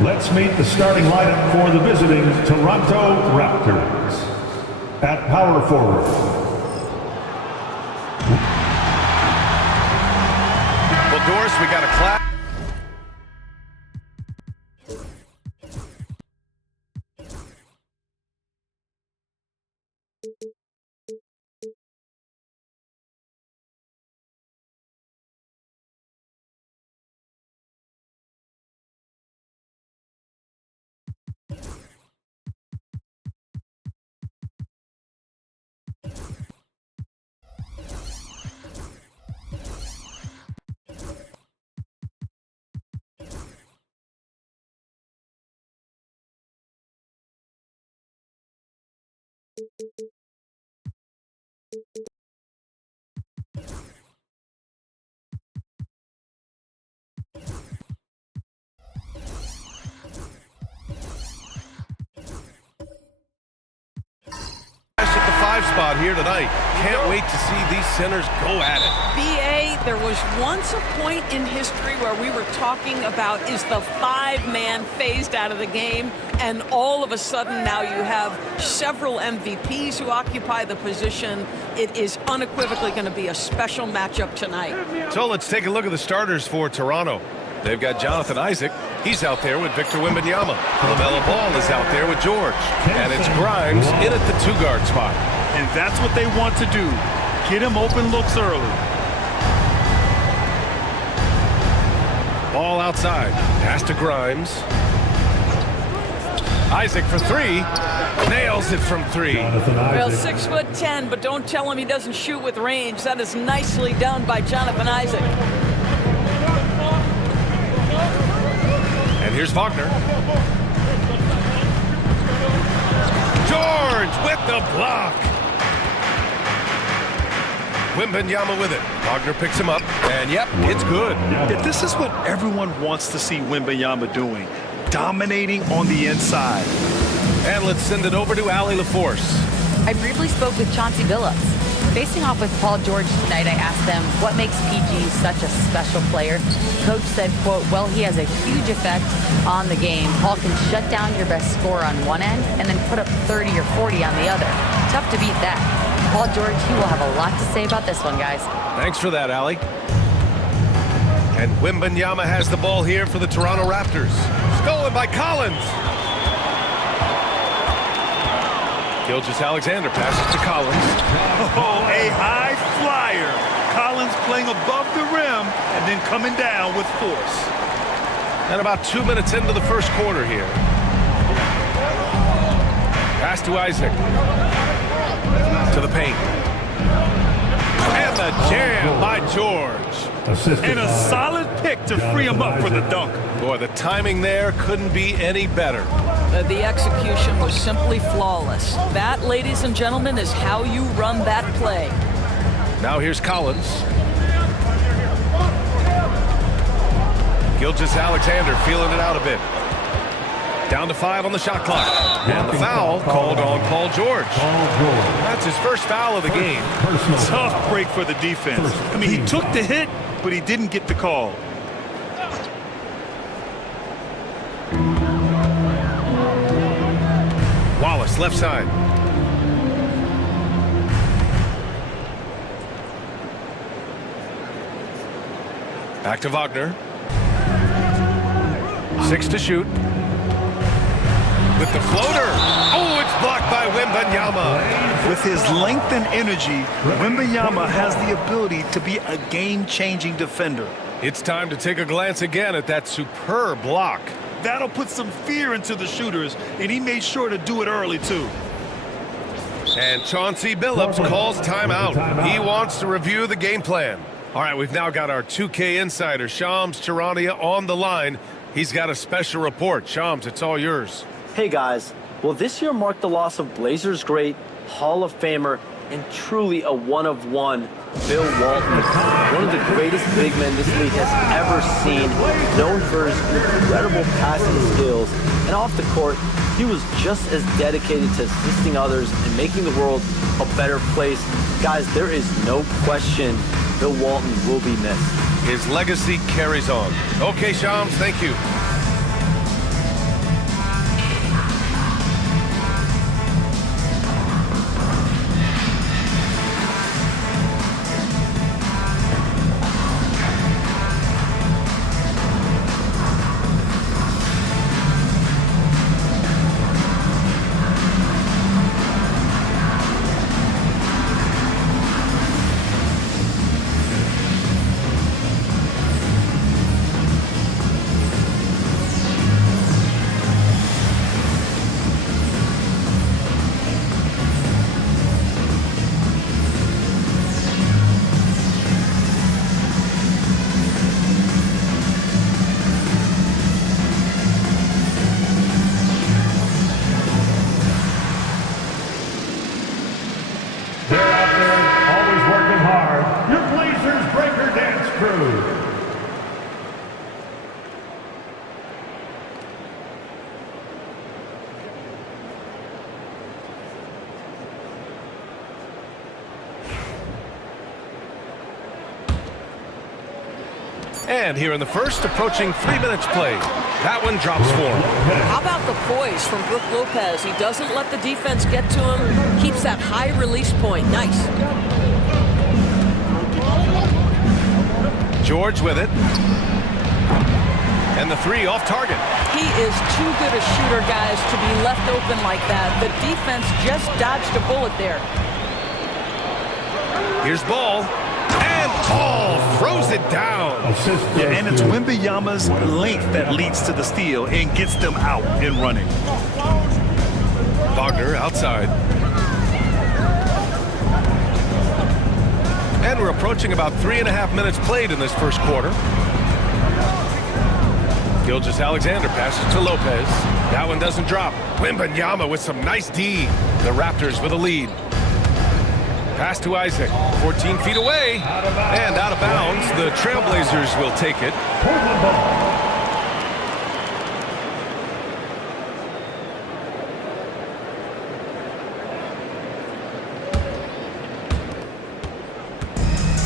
Let's meet the starting lineup for the visiting Toronto Raptors. At power forward, Well, Doris, we got a clap. At the 5 spot here tonight. Can't wait to see these centers go at it. B.A., there was once a point in history where we were talking about, is the 5-man phased out of the game? And all of a sudden now you have several MVPs who occupy the position. It is unequivocally going to be a special matchup tonight. So let's take a look at the starters for Toronto. They've got Jonathan Isaac. He's out there with Victor Wembanyama. LaMelo Ball is out there with George. And it's Grimes in at the 2-guard spot. And that's what they want to do. Get him open looks early. Ball outside. Pass to Grimes. Isaac for 3. Nails it from 3. Well, 6'10", but don't tell him he doesn't shoot with range. That is nicely done by Jonathan Isaac. And here's Wagner. George with the block. Wembanyama with it. Wagner picks him up, and yep, it's good. Yeah, this is what everyone wants to see Wembanyama doing, dominating on the inside. And let's send it over to Allie LaForce. I briefly spoke with Chauncey Billups. Facing off with Paul George tonight, I asked them what makes PG such a special player. Coach said, quote, well, he has a huge effect on the game. Paul can shut down your best scorer on one end and then put up 30 or 40 on the other. Tough to beat that. Paul George, he will have a lot to say about this one, guys. Thanks for that, Allie. And Wembanyama has the ball here for the Toronto Raptors. Stolen by Collins. Gilgeous-Alexander passes to Collins. Oh, a high flyer. Collins playing above the rim and then coming down with force. And about 2 minutes into the first quarter here. Pass to Isaac. To the paint. And the jam by George. And a solid pick to free him up for the dunk. Boy, the timing there couldn't be any better. The execution was simply flawless. That, ladies and gentlemen, is how you run that play. Now here's Collins. Gilgeous-Alexander feeling it out a bit. Down to 5 on the shot clock. And the foul called on Paul George. That's his first foul of the game. Tough break for the defense. I mean, he took the hit, but he didn't get the call. Wallace, left side. Back to Wagner. 6 to shoot. With the floater. Oh, it's blocked by Wembanyama. With his length and energy, Wembanyama has the ability to be a game-changing defender. It's time to take a glance again at that superb block. That'll put some fear into the shooters, and he made sure to do it early, too. And Chauncey Billups calls timeout. He wants to review the game plan. All right, we've now got our 2K insider, Shams Charania, on the line. He's got a special report. Shams, it's all yours. Hey, guys. Well, this year marked the loss of Blazers great, Hall of Famer, and truly a one-of-one, Bill Walton, one of the greatest big men this league has ever seen, known for his incredible passing skills. And off the court, he was just as dedicated to assisting others and making the world a better place. Guys, there is no question Bill Walton will be missed. His legacy carries on. Okay, Shams, thank you. And here in the first, approaching 3 minutes played. That one drops for him. How about the poise from Brook Lopez? He doesn't let the defense get to him. Keeps that high release point. Nice. George with it. And the 3 off target. He is too good a shooter, guys, to be left open like that. The defense just dodged a bullet there. Here's Ball. And Ball throws it down. Yeah, and it's Wembanyama's length that leads to the steal and gets them out and running. Wagner outside. And we're approaching about 3.5 minutes played in this first quarter. Gilgeous-Alexander passes to Lopez. That one doesn't drop. Wembanyama with some nice D. The Raptors with a lead. Pass to Isaac, 14 feet away, and out of bounds. The Trailblazers will take it. Portland ball.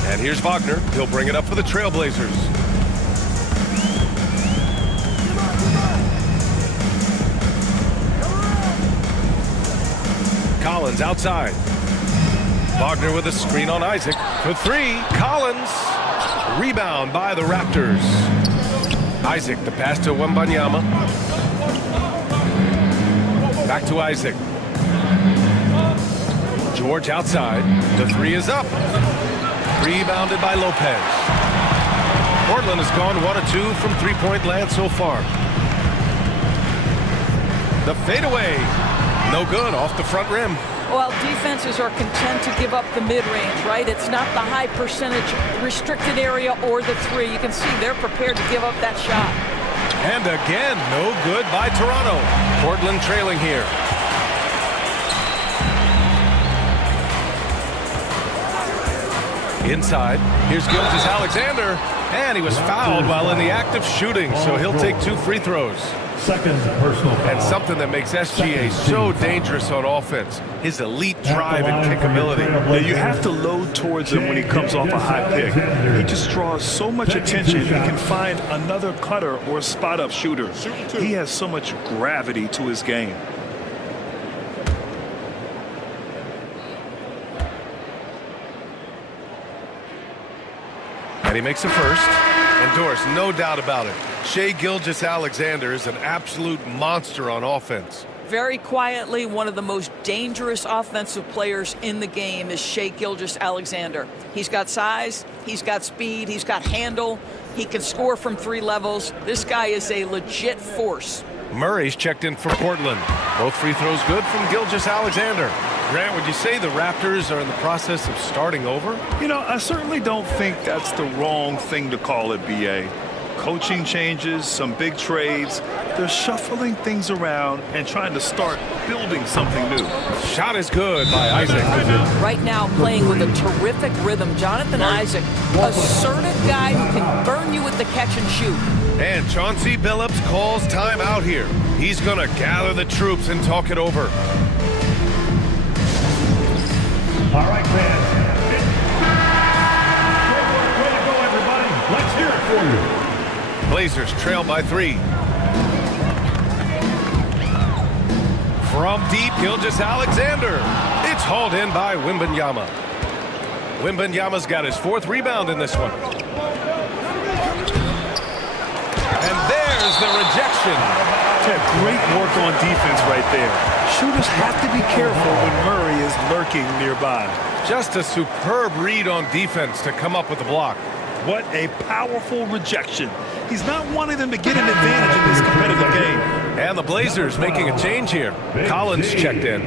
And here's Wagner. He'll bring it up for the Trailblazers. Collins outside. Wagner with a screen on Isaac for three. Collins. Rebound by the Raptors. Isaac, the pass to Wembanyama. Back to Isaac. George outside. The three is up. Rebounded by Lopez. Portland has gone 1 of 2 from three-point land so far. The fadeaway. No good, off the front rim. Well, defenses are content to give up the mid-range, right? It's not the high percentage restricted area or the three. You can see they're prepared to give up that shot. And again, no good by Toronto. Portland trailing here. Inside, here's Gilgeous-Alexander, and he was fouled while in the act of shooting, so he'll take 2 free throws. Second personal foul. And something that makes SGA so dangerous on offense, his elite drive and kickability. Yeah, you have to load towards him when he comes off a high pick. He just draws so much attention, he can find another cutter or spot-up shooter. He has so much gravity to his game. And he makes a first. And Doris, no doubt about it, Shai Gilgeous-Alexander is an absolute monster on offense. Very quietly, one of the most dangerous offensive players in the game is Shai Gilgeous-Alexander. He's got size, he's got speed, he's got handle, he can score from 3 levels. This guy is a legit force. Murray's checked in for Portland. Both free throws good from Gilgeous-Alexander. Grant, would you say the Raptors are in the process of starting over? You know, I certainly don't think that's the wrong thing to call it, B.A. Coaching changes, some big trades. They're shuffling things around and trying to start building something new. Shot is good by Isaac. Right now playing with a terrific rhythm. Jonathan Isaac, assertive guy who can burn you with the catch and shoot. And Chauncey Billups calls timeout here. He's going to gather the troops and talk it over. All right, fans. Way to go, everybody. Let's hear it for you. Blazers trail by 3. From deep, Gilgeous-Alexander. It's hauled in by Wembanyama. Wembanyama's got his 4th rebound in this one. And there's the rejection. Yeah, great work on defense right there. Shooters have to be careful when Murray is lurking nearby. Just a superb read on defense to come up with the block. What a powerful rejection. He's not wanting them to get an advantage in this competitive game. And the Blazers making a change here. Collins checked in.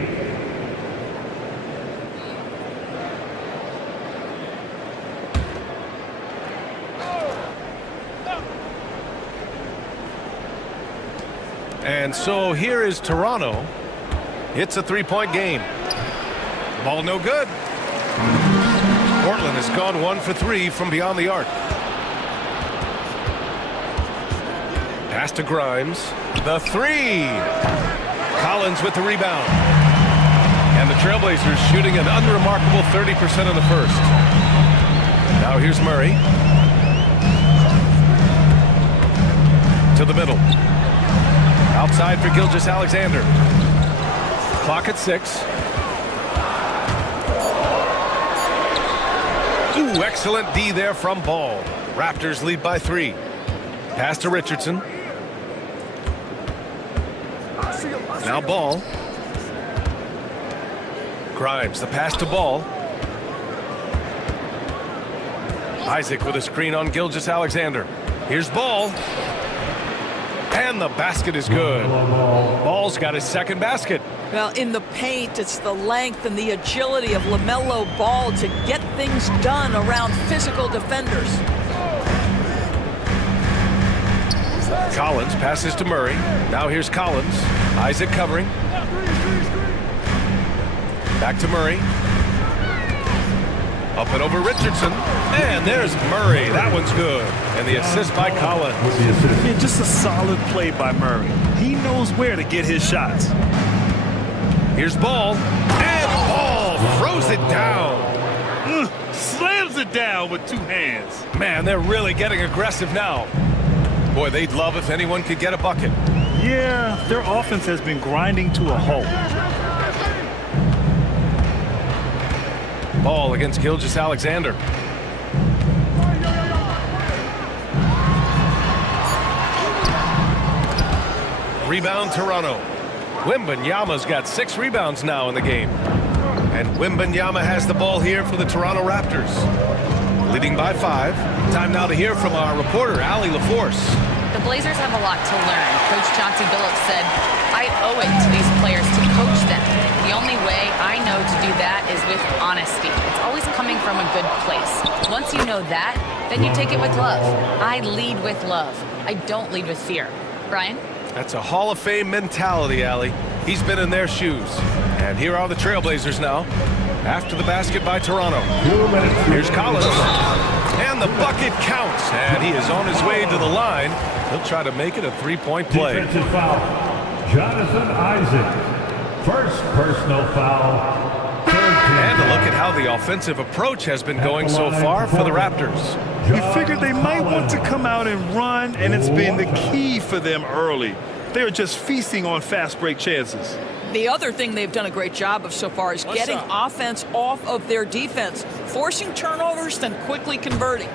And so here is Toronto. It's a 3-point game. Ball no good. Portland has gone 1 for 3 from beyond the arc. Pass to Grimes. The 3. Collins with the rebound. And the Trailblazers shooting an unremarkable 30% in the first. Now here's Murray. To the middle. Outside for Gilgeous-Alexander. Clock at 6. Ooh, excellent D there from Ball. Raptors lead by 3. Pass to Richardson. Now Ball. Grimes, the pass to Ball. Isaac with a screen on Gilgeous-Alexander. Here's Ball. And the basket is good. Ball's got his 2nd basket. Well, in the paint, it's the length and the agility of LaMelo Ball to get things done around physical defenders. Collins passes to Murray. Now here's Collins. Isaac covering. Back to Murray. Up and over Richardson. And there's Murray. That one's good. And the assist by Collins. Yeah, just a solid play by Murray. He knows where to get his shots. Here's Ball. And Ball throws it down. Slams it down with two hands. Man, they're really getting aggressive now. Boy, they'd love if anyone could get a bucket. Yeah, their offense has been grinding to a halt. Ball against Gilgeous-Alexander. Rebound Toronto. Wembanyama's got 6 rebounds now in the game. And Wembanyama has the ball here for the Toronto Raptors. Leading by 5. Time now to hear from our reporter, Allie LaForce. The Blazers have a lot to learn. Coach Chauncey Billups said, I owe it to these players to coach them. The only way I know to do that is with honesty. It's always coming from a good place. Once you know that, then you take it with love. I lead with love. I don't lead with fear. Brian? That's a Hall of Fame mentality, Allie. He's been in their shoes. And here are the Trailblazers now. After the basket by Toronto. Here's Collins. And the bucket counts. And he is on his way to the line. He'll try to make it a 3-point play. Defensive foul. Jonathan Isaac. First personal foul. And a look at how the offensive approach has been going so far for the Raptors. We figured they might want to come out and run, and it's been the key for them early. They're just feasting on fast break chances. The other thing they've done a great job of so far is getting offense off of their defense, forcing turnovers, then quickly converting.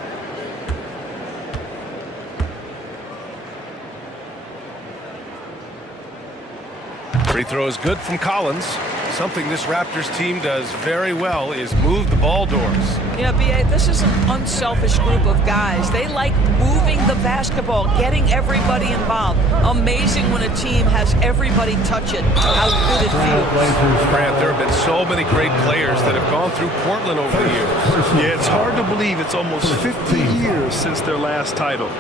Free throw is good from Collins. Something this Raptors team does very well is move the ball doors. Yeah, B.A., this is an unselfish group of guys. They like moving the basketball, getting everybody involved. Amazing when a team has everybody touch it, how good it feels. Grant, there have been so many great players that have gone through Portland over the years. Yeah, it's hard to believe it's almost 50 years since their last title.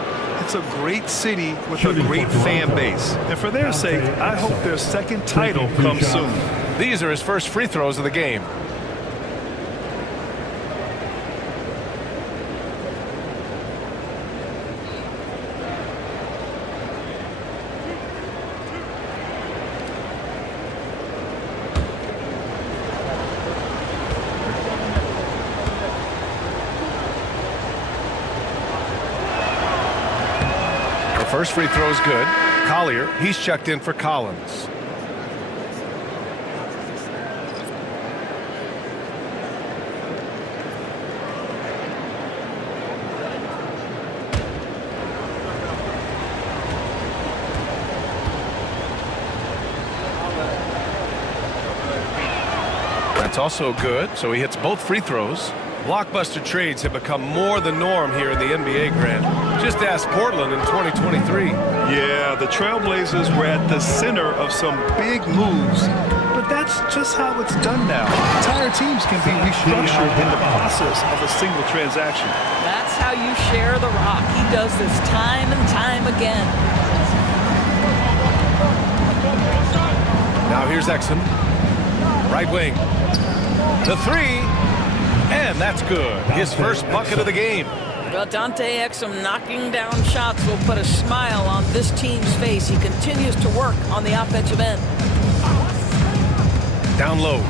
It's a great city with a great fan base. And for their sake, I hope their second title comes soon. These are his first free throws of the game. The first free throw is good. Collier, he's checked in for Collins. That's also good, so he hits both free throws. Blockbuster trades have become more the norm here in the NBA, Grant. Just ask Portland in 2023. Yeah, the Trailblazers were at the center of some big moves, but that's just how it's done now. Entire teams can be restructured in the process of a single transaction. That's how you share the rock. He does this time and time again. Now here's Exum. Right wing. The 3. And that's good. His first bucket of the game. Well, Dante Exum knocking down shots will put a smile on this team's face. He continues to work on the offensive end. Down low.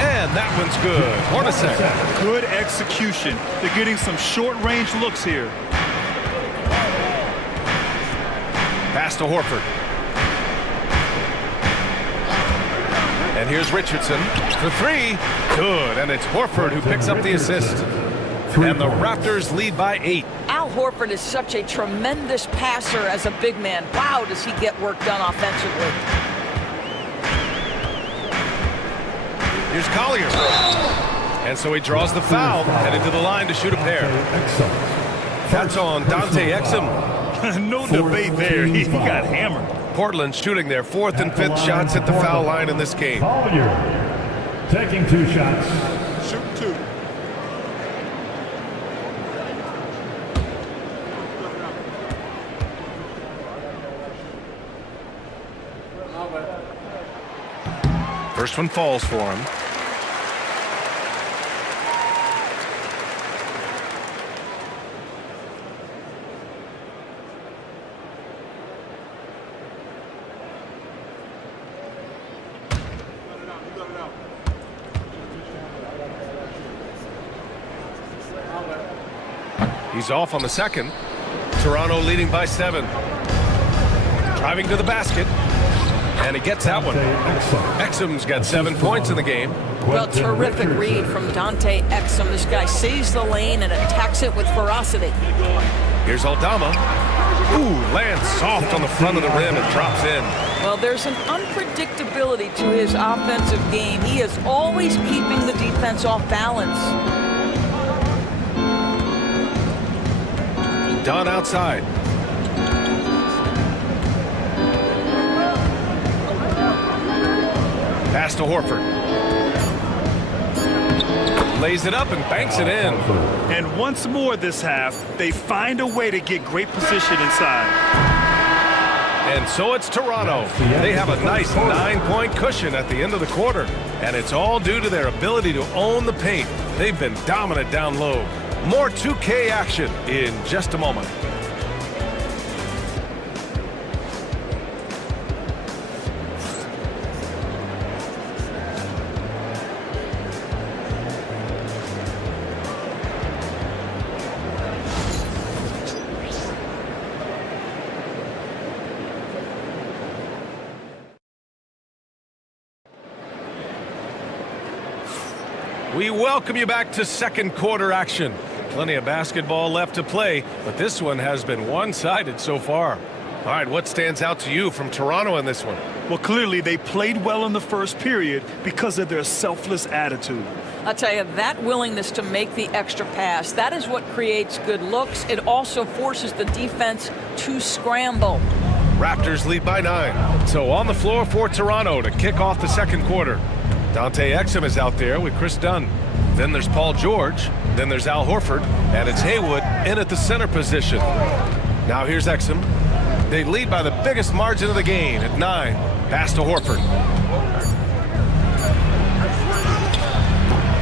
And that one's good. Hornacek. Good execution. They're getting some short-range looks here. Pass to Horford. And here's Richardson for 3. Good. And it's Horford who picks up the assist. And the Raptors lead by 8. Al Horford is such a tremendous passer as a big man. Wow, does he get work done offensively. Here's Collier. And so he draws the foul, headed to the line to shoot a pair. That's on Dante Exum. No debate there. He got hammered. Portland shooting their 4th and 5th shots at the foul line in this game. Collier taking 2 shots. Shoot 2. First one falls for him. He's off on the second. Toronto leading by 7. Driving to the basket. And he gets that one. Exum's got 7 points in the game. Well, terrific read from Dante Exum. This guy sees the lane and attacks it with ferocity. Here's Aldama. Ooh, lands soft on the front of the rim and drops in. Well, there's an unpredictability to his offensive game. He is always keeping the defense off balance. Dunn outside. Pass to Horford. Lays it up and banks it in. And once more this half, they find a way to get great position inside. And so it's Toronto. They have a nice 9-point cushion at the end of the quarter. And it's all due to their ability to own the paint. They've been dominant down low. More 2K action in just a moment. We welcome you back to second quarter action. Plenty of basketball left to play, but this one has been one-sided so far. All right, what stands out to you from Toronto in this one? Well, clearly they played well in the first period because of their selfless attitude. I'll tell you, that willingness to make the extra pass, that is what creates good looks. It also forces the defense to scramble. Raptors lead by 9. So on the floor for Toronto to kick off the second quarter. Dante Exum is out there with Chris Dunn. Then there's Paul George. Then there's Al Horford. And it's Haywood in at the center position. Now here's Exum. They lead by the biggest margin of the game at 9. Pass to Horford.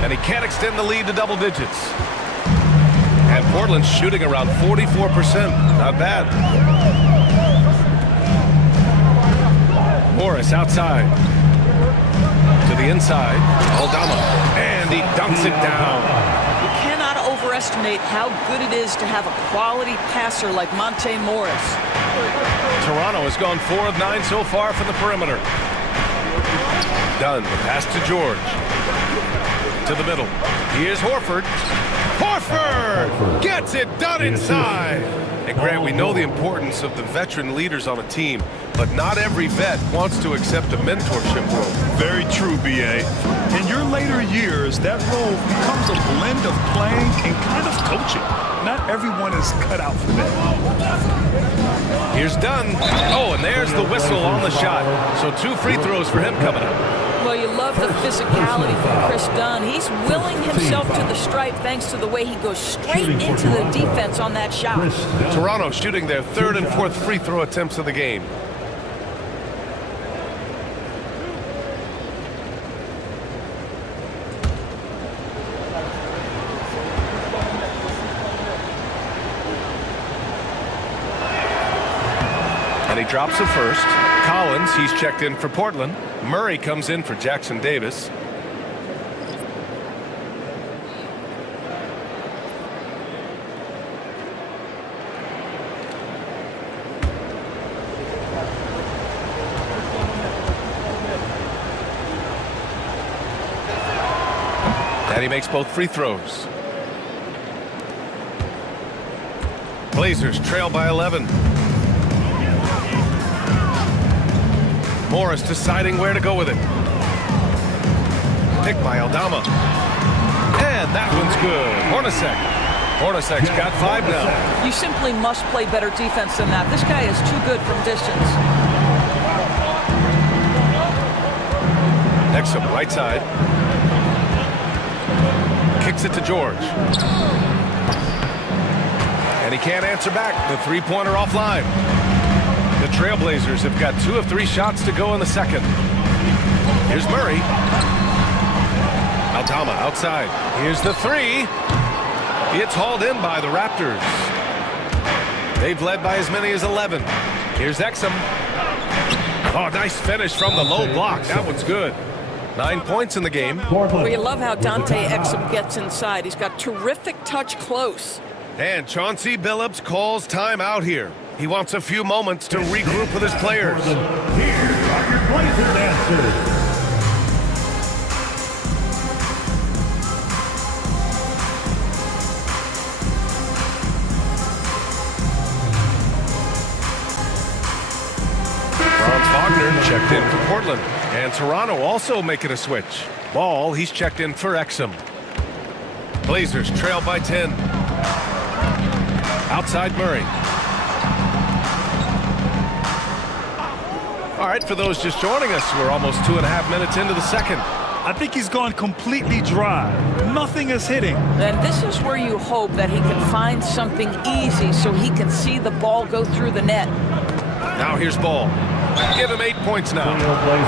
And he can't extend the lead to double digits. And Portland's shooting around 44%. Not bad. Morris outside. To the inside, Aldama, and he dunks it down. You cannot overestimate how good it is to have a quality passer like Monte Morris. Toronto has gone 4 of 9 so far from the perimeter. Dunn, the pass to George. To the middle. Here's Horford. Horford gets it done inside. And Grant, we know the importance of the veteran leaders on a team, but not every vet wants to accept a mentorship role. Very true, B.A. In your later years, that role becomes a blend of playing and kind of coaching. Not everyone is cut out for that. Here's Dunn. Oh, and there's the whistle on the shot. So 2 free throws for him coming up. Well, you love the physicality from Chris Dunn. He's willing himself to the stripe thanks to the way he goes straight into the defense on that shot. Toronto shooting their 3rd and 4th free throw attempts of the game. And he drops the first. Collins, he's checked in for Portland. Murray comes in for Jackson Davis. And he makes both free throws. Blazers trail by 11. Morris deciding where to go with it. Picked by Aldama. And that one's good. Hornacek's got 5 now. You simply must play better defense than that. This guy is too good from distance. Exum, right side. Kicks it to George. And he can't answer back. The 3-pointer offline. The Trailblazers have got 2 of 3 shots to go in the second. Here's Murray. Aldama outside. Here's the 3. It's hauled in by the Raptors. They've led by as many as 11. Here's Exum. Oh, nice finish from the low block. That one's good. 9 points in the game. Well, you love how Dante Exum gets inside. He's got terrific touch close. And Chauncey Billups calls timeout here. He wants a few moments to regroup with his players. Here are your Blazer dancers. Franz Wagner checked in for Portland. And Toronto also making a switch. Ball, he's checked in for Exum. Blazers trail by 10. Outside Murray. All right, for those just joining us, we're almost 2.5 minutes into the second. I think he's gone completely dry. Nothing is hitting. And this is where you hope that he can find something easy so he can see the ball go through the net. Now here's Ball. Give him 8 points now.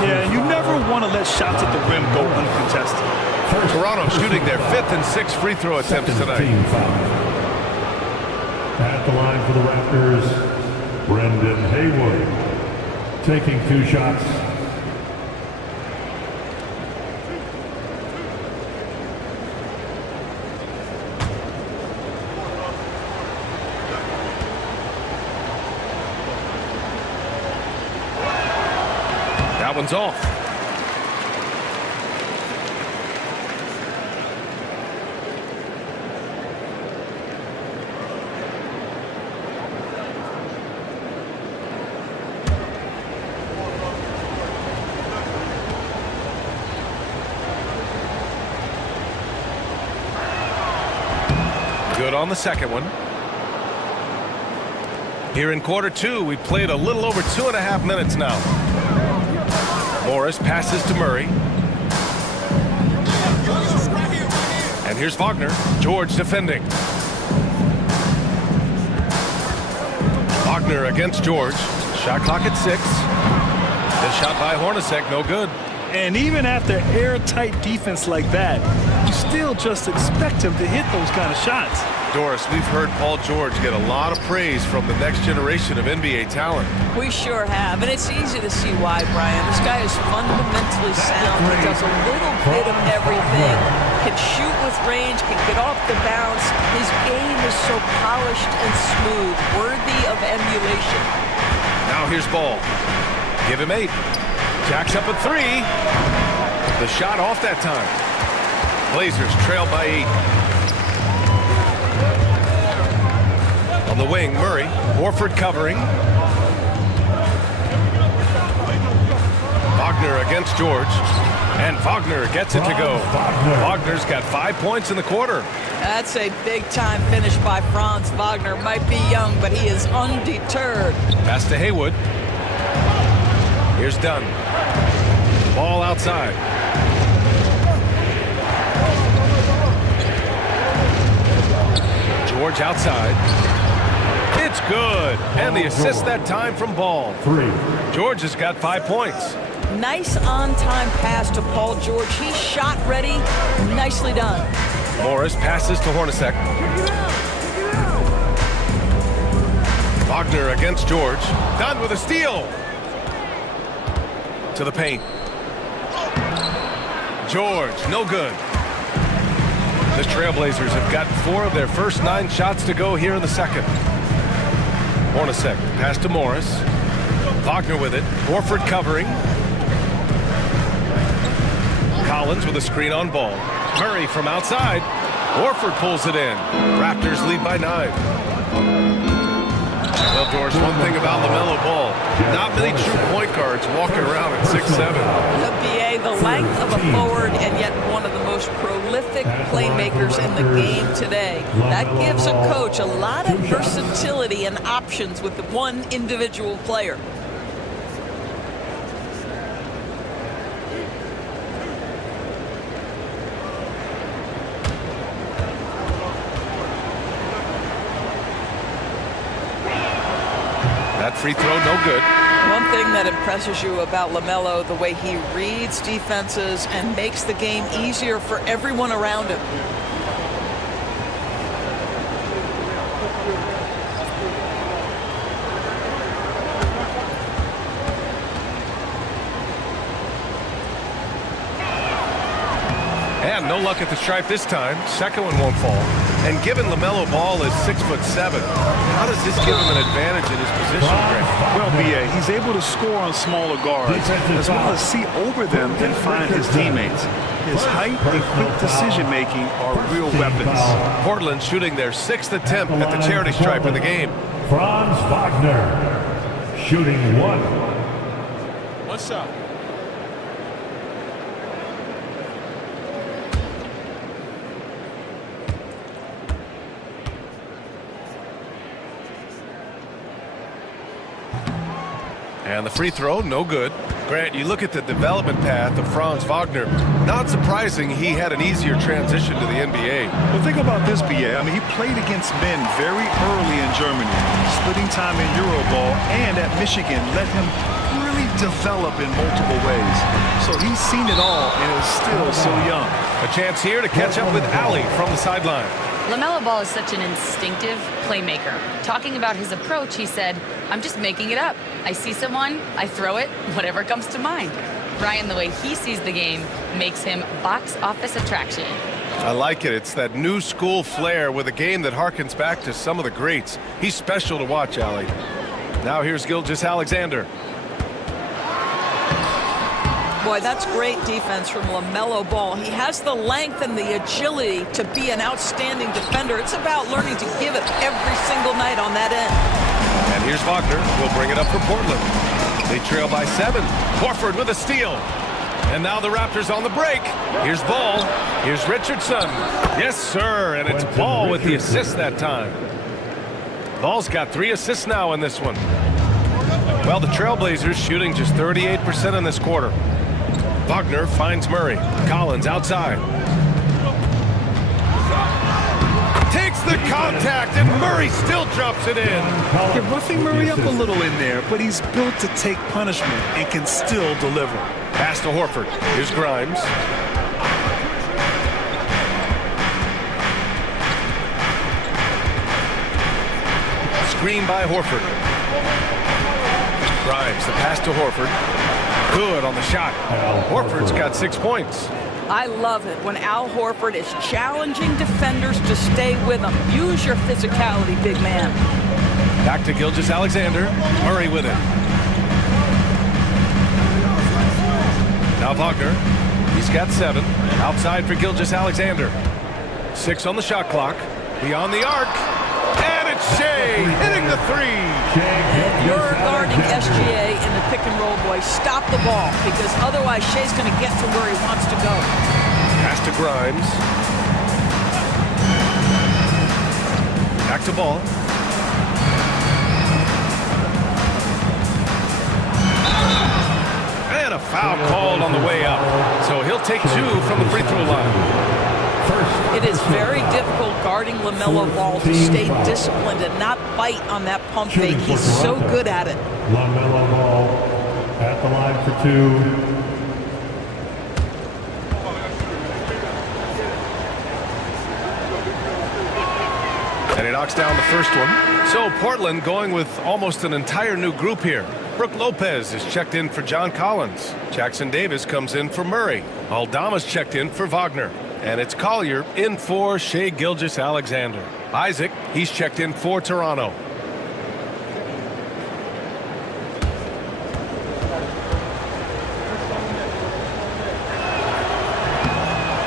Yeah, you never want to let shots at the rim go uncontested. Toronto shooting their 5th and 6th free throw attempts tonight. Team foul. At the line for the Raptors, Brendan Haywood taking 2 shots. That one's off. Good on the second one. Here in quarter 2, we played a little over 2.5 minutes now. Morris passes to Murray. And here's Wagner. George defending. Wagner against George. Shot clock at 6. This shot by Hornacek, no good. And even after airtight defense like that, you still just expect him to hit those kind of shots. Doris, we've heard Paul George get a lot of praise from the next generation of NBA talent. We sure have, and it's easy to see why, Brian. This guy is fundamentally sound. He does a little bit of everything. Can shoot with range, can get off the bounce. His game is so polished and smooth, worthy of emulation. Now here's Ball. Give him 8. Jacks up at 3. The shot off that time. Blazers trail by 8. On the wing, Murray. Horford covering. Wagner against George. And Wagner gets it to go. Wagner's got 5 points in the quarter. That's a big-time finish by Franz Wagner. Might be young, but he is undeterred. Pass to Haywood. Here's Dunn. Ball outside. George outside. It's good. And the assist that time from Ball. 3. George has got 5 points. Nice on-time pass to Paul George. He's shot ready. Nicely done. Morris passes to Hornacek. Wagner against George. Dunn with a steal. To the paint. George, no good. The Trailblazers have got 4 of their first 9 shots to go here in the second. Hornacek, pass to Morris. Wagner with it. Horford covering. Collins with a screen on Ball. Murray from outside. Horford pulls it in. Raptors lead by 9. Well, Doris, one thing about LaMelo Ball, not many true point guards walking around at 6'7". The BA, the length of a forward, and yet one of the most prolific playmakers in the game today. That gives a coach a lot of versatility and options with the one individual player. That free throw, no good. One thing that impresses you about LaMelo, the way he reads defenses and makes the game easier for everyone around him. And no luck at the stripe this time. Second one won't fall. And given LaMelo Ball is 6'7", how does this give him an advantage in his position, Greg? Well, B.A., he's able to score on smaller guards, as well as see over them and find his teammates. His height and quick decision-making are real weapons. Portland shooting their 6th attempt at the charity stripe of the game. Franz Wagner, shooting 1. What's up? And the free throw, no good. Grant, you look at the development path of Franz Wagner. Not surprising he had an easier transition to the NBA. Well, think about this, B.A. I mean, he played against men very early in Germany, splitting time in Euroball, and at Michigan let him really develop in multiple ways. So he's seen it all and is still so young. A chance here to catch up with Allie from the sideline. LaMelo Ball is such an instinctive playmaker. Talking about his approach, he said, "I'm just making it up. I see someone, I throw it, whatever comes to mind." Brian, the way he sees the game makes him box office attraction. I like it. It's that new school flair with a game that harkens back to some of the greats. He's special to watch, Allie. Now here's Gilgeous-Alexander. Boy, that's great defense from LaMelo Ball. He has the length and the agility to be an outstanding defender. It's about learning to give it every single night on that end. And here's Wagner. He'll bring it up for Portland. They trail by 7. Horford with a steal. And now the Raptors on the break. Here's Ball. Here's Richardson. Yes, sir. And it's Ball with the assist that time. Ball's got 3 assists now in this one. Well, the Trailblazers shooting just 38% in this quarter. Wagner finds Murray. Collins outside. Takes the contact, and Murray still drops it in. They're roughing Murray up a little in there, but he's built to take punishment and can still deliver. Pass to Horford. Here's Grimes. Screen by Horford. Grimes, the pass to Horford. Good on the shot. Horford's got 6 points. I love it when Al Horford is challenging defenders to stay with him. Use your physicality, big man. Back to Gilgeous-Alexander. Murray with it. Now Wagner. He's got 7. Outside for Gilgeous-Alexander. 6 on the shot clock. Beyond the arc. And it's Shea hitting the 3. If you're guarding SGA in the pick and roll, boy, stop the ball, because otherwise Shea's going to get to where he wants to go. Pass to Grimes. Back to Ball. And a foul called on the way up. So he'll take 2 from the free throw line. It is very difficult guarding LaMelo Ball to stay disciplined and not bite on that pump fake. He's so good at it. LaMelo Ball at the line for 2. And he knocks down the first one. So Portland going with almost an entire new group here. Brook Lopez is checked in for John Collins. Jackson Davis comes in for Murray. Aldama's checked in for Wagner. And it's Collier in for Shea Gilgeous-Alexander. Isaac, he's checked in for Toronto.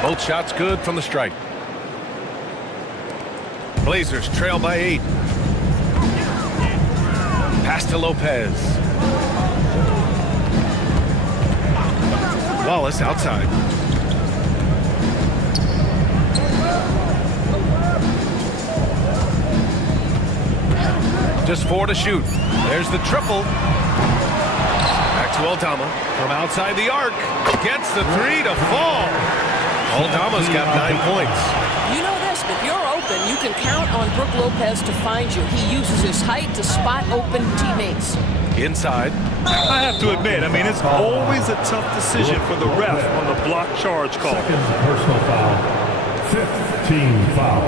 Both shots good from the stripe. Blazers trail by 8. Pass to Lopez. Wallace outside. Just 4 to shoot. There's the triple. Back to Aldama from outside the arc. Gets the 3 to fall. Aldama's got 9 points. You know this, if you're open, you can count on Brook Lopez to find you. He uses his height to spot open teammates. Inside. I have to admit, I mean, it's always a tough decision for the ref on the block charge call. Second personal foul. 5th team foul.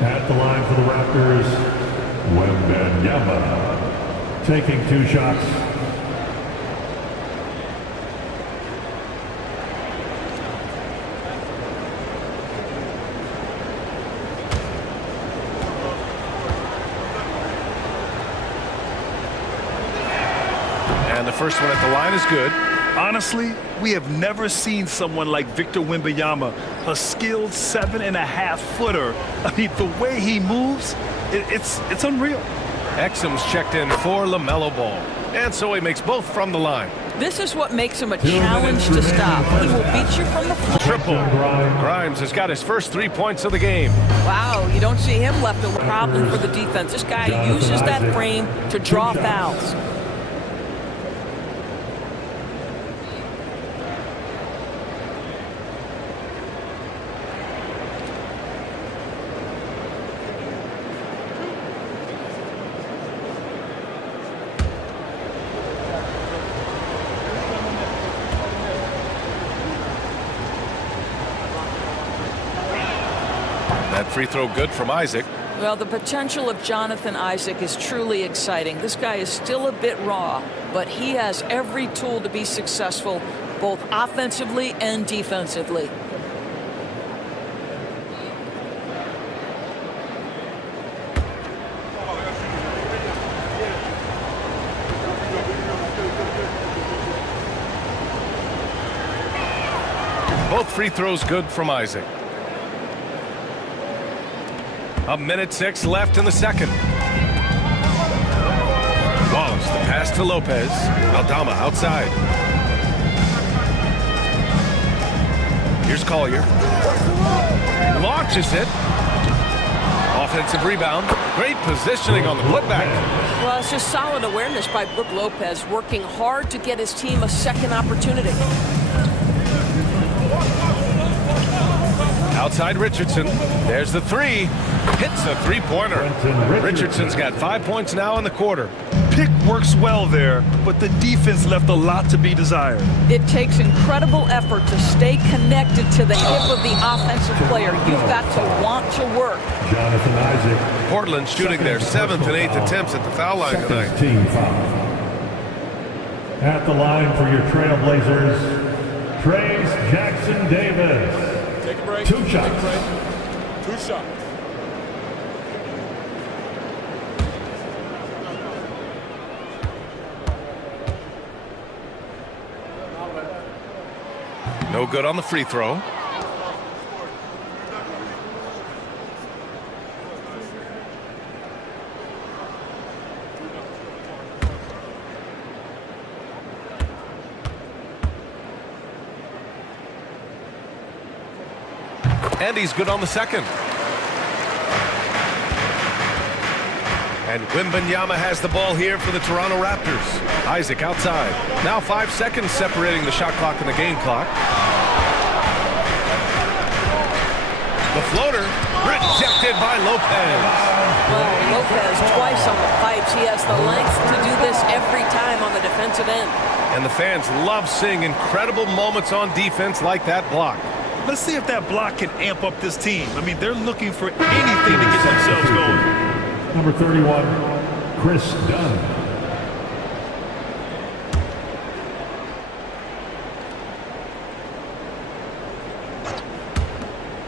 At the line for the Raptors, Wembanyama taking 2 shots. And the first one at the line is good. Honestly, we have never seen someone like Victor Wembanyama, a skilled 7.5-footer. I mean, the way he moves, it's unreal. Exum's checked in for LaMelo Ball. And so he makes both from the line. This is what makes him a challenge to stop. He will beat you from the floor. Triple. Grimes has got his first 3 points of the game. Wow, you don't see him left a problem for the defense. This guy uses that frame to draw fouls. That free throw good from Isaac. Well, the potential of Jonathan Isaac is truly exciting. This guy is still a bit raw, but he has every tool to be successful, both offensively and defensively. Both free throws good from Isaac. 1:06 left in the second. Wallace, the pass to Lopez. Aldama outside. Here's Collier. Launches it. Offensive rebound. Great positioning on the putback. Well, it's just solid awareness by Brook Lopez, working hard to get his team a second opportunity. Outside Richardson. There's the three. Hits a three-pointer. Richardson's got 5 points now in the quarter. Pick works well there, but the defense left a lot to be desired. It takes incredible effort to stay connected to the hip of the offensive player. You've got to want to work. Jonathan Isaac. Portland shooting their 7th and 8th attempts at the foul line tonight. Team foul. At the line for your Trailblazers, Trace Jackson Davis. Take a break. 2 Take shots. a break. 2 shots. No good on the free throw. And he's good on the second. And Wembanyama has the ball here for the Toronto Raptors. Isaac outside. Now 5 seconds separating the shot clock and the game clock. The floater rejected by Lopez. Well, Lopez twice on the pipes. He has the length to do this every time on the defensive end. And the fans love seeing incredible moments on defense like that block. Let's see if that block can amp up this team. I mean, they're looking for anything to get themselves going. Number 31, Chris Dunn.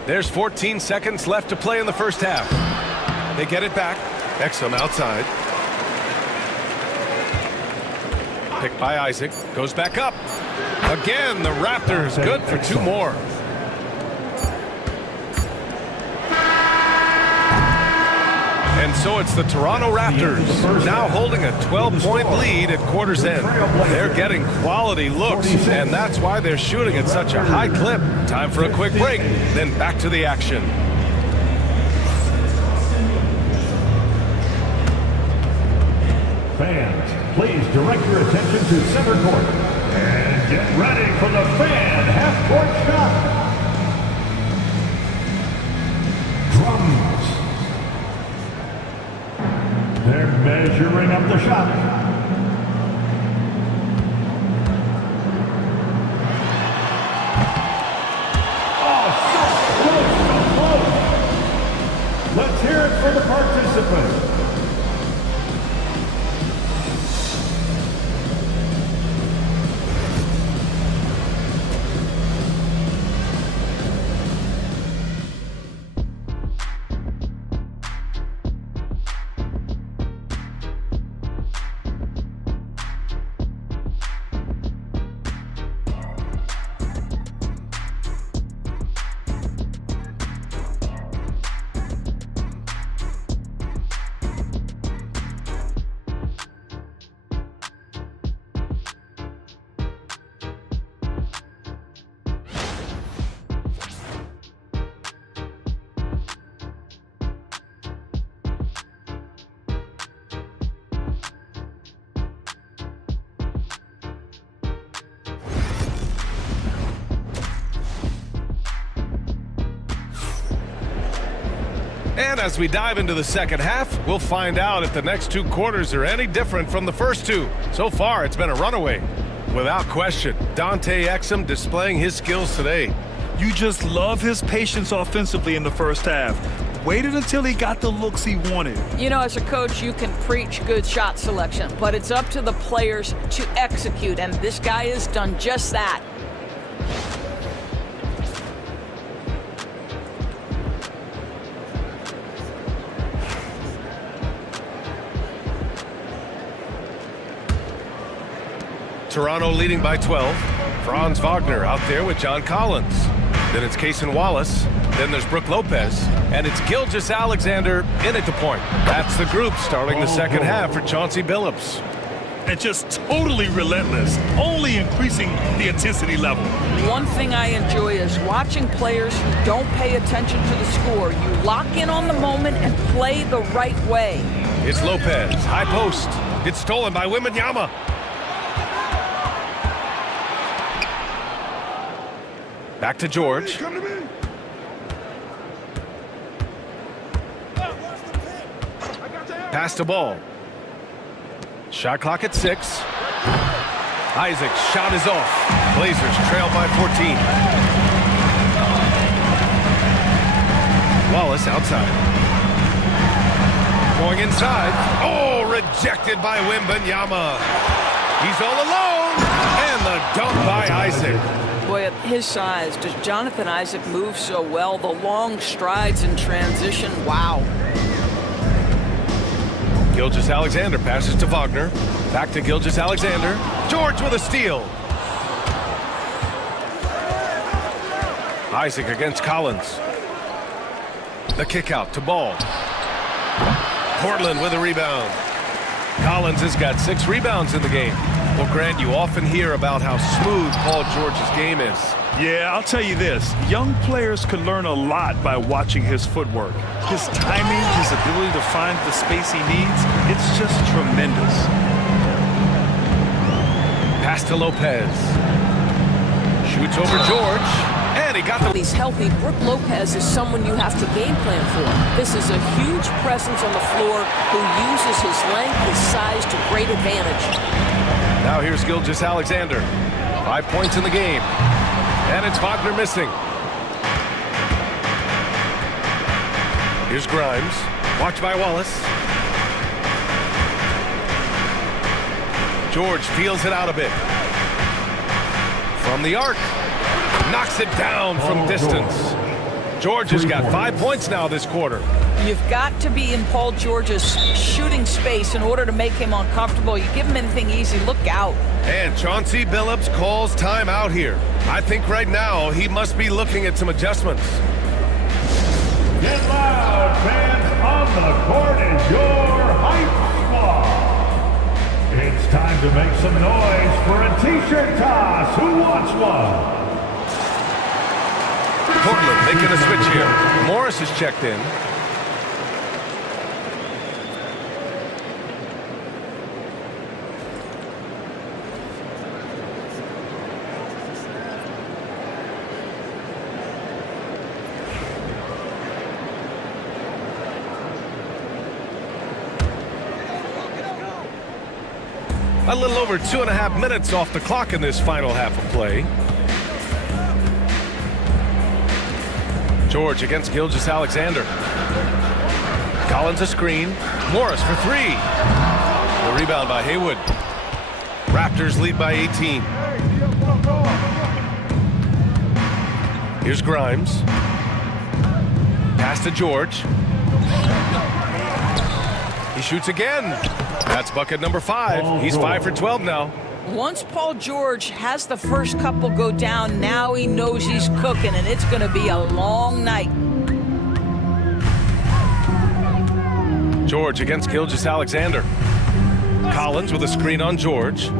There's 14 seconds left to play in the first half. They get it back. Exum outside. Picked by Isaac. Goes back up. Again, the Raptors good for 2 more. And so it's the Toronto Raptors now holding a 12-point lead at quarter's end. They're getting quality looks, and that's why they're shooting at such a high clip. Time for a quick break, then back to the action. Fans, please direct your attention to center court. And get ready for the fan half-court shot. Drums. They're measuring up the shot. Let's hear it for the participants. And as we dive into the second half, we'll find out if the next 2 quarters are any different from the first 2. So far, it's been a runaway. Without question, Dante Exum displaying his skills today. You just love his patience offensively in the first half. Waited until he got the looks he wanted. You know, as a coach, you can preach good shot selection, but it's up to the players to execute, and this guy has done just that. Toronto leading by 12. Franz Wagner out there with John Collins. Then it's Cason Wallace. Then there's Brook Lopez. And it's Gilgeous-Alexander in at the point. That's the group starting the second half for Chauncey Billups. And just totally relentless, only increasing the intensity level. One thing I enjoy is watching players who don't pay attention to the score. You lock in on the moment and play the right way. It's Lopez, high post. It's stolen by Wembanyama. Back to George. Pass the ball. Shot clock at 6. Isaac's shot is off. Blazers trail by 14. Wallace outside. Going inside. Oh, rejected by Wembanyama. He's all alone. And the dunk by Isaac. Boy, at his size, does Jonathan Isaac move so well? The long strides in transition, wow. Gilgeous-Alexander passes to Wagner. Back to Gilgeous-Alexander. George with a steal. Isaac against Collins. The kick out to Ball. Portland with a rebound. Collins has got 6 rebounds in the game. Well, Grant, you often hear about how smooth Paul George's game is. Yeah, I'll tell you this. Young players could learn a lot by watching his footwork. His timing, his ability to find the space he needs, it's just tremendous. Pass to Lopez. Shoots over George. And he got the... He's healthy. Brook Lopez is someone you have to game plan for. This is a huge presence on the floor who uses his length, his size to great advantage. Now here's Gilgeous-Alexander. 5 points in the game. And it's Wagner missing. Here's Grimes. Watched by Wallace. George feels it out a bit. From the arc. Knocks it down from distance. George has got 5 points now this quarter. You've got to be in Paul George's shooting space in order to make him uncomfortable. You give him anything easy, look out. And Chauncey Billups calls timeout here. I think right now he must be looking at some adjustments. Get loud, fans. On the court is your hype squad. It's time to make some noise for a t-shirt toss. Who wants one? Portland making a switch here. Morris has checked in. A little over 2.5 minutes off the clock in this final half of play. George against Gilgeous-Alexander. Collins a screen. Morris for 3. The rebound by Haywood. Raptors lead by 18. Here's Grimes. Pass to George. He shoots again. That's bucket number 5. He's 5 for 12 now. Once Paul George has the first couple go down, now he knows he's cooking, and it's going to be a long night. George against Gilgeous-Alexander. Collins with a screen on George.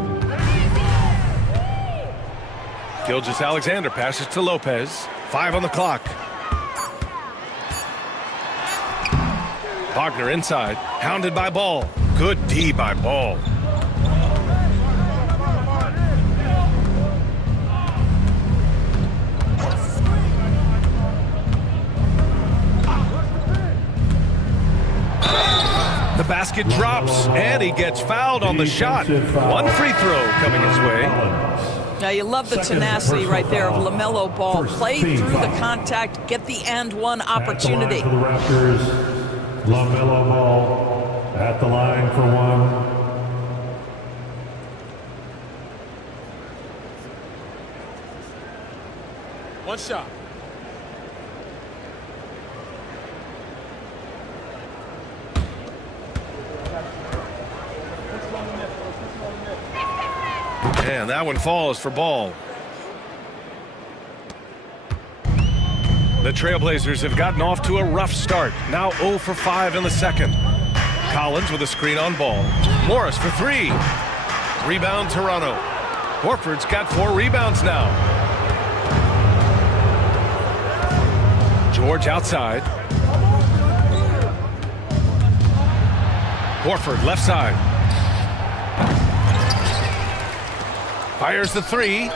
Gilgeous-Alexander passes to Lopez. 5 on the clock. Wagner inside, hounded by Ball. Good D by Ball. The basket drops, and he gets fouled on the shot. One free throw coming his way. Now, you love the tenacity right there of LaMelo Ball. Play through the contact, get the and one opportunity. For the Raptors, LaMelo Ball at the line for one. One shot. And that one falls for Ball. The Trailblazers have gotten off to a rough start. Now 0 for 5 in the second. Collins with a screen on Ball. Morris for 3. Rebound Toronto. Horford's got 4 rebounds now. George outside. Horford left side. Fires the 3.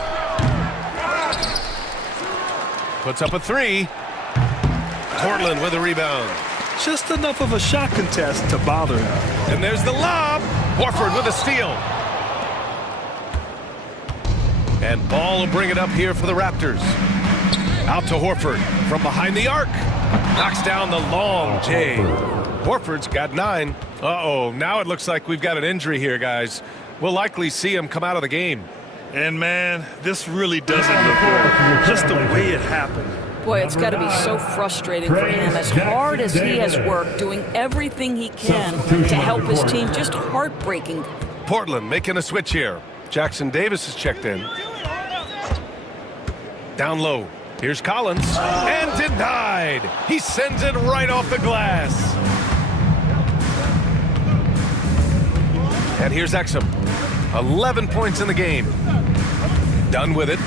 Puts up a 3. Portland with a rebound. Just enough of a shot contest to bother him. And there's the lob. Horford with a steal. And Ball will bring it up here for the Raptors. Out to Horford from behind the arc. Knocks down the long J. Horford's got 9. Uh-oh, now it looks like we've got an injury here, guys. We'll likely see him come out of the game. And man, this really doesn't look good. Just the way it happened. Boy, it's got to be so frustrating for him. As hard as he has worked, doing everything he can to help his team, just heartbreaking. Portland making a switch here. Jackson Davis is checked in. Down low. Here's Collins. And denied. He sends it right off the glass. And here's Exum. 11 points in the game. Done with it.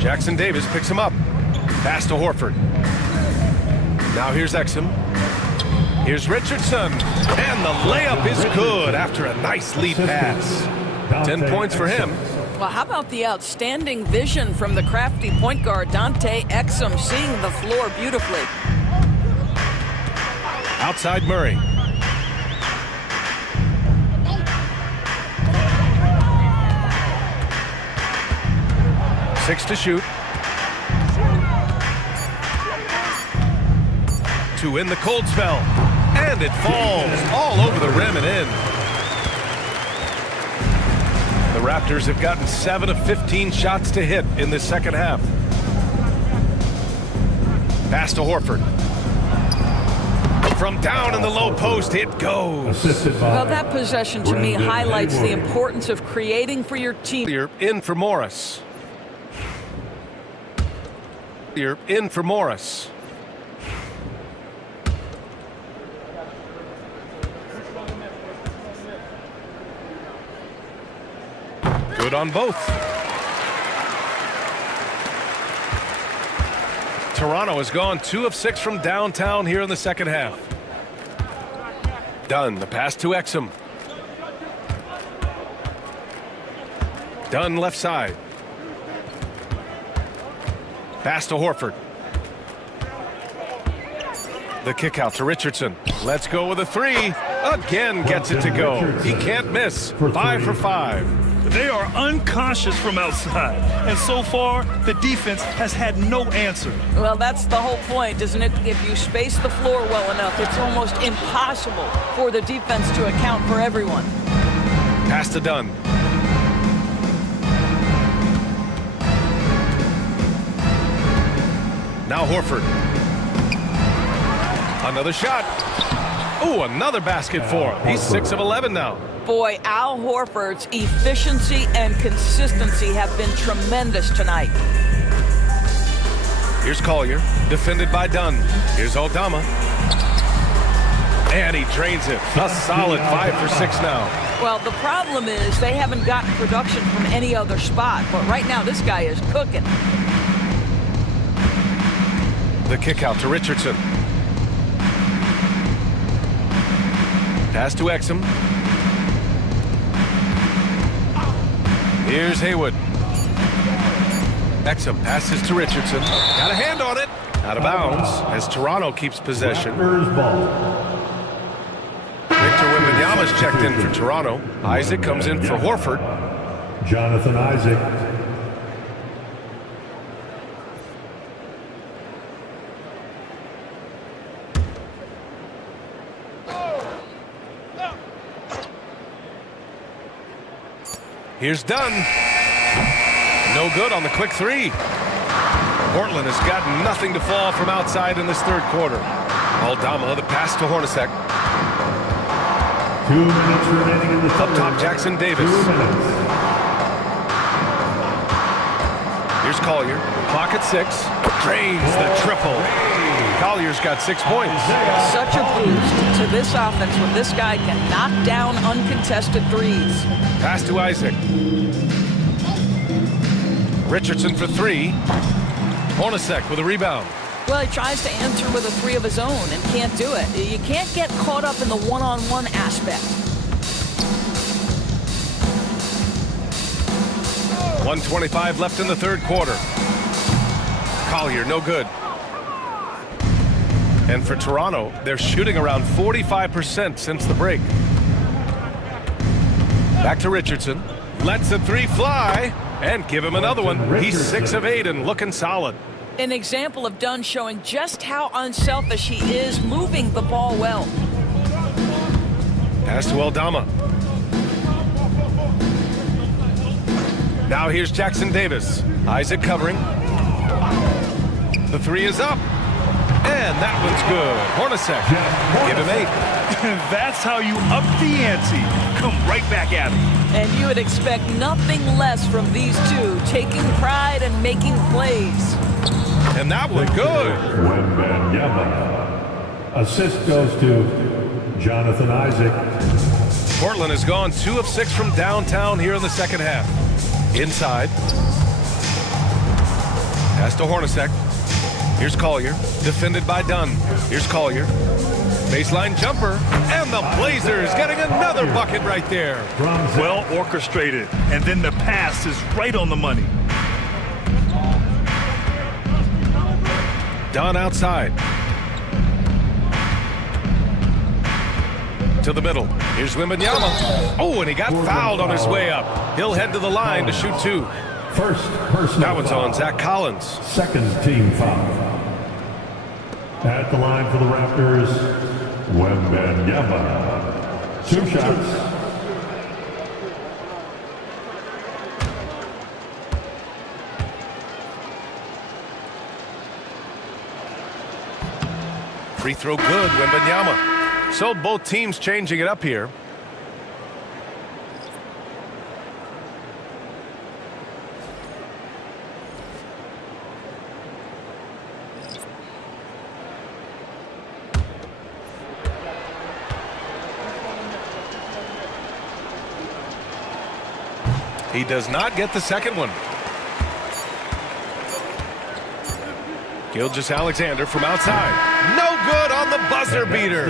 Jackson Davis picks him up. Pass to Horford. Now here's Exum. Here's Richardson. And the layup is good after a nice lead pass. 10 points for him. Well, how about the outstanding vision from the crafty point guard, Dante Exum, seeing the floor beautifully. Outside Murray. Six to shoot. 2 in the cold spell. And it falls all over the rim and in. The Raptors have gotten 7 of 15 shots to hit in the second half. Pass to Horford. From down in the low post, it goes. Well, that possession to me highlights the importance of creating for your team. You're in for Morris. You're in for Morris. Good on both. Toronto has gone 2 of 6 from downtown here in the second half. Dunn, the pass to Exum. Dunn left side. Pass to Horford. The kick out to Richardson. Let's go with a 3. Again gets it to go. He can't miss. 5 for 5. They are unconscious from outside. And so far, the defense has had no answer. Well, that's the whole point, isn't it? If you space the floor well enough, it's almost impossible for the defense to account for everyone. Pass to Dunn. Now Horford. Another shot. Oh, another basket for him. He's 6 of 11 now. Boy, Al Horford's efficiency and consistency have been tremendous tonight. Here's Collier, defended by Dunn. Here's Aldama. And he drains it. A solid 5 for 6 now. Well, the problem is they haven't gotten production from any other spot, but right now this guy is cooking. The kick out to Richardson. Pass to Exum. Here's Haywood. Exum passes to Richardson. Got a hand on it. Out of bounds as Toronto keeps possession. Victor Wembanyama Wembanyama's checked in for Toronto. Isaac comes in for Horford. Jonathan Isaac. Here's Dunn. No good on the quick three. Portland has got nothing to fall from outside in this third quarter. Aldama, the pass to Hornacek. 2 minutes remaining in the third. Up top, Jackson Davis. 2 minutes. Here's Collier. Clock at 6. Drains the triple. Collier's got 6 points. Such a boost to this offense when this guy can knock down uncontested threes. Pass to Isaac. Richardson for 3. Hornacek with a rebound. Well, he tries to answer with a 3 of his own and can't do it. You can't get caught up in the one-on-one aspect. 1:25 left in the third quarter. Collier, no good. And for Toronto, they're shooting around 45% since the break. Back to Richardson. Lets the 3 fly and give him another one. He's 6 of 8 and looking solid. An example of Dunn showing just how unselfish he is, moving the ball well. Pass to Aldama. Now here's Jackson Davis. Isaac covering. The 3 is up. And that one's good. Hornacek. Give him 8. That's how you up the ante. Come right back at him. And you would expect nothing less from these two, taking pride and making plays. And that one good. Wembanyama. Assist goes to Jonathan Isaac. Portland has gone 2 of 6 from downtown here in the second half. Inside. Pass to Hornacek. Here's Collier. Defended by Dunn. Here's Collier. Baseline jumper. And the Blazers getting another bucket right there. Well orchestrated. And then the pass is right on the money. Dunn outside. To the middle. Here's Wembanyama. Oh, and he got fouled on his way up. He'll head to the line to shoot 2. First personal That one's foul. on Zach Collins. Second team foul. At the line for the Raptors, Wembanyama. 2 shots. Free throw good, Wembanyama. So both teams changing it up here. He does not get the second one. Gilgeous-Alexander from outside. No good on the buzzer beater.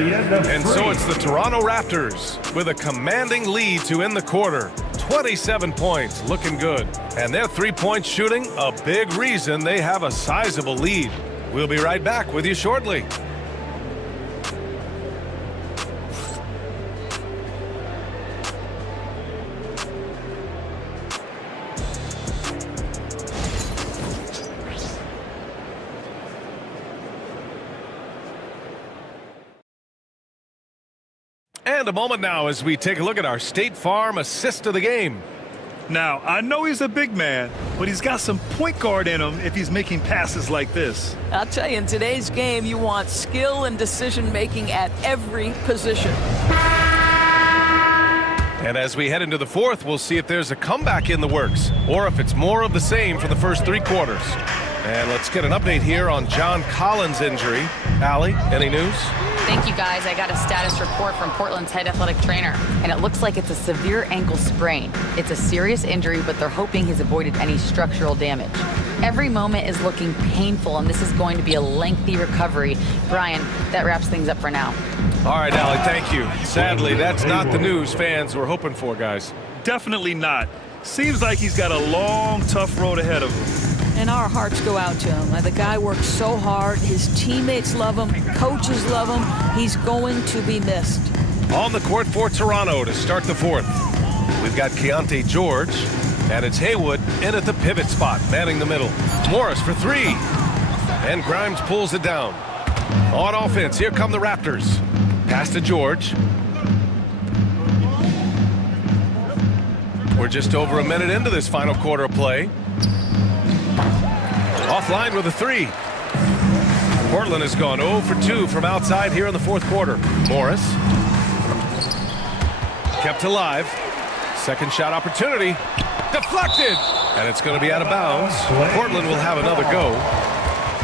And so it's the Toronto Raptors with a commanding lead to end the quarter. 27 points, looking good. And their 3-point shooting, a big reason they have a sizable lead. We'll be right back with you shortly. And a moment now as we take a look at our State Farm assist of the game. Now, I know he's a big man, but he's got some point guard in him if he's making passes like this. I'll tell you, in today's game, you want skill and decision-making at every position. And as we head into the fourth, we'll see if there's a comeback in the works or if it's more of the same for the first 3 quarters. And let's get an update here on John Collins' injury. Allie, any news? Thank you, guys. I got a status report from Portland's head athletic trainer, and it looks like it's a severe ankle sprain. It's a serious injury, but they're hoping he's avoided any structural damage. Every moment is looking painful, and this is going to be a lengthy recovery. Brian, that wraps things up for now. All right, Allie, thank you. Sadly, that's not the news fans were hoping for, guys. Definitely not. Seems like he's got a long, tough road ahead of him. And our hearts go out to him. The guy works so hard. His teammates love him. Coaches love him. He's going to be missed. On the court for Toronto to start the fourth. We've got Keontae George, and it's Haywood in at the pivot spot, manning the middle. Morris for three, and Grimes pulls it down. On offense, here come the Raptors. Pass to George. We're just over a minute into this final quarter of play. Offline with a three. Portland has gone 0 for 2 from outside here in the fourth quarter. Morris. Kept alive. Second shot opportunity. Deflected. And it's going to be out of bounds. Portland will have another go.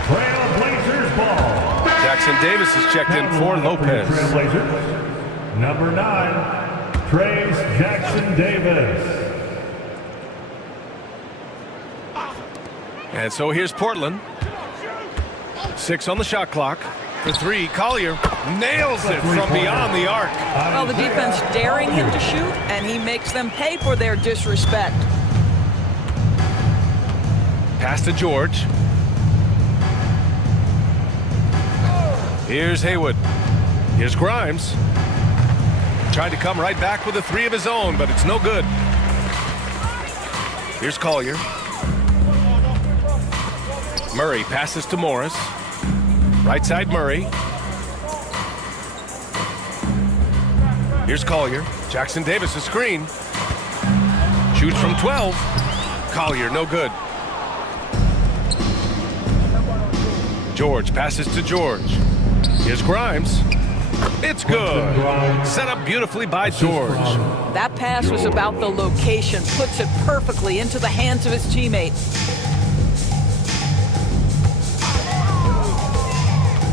Trailblazers ball. Jackson Davis is checked in for Lopez. Trailblazers. Number 9, Trace Jackson Davis. And so here's Portland. 6 on the shot clock. For three, Collier nails it from beyond the arc. Well, the defense daring him to shoot, and he makes them pay for their disrespect. Pass to George. Here's Haywood. Here's Grimes. Tried to come right back with a three of his own, but it's no good. Here's Collier. Murray passes to Morris. Right side Murray. Here's Collier. Jackson Davis a screen. Shoots from 12. Collier no good. George passes to George. Here's Grimes. It's good. Set up beautifully by George. That pass was about the location. Puts it perfectly into the hands of his teammate.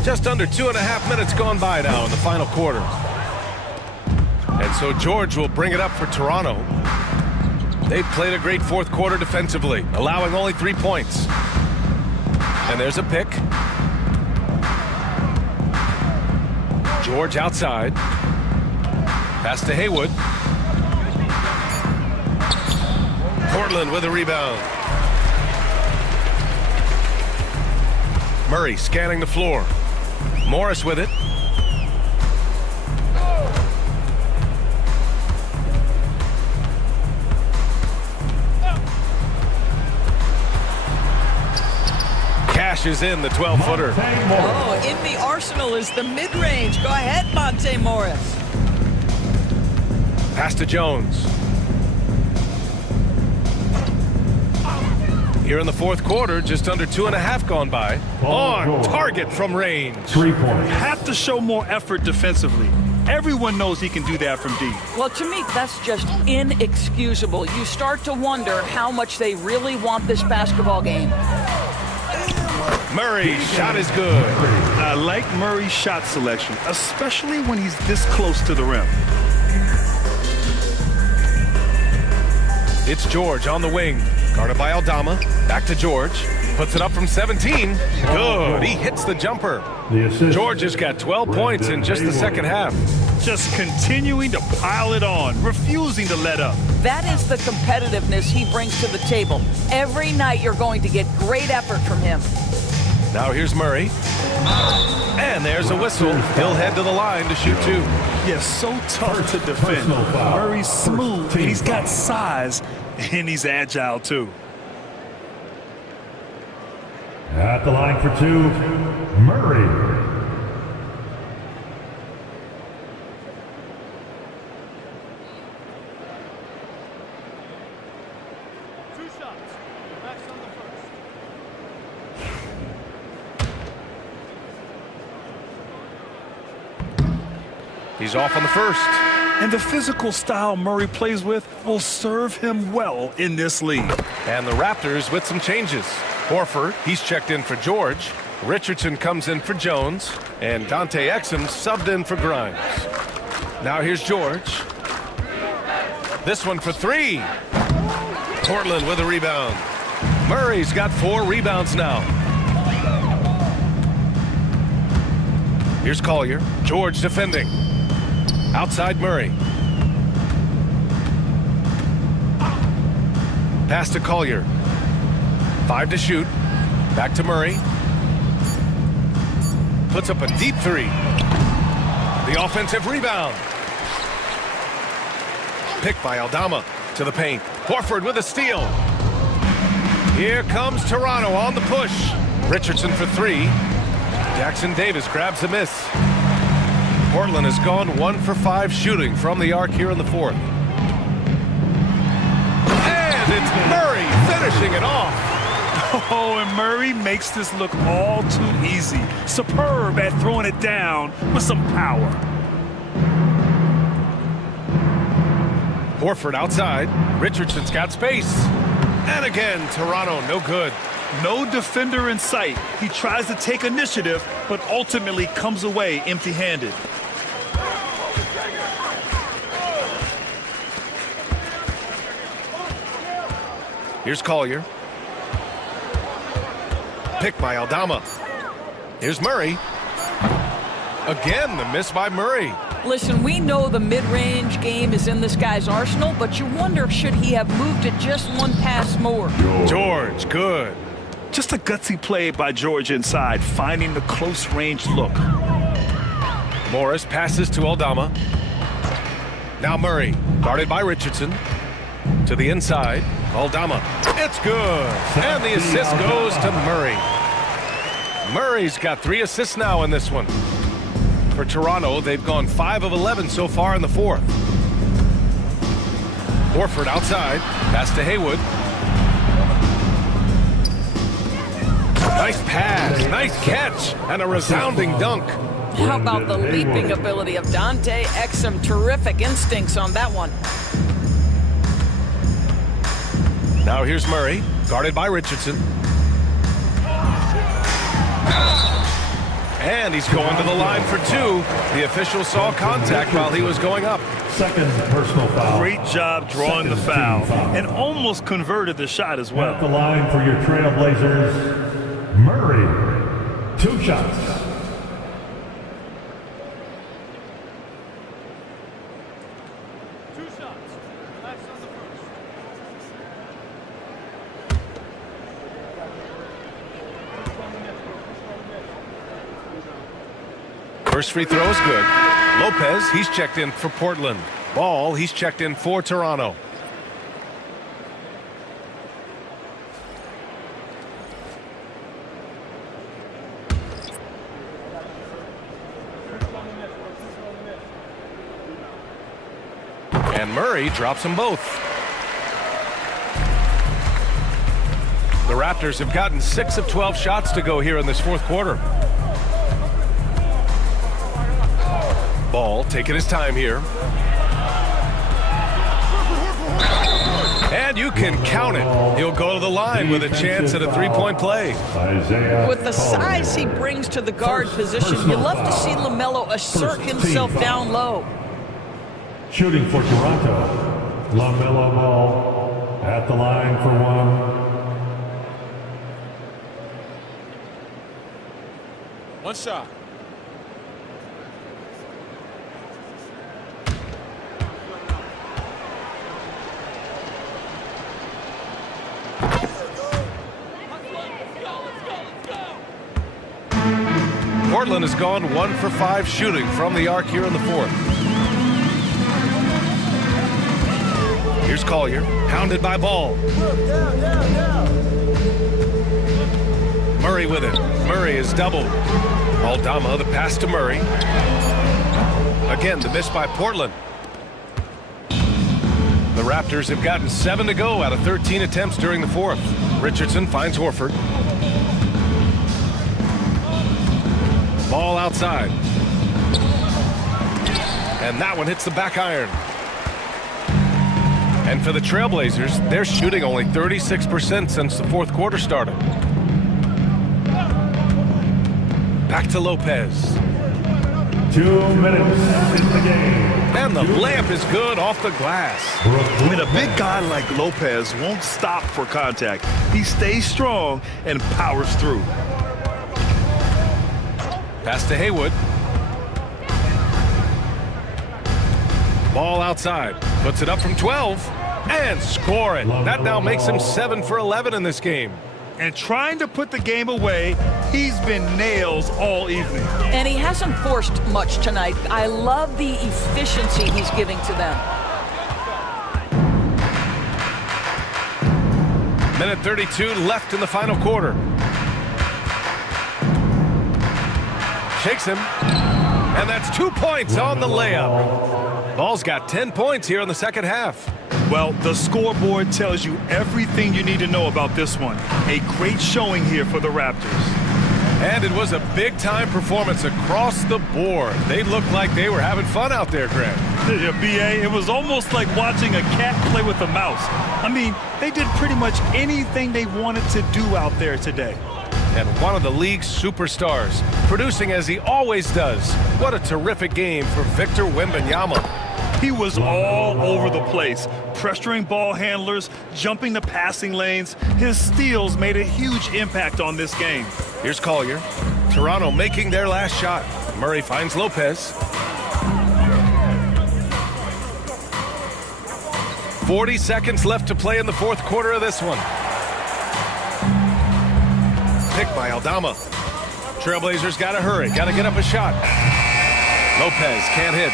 Just under 2.5 minutes gone by now in the final quarter. And so George will bring it up for Toronto. They've played a great fourth quarter defensively, allowing only 3 points. And there's a pick. George outside. Pass to Haywood. Portland with a rebound. Murray scanning the floor. Morris with it. Cashes in the 12-footer. Oh, in the arsenal is the mid-range. Go ahead, Monte Morris. Pass to Jones. Here in the fourth quarter, just under 2.5 gone by. On target from range. 3 points. Have to show more effort defensively. Everyone knows he can do that from deep. Well, to me, that's just inexcusable. You start to wonder how much they really want this basketball game. Murray's shot is good. I like Murray's shot selection, especially when he's this close to the rim. It's George on the wing. Guarded by Aldama. Back to George. Puts it up from 17. Good. He hits the jumper. George has got 12 points in just the second half. Just continuing to pile it on, refusing to let up. That is the competitiveness he brings to the table. Every night you're going to get great effort from him. Now here's Murray. And there's a whistle. He'll head to the line to shoot two. Yeah, so tough to defend. Murray's smooth, and he's got size, and he's agile too. At the line for two, Murray. He's off on the first. And the physical style Murray plays with will serve him well in this league. And the Raptors with some changes. Horford, he's checked in for George. Richardson comes in for Jones. And Dante Exum subbed in for Grimes. Now here's George. This one for three. Portland with a rebound. Murray's got 4 rebounds now. Here's Collier. George defending. Outside Murray. Pass to Collier. 5 to shoot. Back to Murray. Puts up a deep three. The offensive rebound. Picked by Aldama to the paint. Horford with a steal. Here comes Toronto on the push. Richardson for three. Jackson Davis grabs a miss. Portland has gone 1 for 5 shooting from the arc here in the fourth. And it's Murray finishing it off. Oh, and Murray makes this look all too easy. Superb at throwing it down with some power. Horford outside. Richardson's got space. And again, Toronto no good. No defender in sight. He tries to take initiative, but ultimately comes away empty-handed. Here's Collier. Picked by Aldama. Here's Murray. Again, the miss by Murray. Listen, we know the mid-range game is in this guy's arsenal, but you wonder, should he have moved it just one pass more? George, good. Just a gutsy play by George inside, finding the close-range look. Morris passes to Aldama. Now Murray, guarded by Richardson. To the inside, Aldama. It's good. And the assist goes to Murray. Murray's got 3 assists now in this one. For Toronto, they've gone 5 of 11 so far in the fourth. Horford outside. Pass to Haywood. Nice pass, nice catch, and a resounding dunk. How about the leaping ability of Dante Exum? Terrific instincts on that one. Now here's Murray, guarded by Richardson. And he's going to the line for 2. The official saw contact while he was going up. Second personal foul. Great job drawing the foul, and almost converted the shot as well. At the line for your Trailblazers, Murray. 2 shots. First free throw is good. Lopez, he's checked in for Portland. Ball, he's checked in for Toronto. And Murray drops them both. The Raptors have gotten 6 of 12 shots to go here in this fourth quarter. Ball taking his time here. And you can count it. He'll go to the line with a chance at a 3-point play. With the size he brings to the guard position, you love to see LaMelo assert himself down low. Shooting for Toronto, LaMelo Ball at the line for 1. One shot. Portland has gone 1 for 5 shooting from the arc here in the fourth. Here's Collier, hounded by Ball. Murray with it. Murray is doubled. Aldama, the pass to Murray. Again, the miss by Portland. The Raptors have gotten 7 to go out of 13 attempts during the fourth. Richardson finds Horford. Ball outside. And that one hits the back iron. And for the Trailblazers, they're shooting only 36% since the fourth quarter started. Back to Lopez. 2 minutes in the game. And the layup is good off the glass. I mean, a big guy like Lopez won't stop for contact. He stays strong and powers through. Pass to Haywood. Ball outside. Puts it up from 12. And score it. That now makes him 7 for 11 in this game. And trying to put the game away, he's been nails all evening. And he hasn't forced much tonight. I love the efficiency he's giving to them. Minute 32 left in the final quarter. Shakes him. And that's 2 points on the layup. Ball's got 10 points here in the second half. Well, the scoreboard tells you everything you need to know about this one. A great showing here for the Raptors. And it was a big-time performance across the board. They looked like they were having fun out there, Greg. Yeah, B.A., it was almost like watching a cat play with a mouse. I mean, they did pretty much anything they wanted to do out there today. And one of the league's superstars, producing as he always does. What a terrific game for Victor Wembanyama. He was all over the place, pressuring ball handlers, jumping the passing lanes. His steals made a huge impact on this game. Here's Collier. Toronto making their last shot. Murray finds Lopez. 40 seconds left to play in the fourth quarter of this one. Pick by Aldama. Trailblazers got to hurry, got to get up a shot. Lopez can't hit.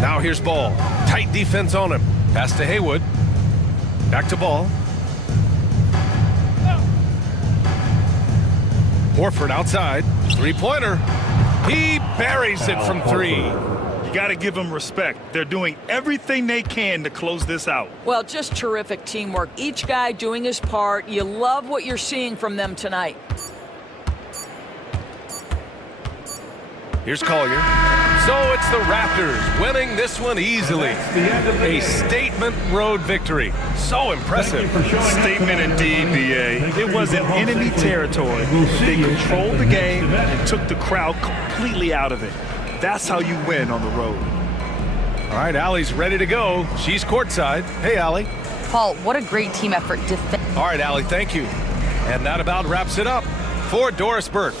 Now here's Ball. Tight defense on him. Pass to Haywood. Back to Ball. Horford outside. Three-pointer. He buries it from three. You got to give them respect. They're doing everything they can to close this out. Well, just terrific teamwork. Each guy doing his part. You love what you're seeing from them tonight. Here's Collier. So it's the Raptors winning this one easily. A statement road victory. So impressive. Statement indeed, B.A. It was in enemy territory. They controlled the game and took the crowd completely out of it. That's how you win on the road. All right, Allie's ready to go. She's courtside. Hey, Allie. Paul, what a great team effort. All right, Allie, thank you. And that about wraps it up. For Doris Burke.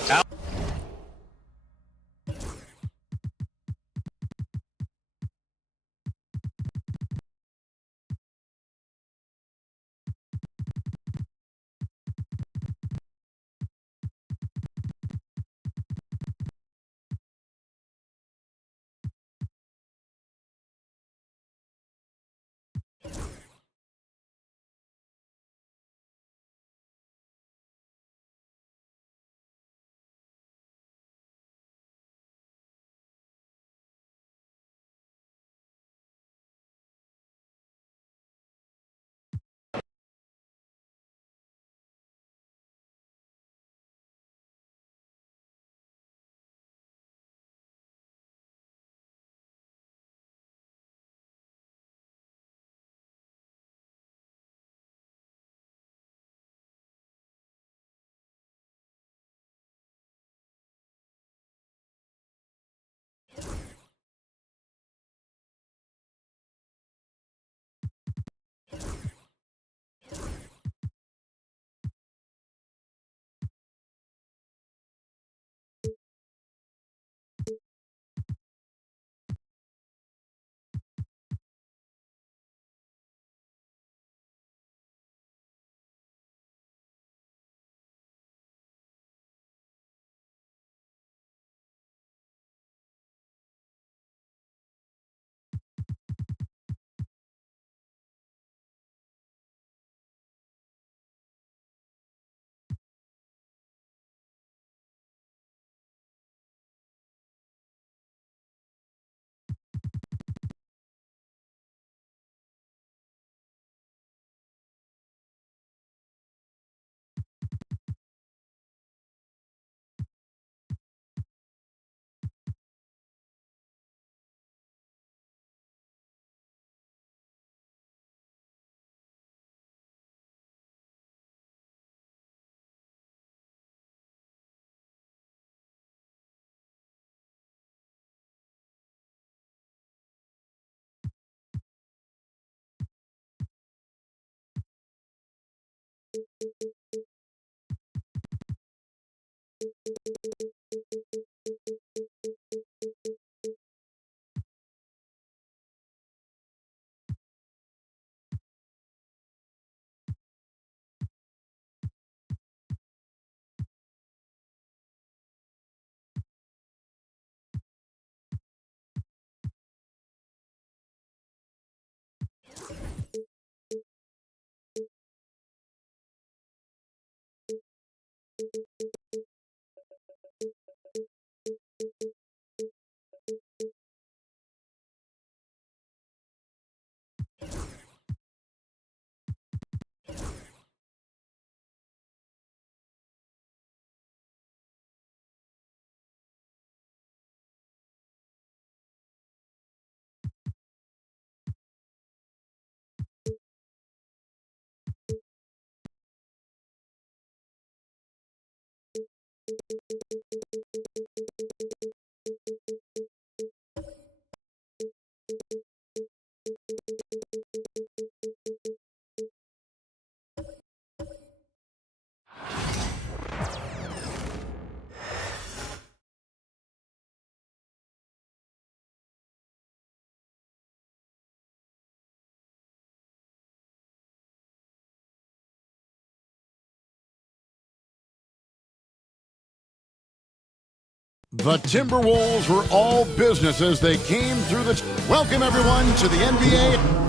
The Timberwolves were all business as they came through the... Welcome, everyone, to the NBA...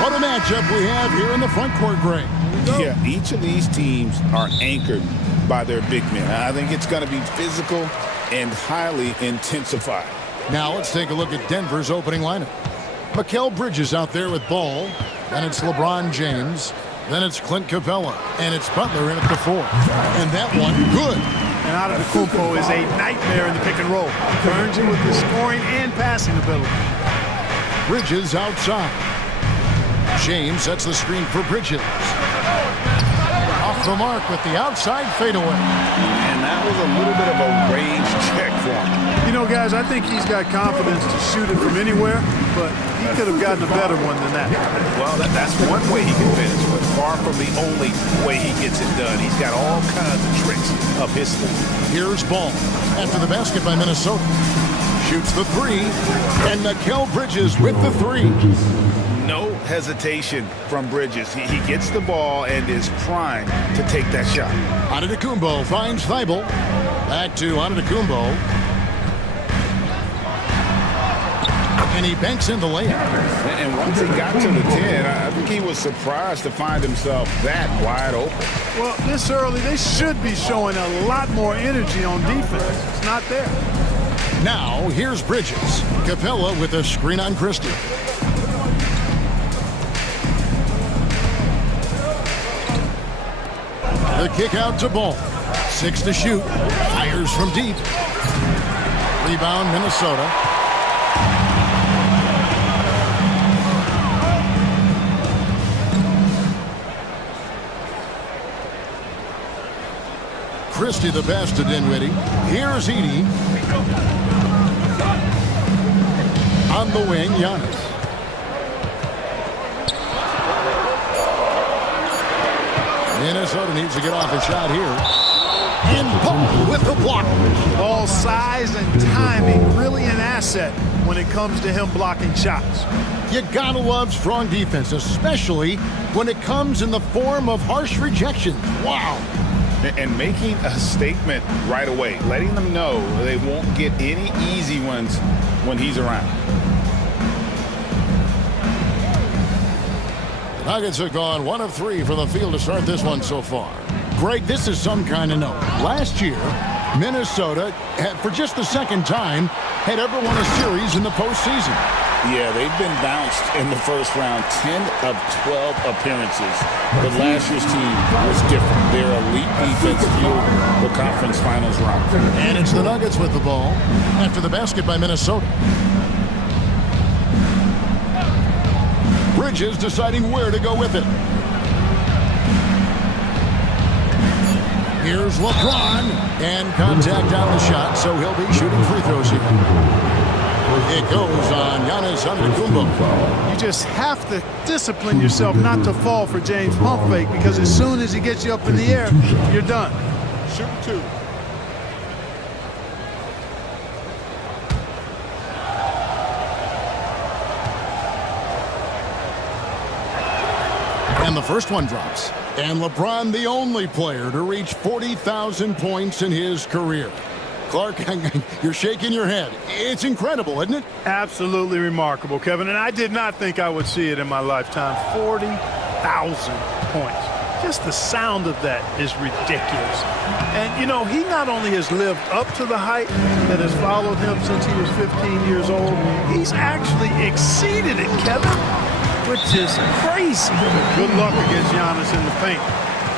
What a matchup we have here in the front court, Greg. Yeah, each of these teams are anchored by their big men. I think it's going to be physical and highly intensified. Now let's take a look at Denver's opening lineup. Mikal Bridges out there with ball. Then it's LeBron James. Then it's Clint Capella. And it's Butler in at the 4. And that one, good. And Antetokounmpo is a nightmare in the pick and roll. Burns you with his scoring and passing ability. Bridges outside. James sets the screen for Bridges. Off the mark with the outside fadeaway. And that was a little bit of a range check for him. You know, guys, I think he's got confidence to shoot it from anywhere, but he could have gotten a better one than that. Well, that's one way he can finish, but far from the only way he gets it done. He's got all kinds of tricks up his sleeve. Here's Ball after the basket by Minnesota. Shoots the 3, and Mikal Bridges with the 3. No hesitation from Bridges. He gets the ball and is primed to take that shot. Antetokounmpo finds Thibault. Back to Antetokounmpo. And he banks in the layup. And once he got to the 10, I think he was surprised to find himself that wide open. Well, this early, they should be showing a lot more energy on defense. It's not there. Now, here's Bridges. Capella with a screen on Christie. The kick out to Ball. 6 to shoot. Fires from deep. Rebound, Minnesota. Christie the pass to Dinwiddie. Here's Edey. On the wing, Giannis. Minnesota needs to get off a shot here. And Ball with the block. All size and timing really an asset when it comes to him blocking shots. You gotta love strong defense, especially when it comes in the form of harsh rejections. Wow. And making a statement right away, letting them know they won't get any easy ones when he's around. The Nuggets have gone 1 of 3 from the field to start this one so far. Greg, this is some kind of note. Last year, Minnesota, for just the second time, had ever won a series in the postseason. Yeah, they've been bounced in the first round 10 of 12 appearances. But last year's team was different. Their elite defense fueled the conference finals round. And it's the Nuggets with the ball after the basket by Minnesota. Bridges deciding where to go with it. Here's LeBron, and contact on the shot, so he'll be shooting free throws here. It goes on Giannis Antetokounmpo. You just have to discipline yourself not to fall for James pump fake, because as soon as he gets you up in the air, you're done. Shoot 2. And the first one drops. And LeBron, the only player to reach 40,000 points in his career. Clark, you're shaking your head. It's incredible, isn't it? Absolutely remarkable, Kevin. And I did not think I would see it in my lifetime. 40,000 points. Just the sound of that is ridiculous. And, you know, he not only has lived up to the hype that has followed him since he was 15 years old, he's actually exceeded it, Kevin, which is crazy. Good luck against Giannis in the paint.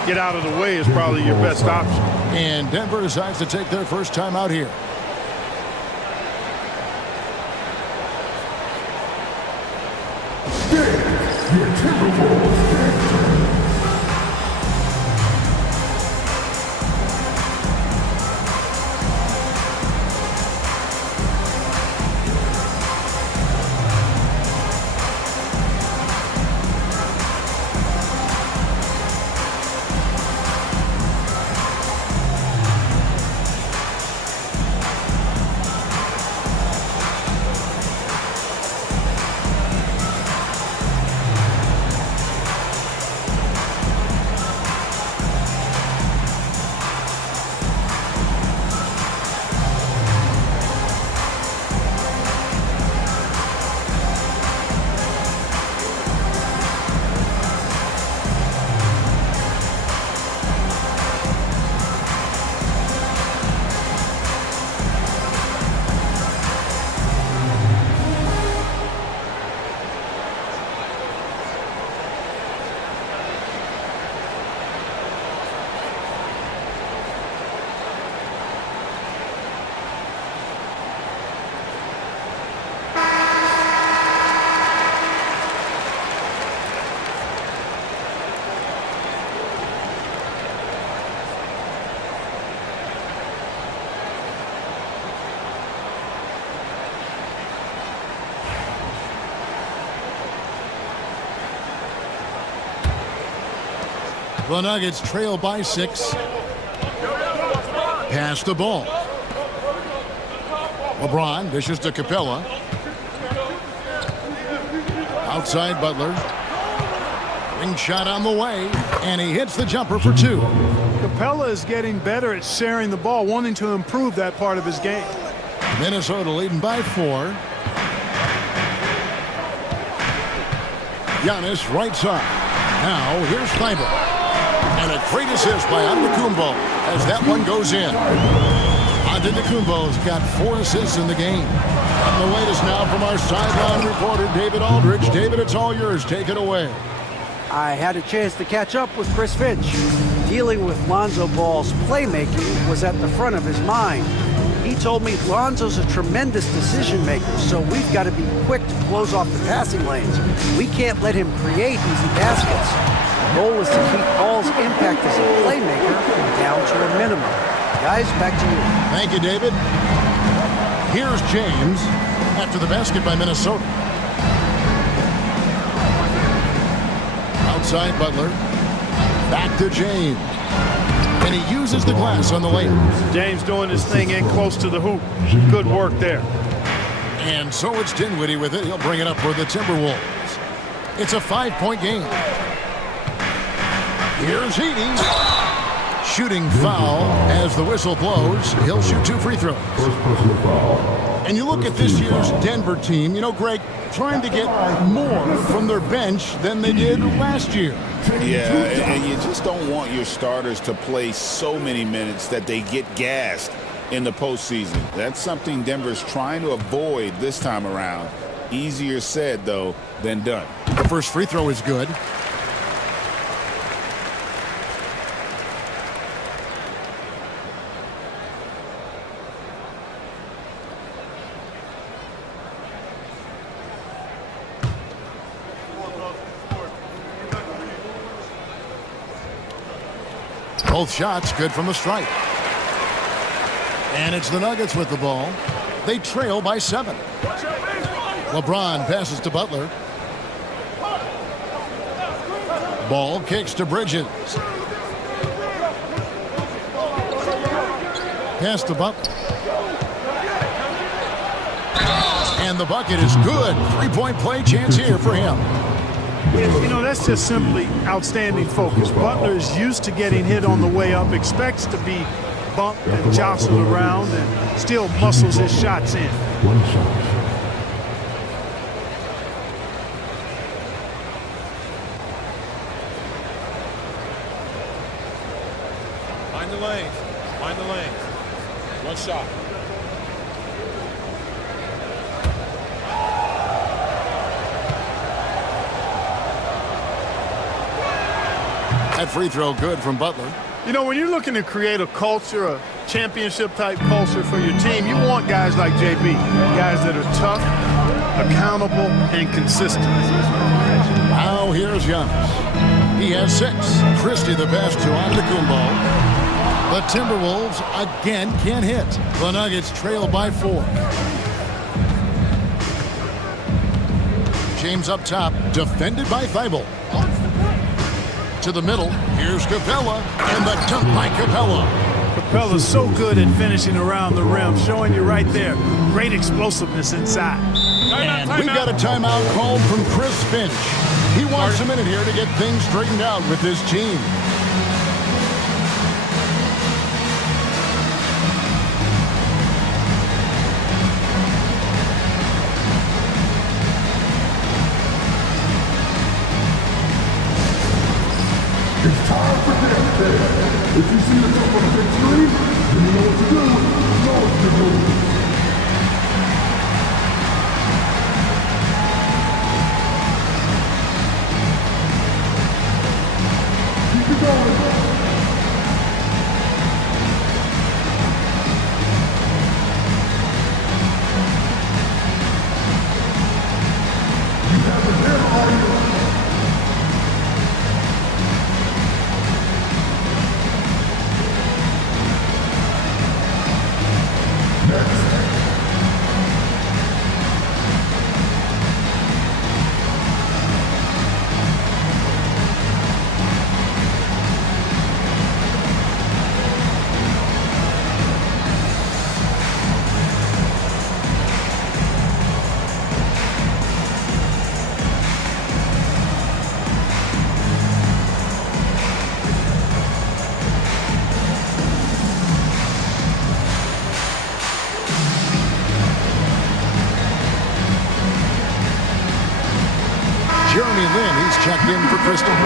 Get out of the way is probably your best option. And Denver decides to take their first time out here. The Nuggets trail by 6. Pass the ball. LeBron dishes to Capella. Outside Butler. Ring shot on the way, and he hits the jumper for 2. Capella is getting better at sharing the ball, wanting to improve that part of his game. Minnesota leading by 4. Giannis right side. Now here's Kleber. And a great assist by Antetokounmpo as that one goes in. Antetokounmpo's got 4 assists in the game. And the latest now from our sideline reporter, David Aldridge. David, it's all yours. Take it away. I had a chance to catch up with Chris Finch. Dealing with Lonzo Ball's playmaking was at the front of his mind. He told me Lonzo's a tremendous decision maker, so we've got to be quick to close off the passing lanes. We can't let him create easy baskets. The goal is to keep Ball's impact as a playmaker down to a minimum. Guys, back to you. Thank you, David. Here's James after the basket by Minnesota. Outside Butler. Back to James. And he uses the glass on the layup. James doing his thing in close to the hoop. Good work there. And so it's Dinwiddie with it. He'll bring it up for the Timberwolves. It's a 5-point game. Here's Heaney. Shooting foul as the whistle blows. He'll shoot 2 free throws. And you look at this year's Denver team, you know, Greg, trying to get more from their bench than they did last year. Yeah, and you just don't want your starters to play so many minutes that they get gassed in the postseason. That's something Denver's trying to avoid this time around. Easier said, though, than done. The first free throw is good. Both shots good from the stripe. And it's the Nuggets with the ball. They trail by 7. LeBron passes to Butler. Ball kicks to Bridges. Pass to Butler. And the bucket is good. 3-point play chance here for him. You know, that's just simply outstanding focus. Butler is used to getting hit on the way up, expects to be bumped and jostled around, and still muscles his shots in. One shot. Mind the lanes. Mind the lanes. One shot. That free throw good from Butler. You know, when you're looking to create a culture, a championship-type culture for your team, you want guys like JB, guys that are tough, accountable, and consistent. Now here's Giannis. He has 6. Christie the pass to Antetokounmpo. The Timberwolves again can't hit. The Nuggets trail by 4. James up top, defended by Thibault. To the middle, here's Capella, and the dunk by Capella. Capella's so good at finishing around the rim, showing you right there, great explosiveness inside. And we've got a timeout called from Chris Finch. He wants a minute here to get things straightened out with his team. It's time for dance day. If you see yourself on the big screen, then you know what to do. You know what to do. Keep it going. You have the hair on you. Jeremy Lin, he's checked in for Crystal.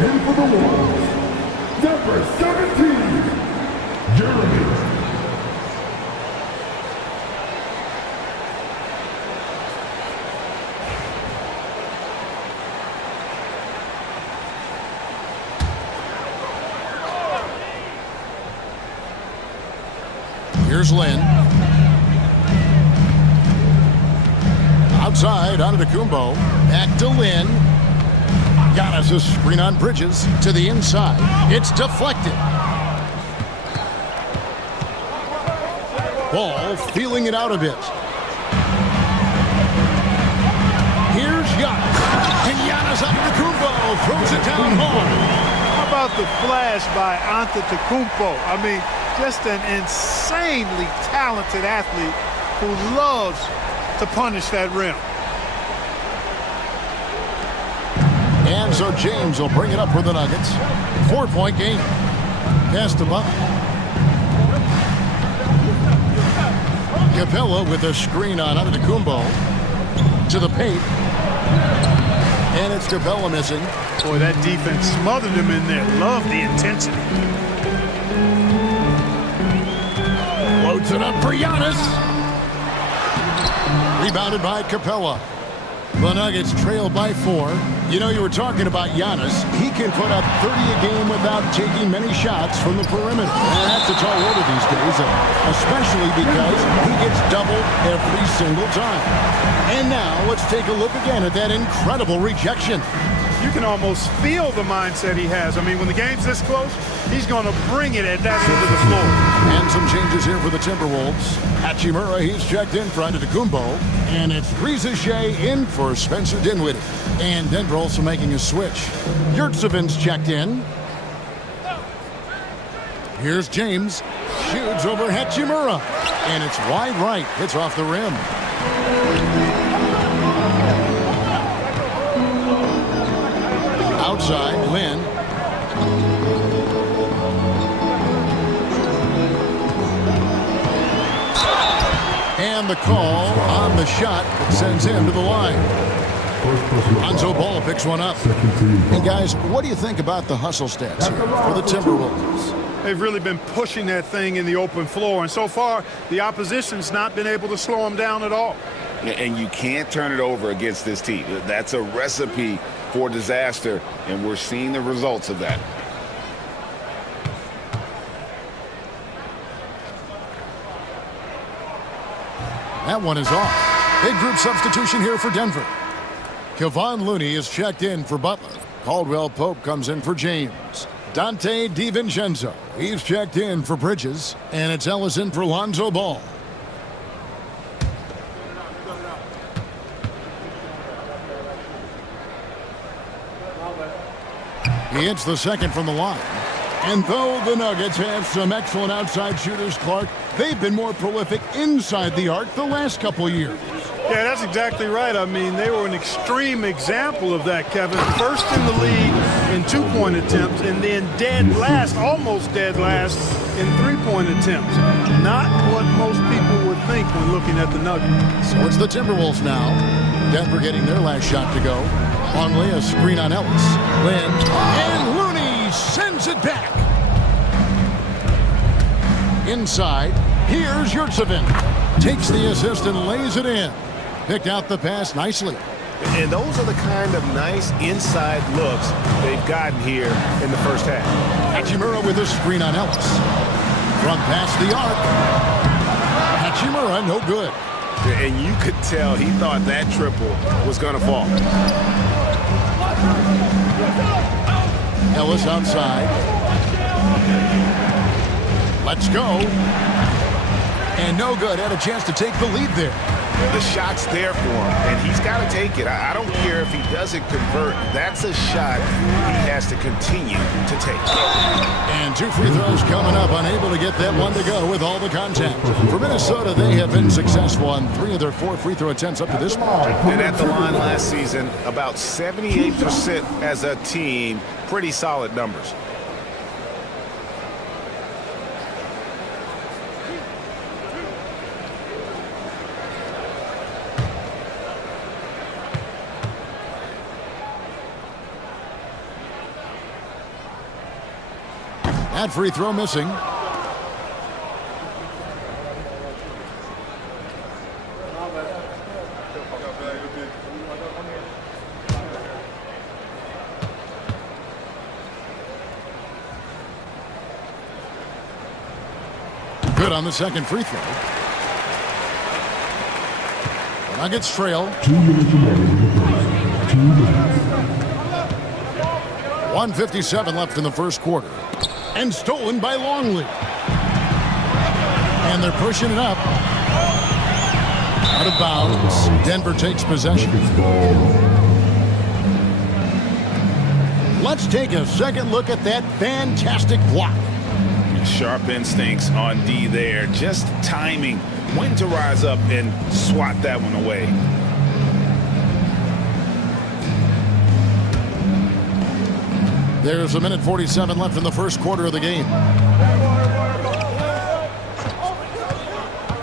In for the Wolves, number 17, Jeremy. Here's Lin. Outside, Antetokounmpo. Back to Lin. Giannis a screen on Bridges to the inside. It's deflected. Ball feeling it out a bit. Here's Giannis. And Giannis Antetokounmpo throws it down hard. How about the flash by Antetokounmpo? I mean, just an insanely talented athlete who loves to punish that rim. And so James will bring it up for the Nuggets. 4-point game. Pass to Buck. Capella with a screen on Antetokounmpo. To the paint. And it's Capella missing. Boy, that defense smothered him in there. Love the intensity. Loads it up for Giannis. Rebounded by Capella. The Nuggets trail by 4. You know, you were talking about Giannis. He can put up 30 a game without taking many shots from the perimeter. And that's a tall order these days, especially because he gets doubled every single time. And now let's take a look again at that incredible rejection. you can almost feel the mindset he has. I mean, when the game's this close, he's going to bring it at that end of the floor. And some changes here for the Timberwolves. Hachimura, he's checked in for Antetokounmpo. And it's Reza Shea in for Spencer Dinwiddie. And Denver also making a switch. Yurtseven's checked in. Here's James. Shoots over Hachimura. And it's wide right. Hits off the rim. Outside, Lynn. And the call on the shot that sends him to the line. Lonzo Ball picks one up. Hey, guys, what do you think about the hustle stats here for the Timberwolves? They've really been pushing that thing in the open floor, and so far, the opposition's not been able to slow them down at all. And you can't turn it over against this team. That's a recipe for disaster, and we're seeing the results of that. That one is off. Big group substitution here for Denver. Kevon Looney is checked in for Butler. Caldwell Pope comes in for James. Dante DiVincenzo, he's checked in for Bridges. And it's Ellison for Lonzo Ball. He hits the second from the line. And though the Nuggets have some excellent outside shooters, Clark, they've been more prolific inside the arc the last couple years. Yeah, that's exactly right. I mean, they were an extreme example of that, Kevin. First in the league in two-point attempts, and then dead last, almost dead last, in three-point attempts. Not what most people would think when looking at the Nuggets. So it's the Timberwolves now. Denver getting their last shot to go. Longley, a screen on Ellis. Lynn, and Looney sends it back. Inside, here's Yurtseven. Takes the assist and lays it in. Picked out the pass nicely. And those are the kind of nice inside looks they've gotten here in the first half. Hachimura with a screen on Ellis. From past the arc. Hachimura, no good. And you could tell he thought that triple was going to fall. Ellis outside. Let's go. And no good. Had a chance to take the lead there. The shot's there for him, and he's got to take it. I don't care if he doesn't convert. That's a shot he has to continue to take. And two free throws coming up. Unable to get that one to go with all the contact. For Minnesota, they have been successful on 3 of their 4 free throw attempts up to this point. And at the line last season, about 78% as a team. Pretty solid numbers. That free throw missing. Good on the second free throw. The Nuggets trail. 1:57 left in the first quarter. And stolen by Longley. And they're pushing it up. Out of bounds. Denver takes possession. Let's take a second look at that fantastic block. Sharp instincts on D there. Just timing when to rise up and swat that one away. There's 1:47 left in the first quarter of the game.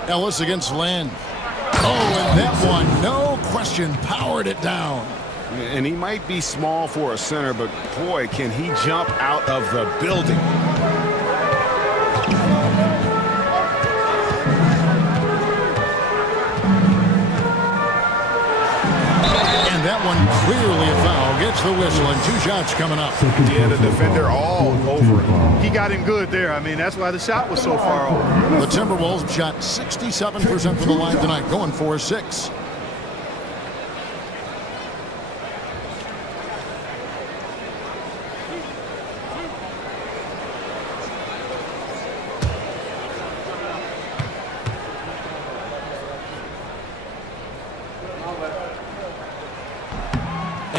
Ellis against Land. Oh, and that one, no question, powered it down. And he might be small for a center, but boy, can he jump out of the building. And that one clearly a foul. Gets the whistle and 2 shots coming up. Yeah, the defender all over him. He got him good there. I mean, that's why the shot was so far off. The Timberwolves shot 67% from the line tonight, going 4-6.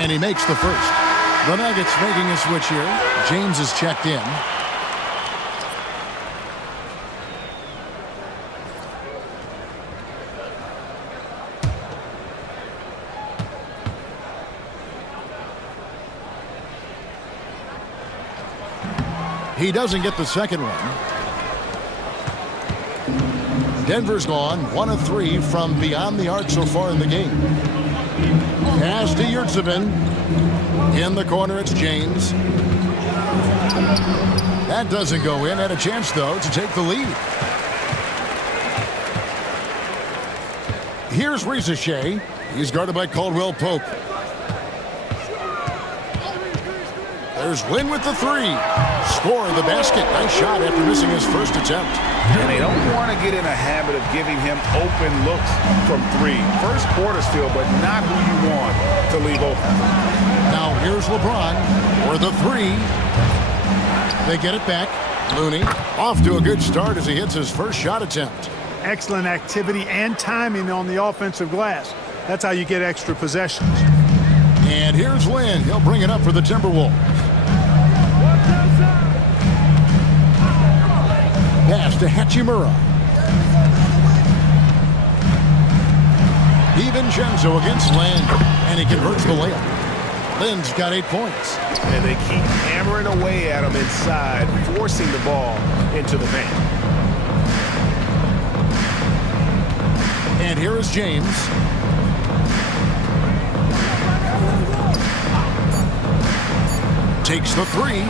And he makes the first. The Nuggets making a switch here. James is checked in. He doesn't get the second one. Denver's gone 1 of 3 from beyond the arc so far in the game. Pass to Yurtseven. In the corner, it's James. That doesn't go in. Had a chance, though, to take the lead. Here's Risacher. He's guarded by Caldwell Pope. There's Lin with the 3. Score the basket. Nice shot after missing his first attempt. And they don't want to get in a habit of giving him open looks from 3. First quarter still, but not who you want to leave open. Now here's LeBron for the 3. They get it back. Looney off to a good start as he hits his first shot attempt. Excellent activity and timing on the offensive glass. That's how you get extra possessions. And here's Lin. He'll bring it up for the Timberwolves. Pass to Hachimura. DiVincenzo against Lin, and he converts the layup. Lin's got 8 points. And they keep hammering away at him inside, forcing the ball into the paint. And here is James. Takes the 3.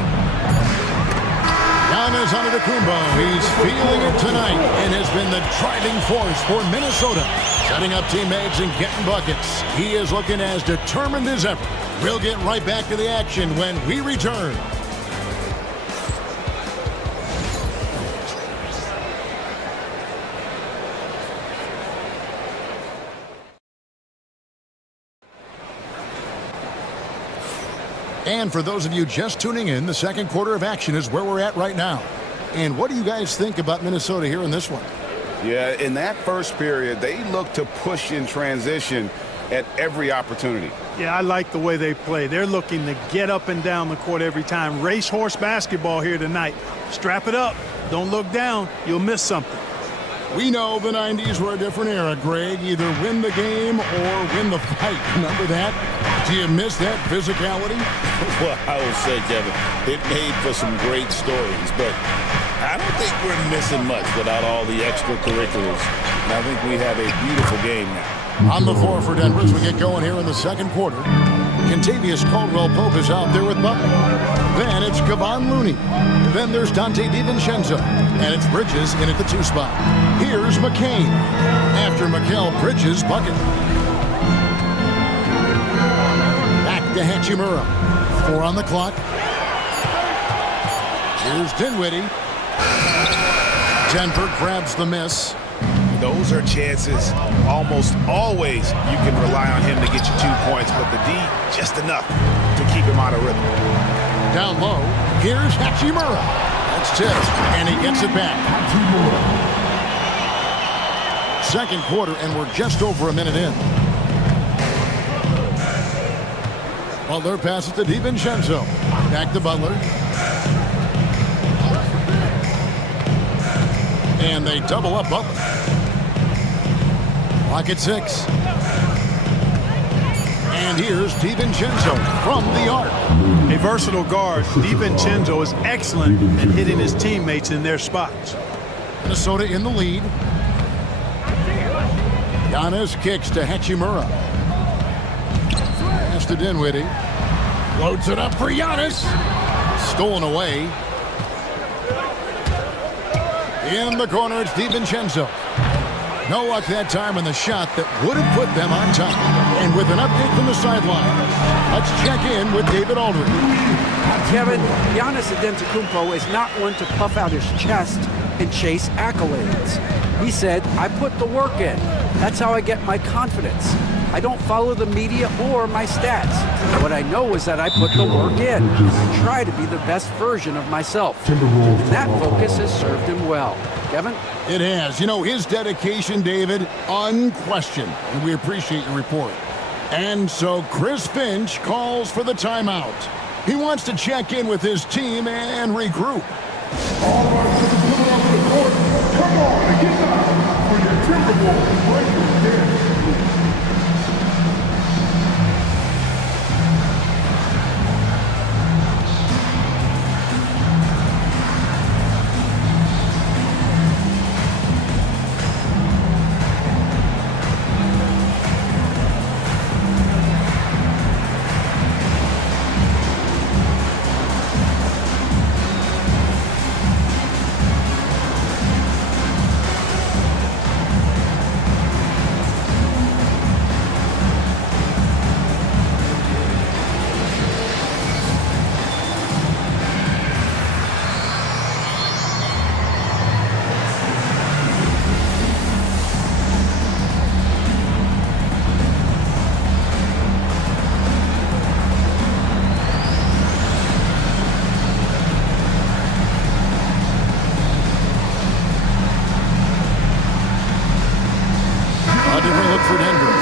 Giannis Antetokounmpo, he's feeling it tonight and has been the driving force for Minnesota. Setting up teammates and getting buckets. He is looking as determined as ever. We'll get right back to the action when we return. And for those of you just tuning in, the second quarter of action is where we're at right now. And what do you guys think about Minnesota here in this one? Yeah, in that first period, they look to push in transition at every opportunity. Yeah, I like the way they play. They're looking to get up and down the court every time. Racehorse basketball here tonight. Strap it up. Don't look down. You'll miss something. We know the 90s were a different era, Greg. Either win the game or win the fight. Remember that? Do you miss that physicality? Well, I would say, Kevin, it made for some great stories, but I don't think we're missing much without all the extracurriculars. And I think we have a beautiful game now. On the floor for Denver as we get going here in the second quarter. Contavious Caldwell-Pope is out there with Butler. Then it's Kevon Looney. Then there's Donte DiVincenzo. And it's Bridges in at the 2 spot. Here's McCain. After Mikal Bridges' bucket. Back to Hachimura. 4 on the clock. Here's Dinwiddie. Denver grabs the miss. Those are chances almost always you can rely on him to get you 2 points, but the D just enough to keep him out of rhythm. Down low, here's Hachimura. That's tipped, and he gets it back. Second quarter, and we're just over a minute in. Butler passes to DiVincenzo. Back to Butler. And they double up Butler. Clock at 6. And here's DiVincenzo from the arc. A versatile guard, DiVincenzo is excellent at hitting his teammates in their spots. Minnesota in the lead. Giannis kicks to Hachimura. Pass to Dinwiddie. Loads it up for Giannis. Stolen away. In the corner, it's DiVincenzo. No luck that time on the shot that would have put them on top. And with an update from the sideline, let's check in with David Aldridge. Kevin, Giannis Antetokounmpo is not one to puff out his chest and chase accolades. He said, I put the work in. That's how I get my confidence. I don't follow the media or my stats. What I know is that I put the work in. I try to be the best version of myself. And that focus has served him well. Kevin? It has. You know, his dedication, David, unquestioned. And we appreciate your report. And so Chris Finch calls for the timeout. He wants to check in with his team and regroup. All right, to the middle of the court. Come on and get down for your Timberwolves breakers dance. For Denver,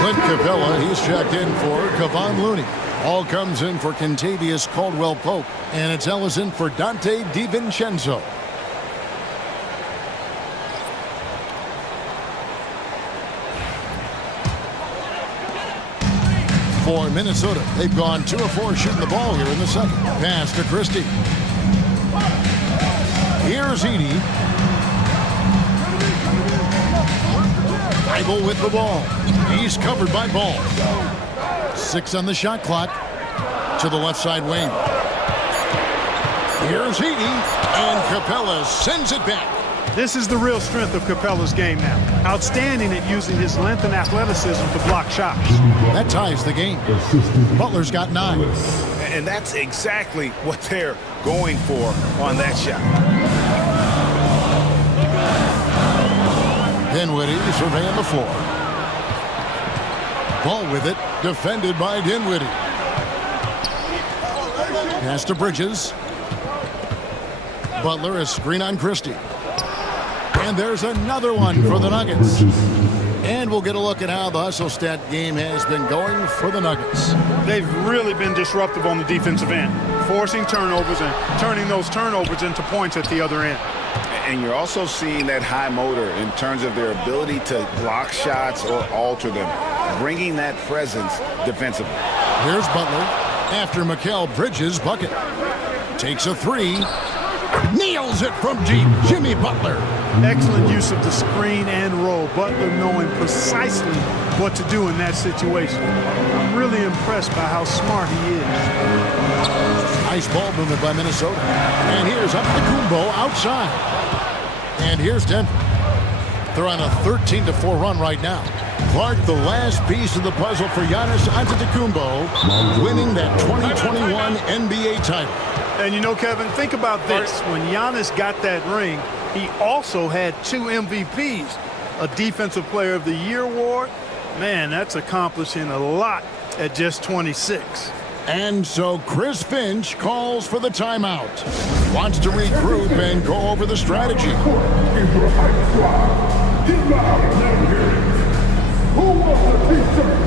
Clint Capella, he's checked in for Kevon Looney. All comes in for Kentavious Caldwell-Pope, and it's Ellis in for Dante DiVincenzo. For Minnesota, they've gone 2 of 4 shooting the ball here in the second. Pass to Christie. Here's Edey. Bible with the ball. He's covered by Ball. 6 on the shot clock. To the left side wing. Here's Edey, and Capella sends it back. This is the real strength of Capella's game now. Outstanding at using his length and athleticism to block shots. That ties the game. Butler's got 9. And that's exactly what they're going for on that shot. Dinwiddie surveying the floor. Ball with it, defended by Dinwiddie. Pass to Bridges. Butler, a screen on Christie. And there's another one for the Nuggets. And we'll get a look at how the hustle stat game has been going for the Nuggets. They've really been disruptive on the defensive end, forcing turnovers and turning those turnovers into points at the other end. And you're also seeing that high motor in terms of their ability to block shots or alter them, bringing that presence defensively. Here's Butler after Mikal Bridges' bucket. Takes a 3. Nails it from deep. Jimmy Butler. Excellent use of the screen and roll. Butler knowing precisely what to do in that situation. I'm really impressed by how smart he is. Nice ball movement by Minnesota. And here's Antetokounmpo outside. And here's Denver. They're on a 13-4 run right now. Clark, the last piece of the puzzle for Giannis Antetokounmpo, winning that 2021 NBA title. And you know, Kevin, think about this. When Giannis got that ring, he also had 2 MVPs, a Defensive Player of the Year award. Man, that's accomplishing a lot at just 26. And so Chris Finch calls for the timeout. Wants to regroup and go over the strategy. Who wants a t-shirt?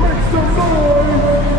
Make some noise!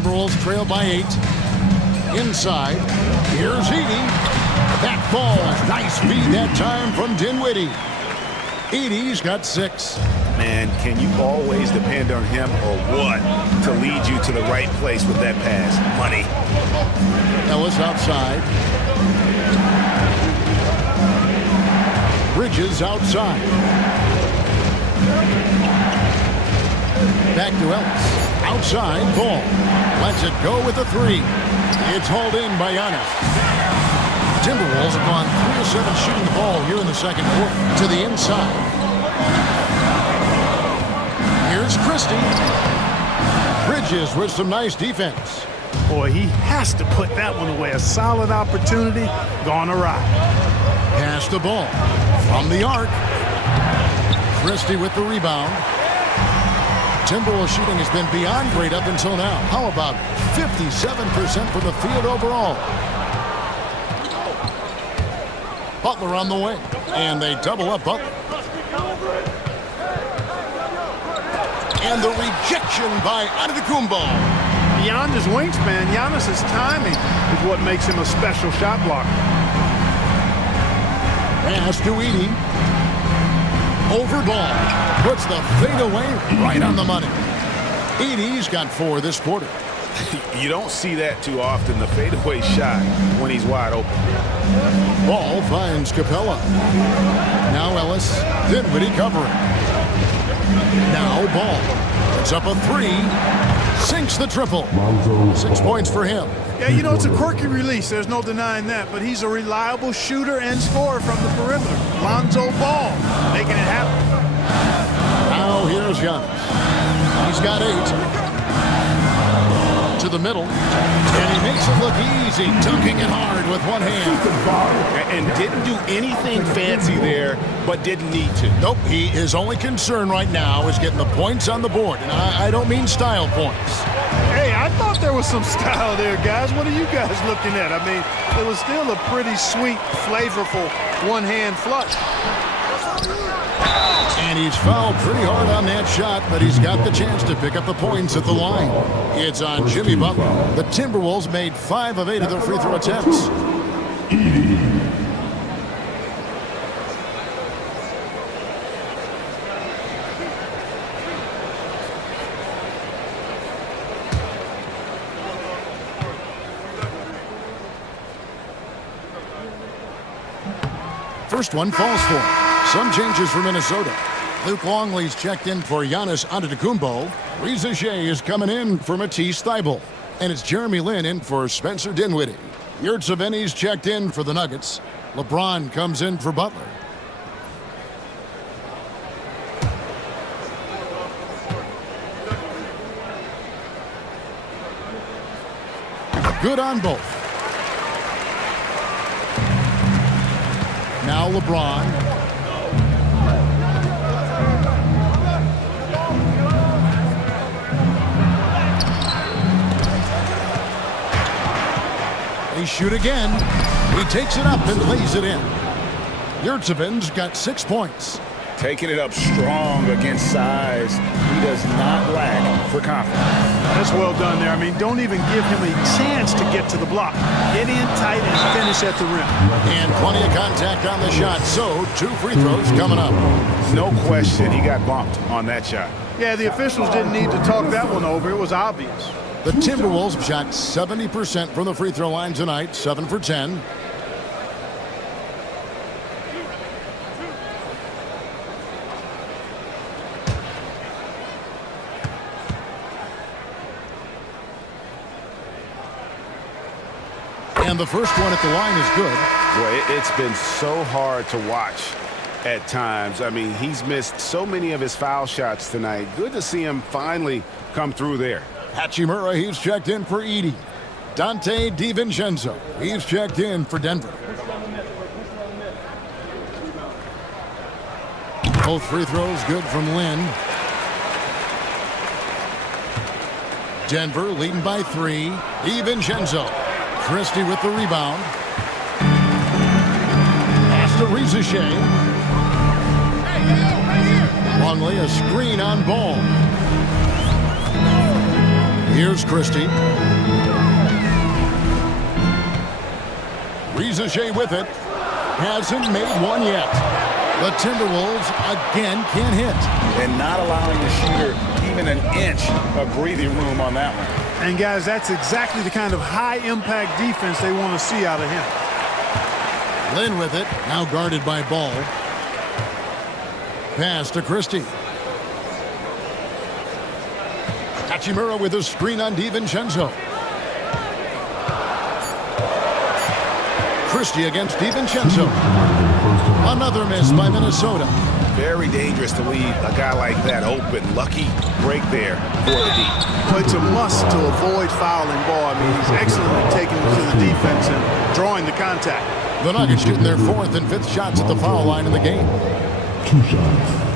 Timberwolves trail by 8. Inside, here's Edey. That falls. Nice feed that time from Dinwiddie. Edey's got 6. Man, can you always depend on him or what to lead you to the right place with that pass? Money. Ellis outside. Bridges outside. Back to Ellis. Outside, Ball. Lets it go with a 3. It's hauled in by Giannis. Timberwolves have gone 3 of 7 shooting the ball here in the second quarter. To the inside. Here's Christie. Bridges with some nice defense. Boy, he has to put that one away. A solid opportunity gone awry. Pass the ball from the arc. Christie with the rebound. Timberwolves shooting has been beyond great up until now. How about 57% from the field overall? Butler on the wing, and they double up Butler. And the rejection by Antetokounmpo. Beyond his wingspan, Giannis' timing is what makes him a special shot blocker. Pass to Edey. Over Ball. Puts the fadeaway right on the money. Edey's got 4 this quarter. You don't see that too often, the fadeaway shot when he's wide open. Ball finds Capella. Now Ellis. Dinwiddie covering. Now Ball. It's up a 3. Sinks the triple. 6 points for him. Yeah, you know, it's a quirky release. There's no denying that. But he's a reliable shooter and scorer from the perimeter. Lonzo Ball making it happen. Now here's Giannis. He's got 8. To the middle. And he makes it look easy. Dunking it hard with one hand. And didn't do anything fancy there, but didn't need to. Nope. His only concern right now is getting the points on the board. And I don't mean style points. Hey, I thought there was some style there, guys. What are you guys looking at? I mean, it was still a pretty sweet, flavorful one-hand flush. And he's fouled pretty hard on that shot, but he's got the chance to pick up the points at the line. It's on Jimmy Butler. The Timberwolves made 5 of 8 of their free throw attempts. First one falls for him. Some changes for Minnesota. Luke Longley's checked in for Giannis Antetokounmpo. Reza Shea is coming in for Matisse Thybulle. And it's Jeremy Lin in for Spencer Dinwiddie. Yurtseven's checked in for the Nuggets. LeBron comes in for Butler. Good on both. Now LeBron. They shoot again. He takes it up and lays it in. Yurtseven's got 6 points. Taking it up strong against size. He does not lack for confidence. That's well done there. I mean, don't even give him a chance to get to the block. Get in tight and finish at the rim. And plenty of contact on the shot. So 2 free throws coming up. No question, he got bumped on that shot. Yeah, the officials didn't need to talk that one over. It was obvious. The Timberwolves shot 70% from the free throw line tonight, 7 for 10. And the first one at the line is good. Boy, it's been so hard to watch at times. I mean, he's missed so many of his foul shots tonight. Good to see him finally come through there. Hachimura, he's checked in for Edey. Dante DiVincenzo, he's checked in for Denver. Both free throws good from Lin. Denver leading by 3. DiVincenzo. Christie with the rebound. Pass to Reza Shea. Longley, a screen on Ball. Here's Christie. Rizachet with it. Hasn't made one yet. The Timberwolves again can't hit. And not allowing the shooter even an inch of breathing room on that one. And guys, that's exactly the kind of high-impact defense they want to see out of him. Lynn with it, now guarded by Ball. Pass to Christie. Hachimura with a screen on DiVincenzo. Christie against DiVincenzo. Another miss by Minnesota. Very dangerous to leave a guy like that open. Lucky break there for the D. Well, it's a must to avoid fouling Ball. I mean, he's excellent at taking it to the defense and drawing the contact. The Nuggets shooting their 4th and 5th shots at the foul line in the game. 2 shots.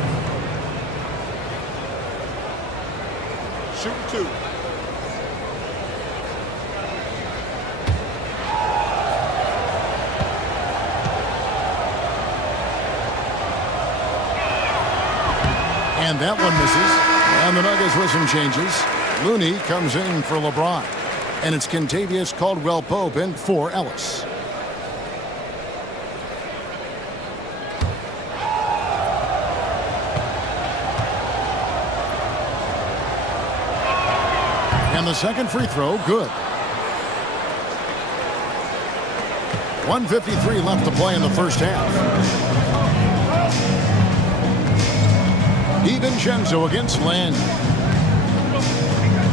Shoot 2. And that one misses. And the Nuggets with some changes. Looney comes in for LeBron. And it's Kentavious Caldwell-Pope in for Ellis. And the second free throw, good. 1:53 left to play in the first half. DiVincenzo against Lynn.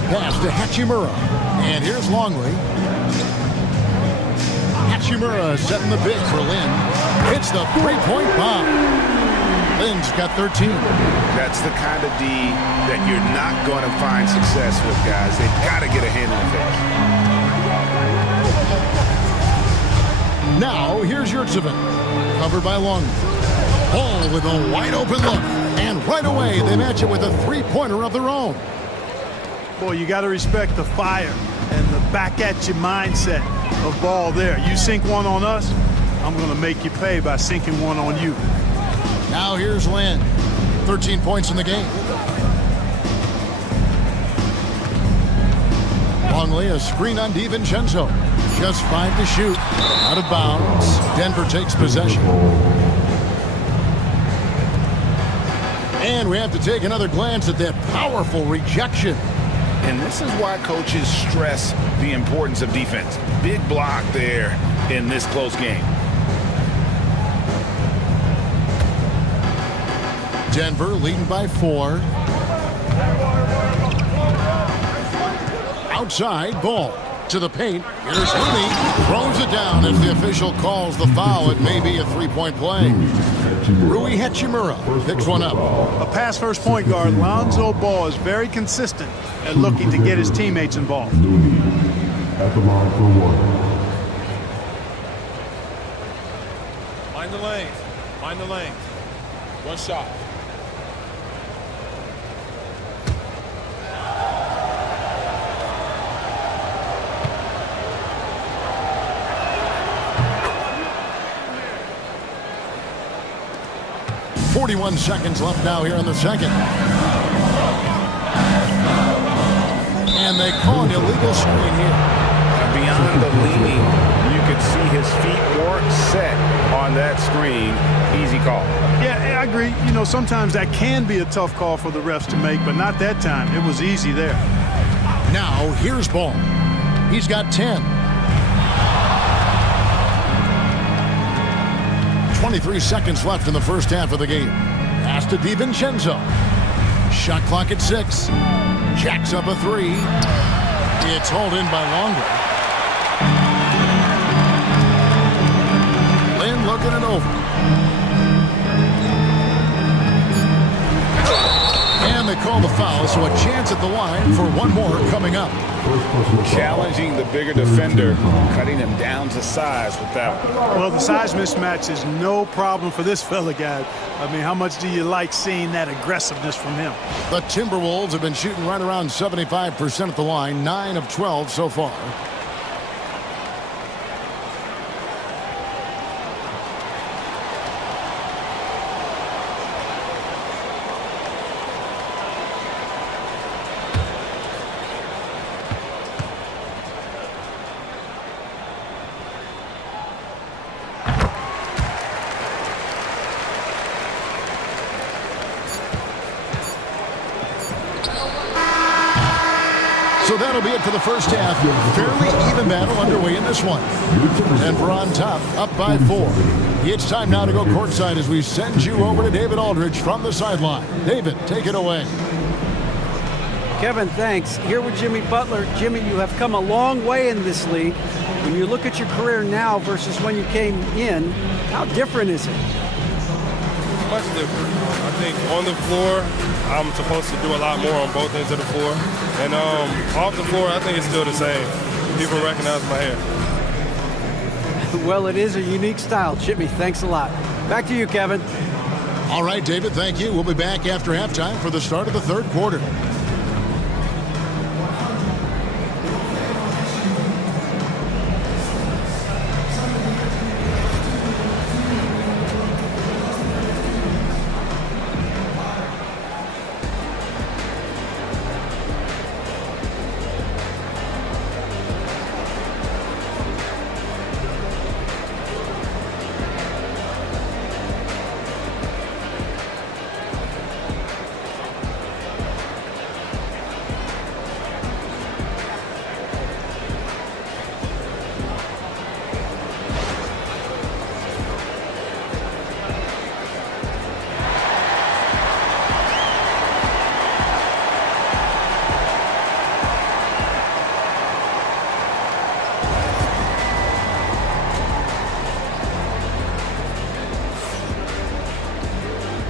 Pass to Hachimura. And here's Longley. Hachimura setting the big for Lynn. Hits the three-point bomb. Lynn's got 13. That's the kind of D that you're not going to find success with, guys. They've got to get a hand in the face. Now, here's Yurtseven. Covered by Longley. Ball with a wide open look. And right away, they match it with a three-pointer of their own. Boy, you got to respect the fire and the back-at-you mindset of Ball there. You sink one on us, I'm going to make you pay by sinking one on you. Now here's Lynn. 13 points in the game. Longley, a screen on DiVincenzo. Just 5 to shoot. Out of bounds. Denver takes possession. And we have to take another glance at that powerful rejection. And this is why coaches stress the importance of defense. Big block there in this close game. Denver leading by 4. Outside, Ball to the paint. Here's Looney. Throws it down as the official calls the foul. It may be a three-point play. Rui Hachimura picks one up. A pass-first point guard, Lonzo Ball is very consistent at looking to get his teammates involved. Looney at the line for 1. Mind the lanes. Mind the lanes. One shot. .41 seconds left now here in the second. And they call an illegal screen here. Beyond the leaning, you could see his feet weren't set on that screen. Easy call. Yeah, I agree. You know, sometimes that can be a tough call for the refs to make, but not that time. It was easy there. Now, here's Ball. He's got 10. 23 seconds left in the first half of the game. Pass to DiVincenzo. Shot clock at 6. Jacks up a 3. It's hauled in by Longley. Lynn looking it over. And they call the foul, so a chance at the line for one more coming up. Challenging the bigger defender, cutting him down to size with that one. Well, the size mismatch is no problem for this fella, guys. I mean, how much do you like seeing that aggressiveness from him? The Timberwolves have been shooting right around 75% at the line, 9 of 12 so far. So that'll be it for the first half. Fairly even battle underway in this one. Denver on top, up by 4. It's time now to go courtside as we send you over to David Aldridge from the sideline. David, take it away. Kevin, thanks. Here with Jimmy Butler. Jimmy, you have come a long way in this league. When you look at your career now versus when you came in, how different is it? Much different. I think on the floor, I'm supposed to do a lot more on both ends of the floor. And off the floor, I think it's still the same. People recognize my hair. Well, it is a unique style. Jimmy, thanks a lot. Back to you, Kevin. All right, David, thank you. We'll be back after halftime for the start of the third quarter.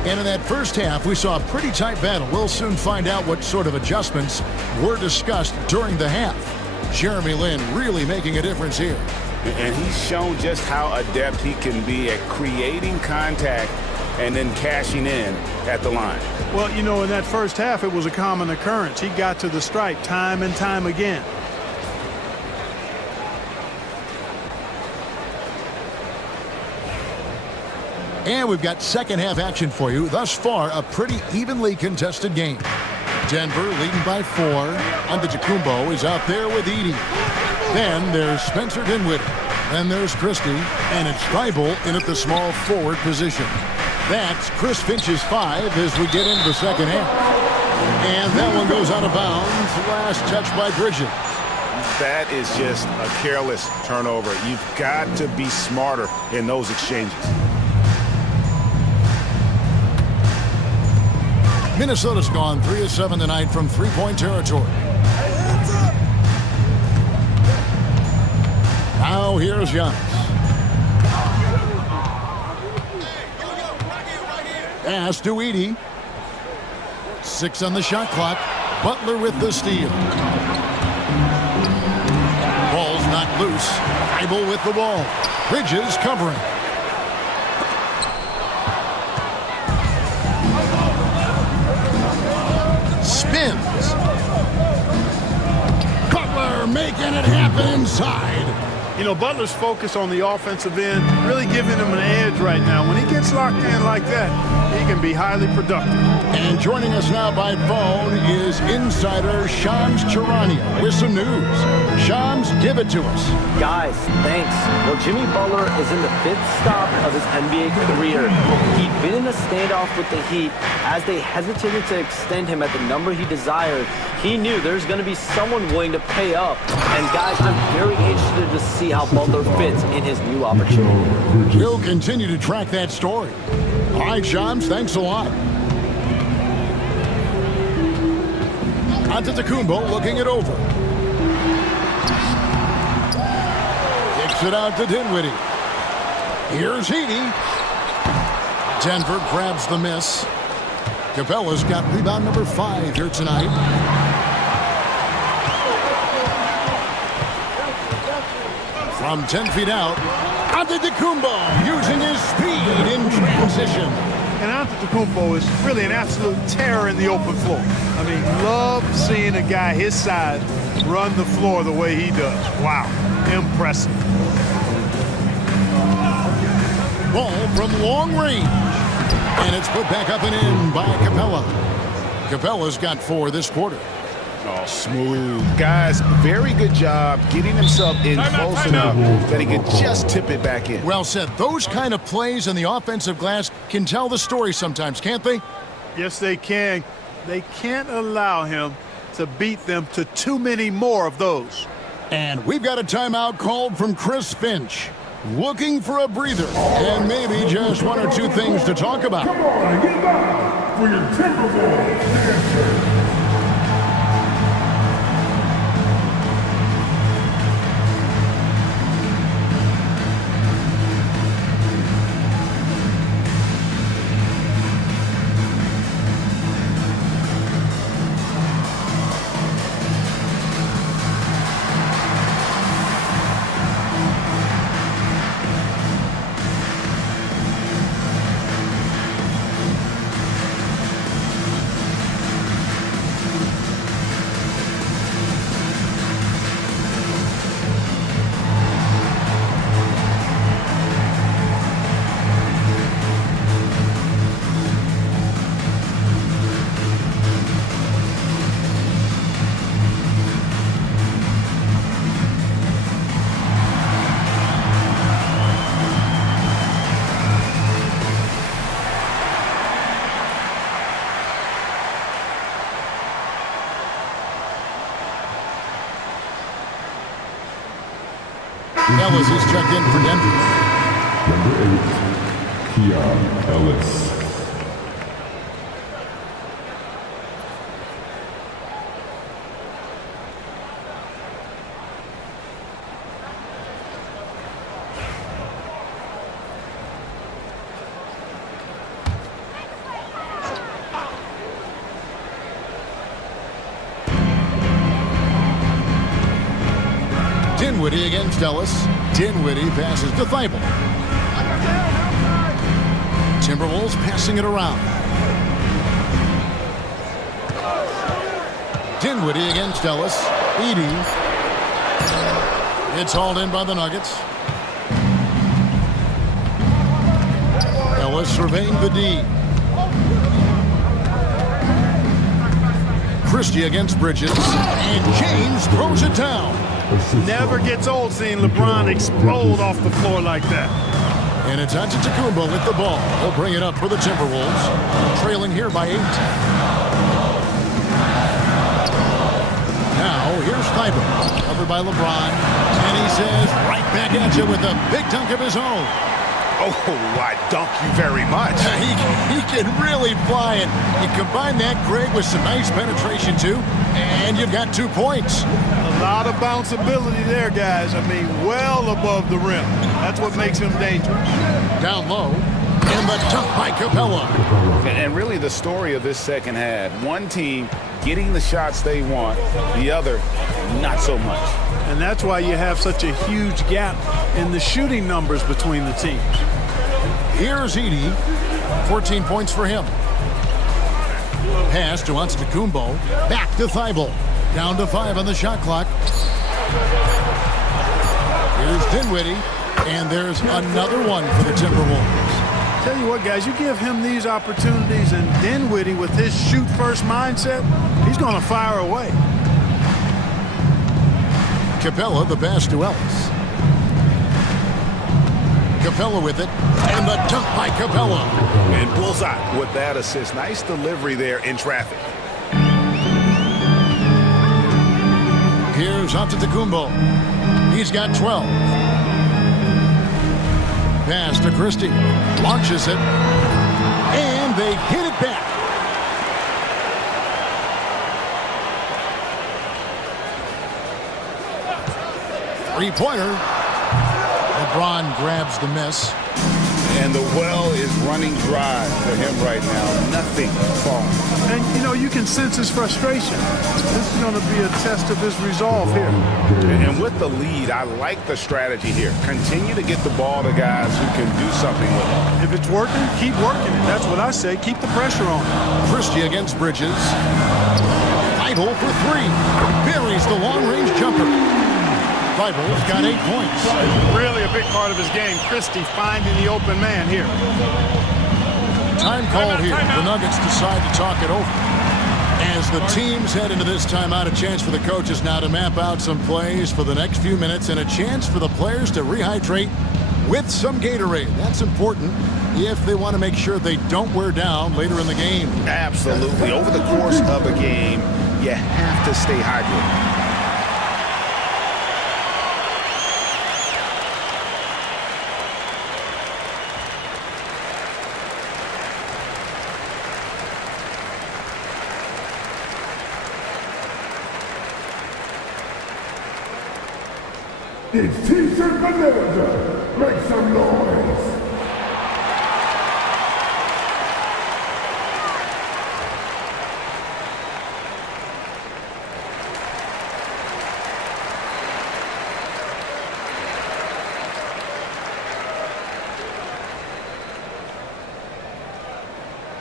And in that first half, we saw a pretty tight battle. We'll soon find out what sort of adjustments were discussed during the half. Jeremy Lin really making a difference here. And he's shown just how adept he can be at creating contact and then cashing in at the line. Well, you know, in that first half, it was a common occurrence. He got to the stripe time and time again. And we've got second half action for you. Thus far, a pretty evenly contested game. Denver leading by 4. Antetokounmpo is out there with Edey. Then there's Spencer Dinwiddie. Then there's Christie. And it's Thybulle in at the small forward position. That's Chris Finch's 5 as we get into the second half. And that one goes out of bounds. Last touch by Bridges. That is just a careless turnover. You've got to be smarter in those exchanges. Minnesota's gone 3 of 7 tonight from three-point territory. Now here's Giannis. Pass to Edey. 6 on the shot clock. Butler with the steal. Ball's knocked loose. Thybulle with the ball. Bridges covering. Spins. Butler making it happen inside. You know, Butler's focus on the offensive end really giving him an edge right now. When he gets locked in like that, he can be highly productive. And joining us now by phone is insider Shams Charania with some news. Shams, give it to us. Guys, thanks. Well, Jimmy Butler is in the 5th stop of his NBA career. He'd been in a standoff with the Heat. As they hesitated to extend him at the number he desired, he knew there's going to be someone willing to pay up. And guys, I'm very interested to see how Butler fits in his new opportunity. We'll continue to track that story. All right, Shams, thanks a lot. Antetokounmpo looking it over. Kicks it out to Dinwiddie. Here's Edey. Denver grabs the miss. Capella's got rebound number 5 here tonight. From 10 feet out, Antetokounmpo using his speed in transition. And Antetokounmpo is really an absolute terror in the open floor. I mean, love seeing a guy his size run the floor the way he does. Wow, impressive. Ball from long range. And it's put back up and in by Capella. Capella's got 4 this quarter. Oh, smooth. Guys, very good job getting himself in close enough that he could just tip it back in. Well said. Those kind of plays in the offensive glass can tell the story sometimes, can't they? Yes, they can. They can't allow him to to beat them to too many more of those. And we've got a timeout called from Chris Finch. Looking for a breather and maybe just one or two things to talk about. Come on, get back for your Timberwolves. Ellis is checked in for Denver. Number 8, Keon Ellis. Dinwiddie against Ellis. Dinwiddie passes to Thibault. Timberwolves passing it around. Dinwiddie against Ellis. Edey. It's hauled in by the Nuggets. Ellis surveying the D. Christie against Bridges. And James throws it down. Never gets old seeing LeBron explode off the floor like that. And it's Antetokounmpo with the ball. He'll bring it up for the Timberwolves. Trailing here by 8. Now, here's Thibault. Covered by LeBron. And he says, right back at you with a big dunk of his own. Oh, I dunk you very much. He can really fly it. You combine that, Greg, with some nice penetration, too, and you've got 2 points. A lot of bounceability there, guys. I mean, well above the rim. That's what makes him dangerous. Down low, and the dunk by Capella. And really the story of this second half, one team getting the shots they want, the other not so much. And that's why you have such a huge gap in the shooting numbers between the teams. Here's Edey. 14 points for him. Pass to Antetokounmpo. Back to Thibault. Down to 5 on the shot clock. Here's Dinwiddie. And there's another one for the Timberwolves. Tell you what, guys, you give him these opportunities, and Dinwiddie with his shoot-first mindset, he's going to fire away. Capella, the pass to Ellis. Capella with it, and the dunk by Capella. And bullseye with that assist. Nice delivery there in traffic. Here's Antetokounmpo. He's got 12. Pass to Christie. Launches it. And they hit it back. Three-pointer. LeBron grabs the miss. And the well is running dry for him right now. Nothing falling. And, you know, you can sense his frustration. This is going to be a test of his resolve here. And with the lead, I like the strategy here. Continue to get the ball to guys who can do something with it. If it's working, keep working it. That's what I say. Keep the pressure on. Christie against Bridges. Thibault for 3. Buries the long-range jumper. Thibault's got 8 points. Really a big part of his game. Christie finding the open man here. Time called here. The Nuggets decide to talk it over. As the teams head into this timeout, a chance for the coaches now to map out some plays for the next few minutes and a chance for the players to rehydrate with some Gatorade. That's important if they want to make sure they don't wear down later in the game. Absolutely. Over the course of a game, You have to stay hydrated. It's T-shirt Bonanza. Make some noise.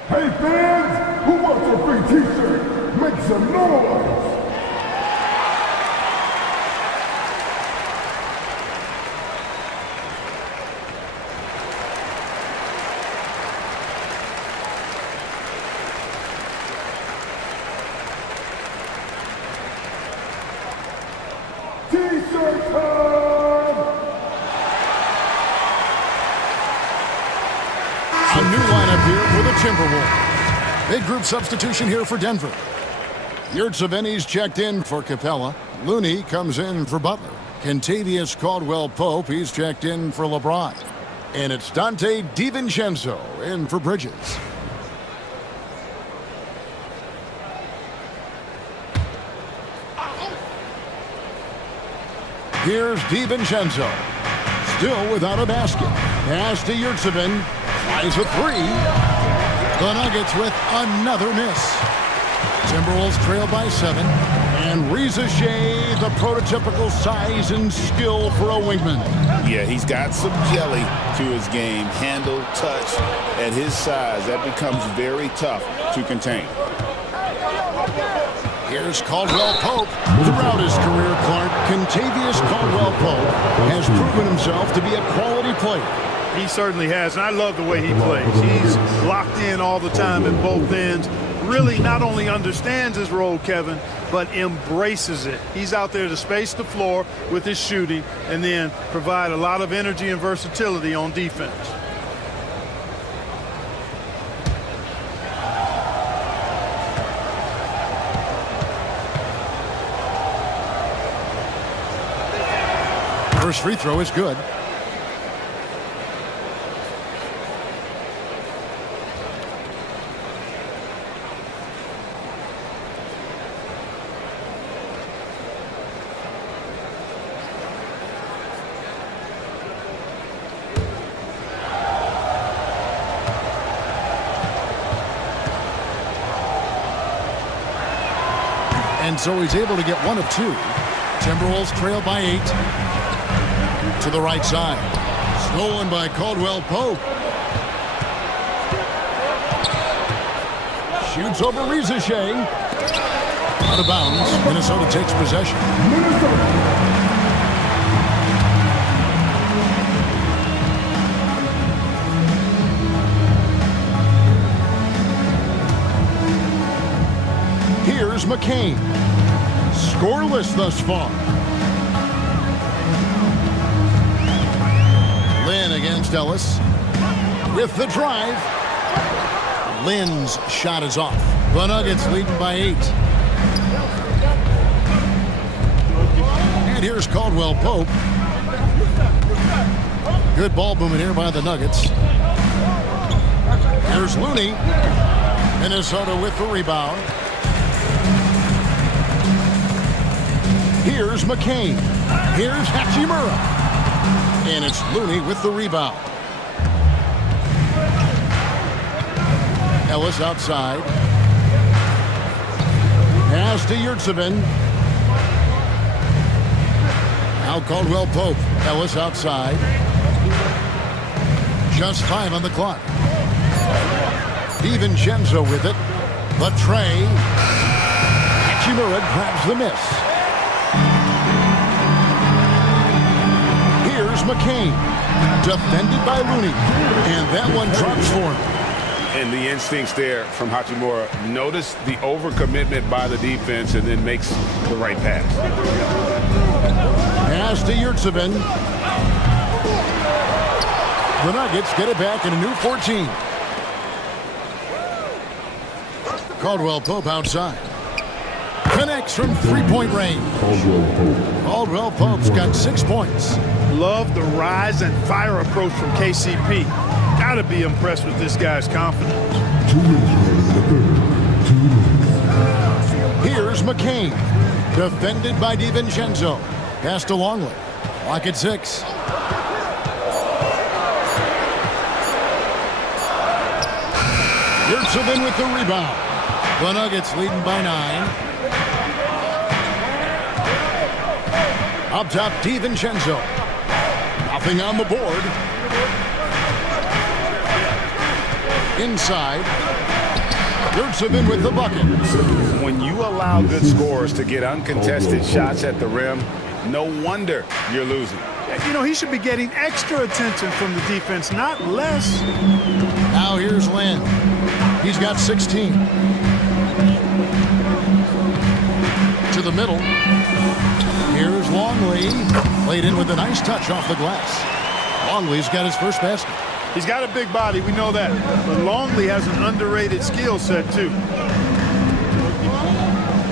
Hey fans, who wants a free T-shirt? Make some noise. T-shirt time! A new lineup here for the Timberwolves. Big group substitution here for Denver. Yurtseven's checked in for Capella. Looney comes in for Butler. Kentavious Caldwell-Pope, he's checked in for LeBron. And it's Dante DiVincenzo in for Bridges. Here's DiVincenzo. Still without a basket. Pass to Yurtseven. Tries a three. The Nuggets with another miss. Timberwolves trail by 7. And Reza Shea, the prototypical size and skill for a wingman. Yeah, he's got some jelly to his game. Handle, touch. At his size, that becomes very tough to contain. Here's Caldwell-Pope. Throughout his career, Clark, Kentavious Caldwell-Pope has proven himself to be a quality player. He certainly has, and I love the way he plays. He's locked in all the time at both ends. Really not only understands his role, Kevin, but embraces it. He's out there to space the floor with his shooting and then provide a lot of energy and versatility on defense. First free throw is good. And so he's able to get 1 of 2. Timberwolves trail by 8. To the right side. Stolen by Caldwell-Pope. Shoots over Reza Shea. Out of bounds. Minnesota takes possession. Here's McCain. Scoreless thus far. Lynn against Ellis. With the drive. Lynn's shot is off. The Nuggets leading by 8. And here's Caldwell-Pope. Good ball movement here by the Nuggets. Here's Looney. Minnesota with the rebound. Here's McCain. Here's Hachimura. And it's Looney with the rebound. Ellis outside. Pass to Yurtseven. Now Caldwell-Pope. Ellis outside. Just 5 on the clock. DiVincenzo with it. The tray. Hachimura grabs the miss. Here's McCain. Defended by Looney. And that one drops for him. And the instincts there from Hachimura. Notice the overcommitment by the defense and then makes the right pass. Pass to Yurtseven. The Nuggets get it back in a new 14. connects from three-point range. Caldwell Pope's got 6 points. Love the rise and fire approach from KCP. Gotta be impressed with this guy's confidence. Here's McCain. Defended by DiVincenzo. Pass to Longley. Clock at 6. Yurtseven with the rebound. The Nuggets leading by 9. Up top, DiVincenzo. Nothing on the board. Inside. Yurtseven with the bucket. When you allow good scorers to get uncontested shots at the rim, no wonder you're losing. You know, he should be getting extra attention from the defense, not less. Now here's Lin. He's got 16. To the middle. Here's Longley. Played in with a nice touch off the glass. Longley's got his first basket. He's got a big body, we know that. But Longley has an underrated skill set, too.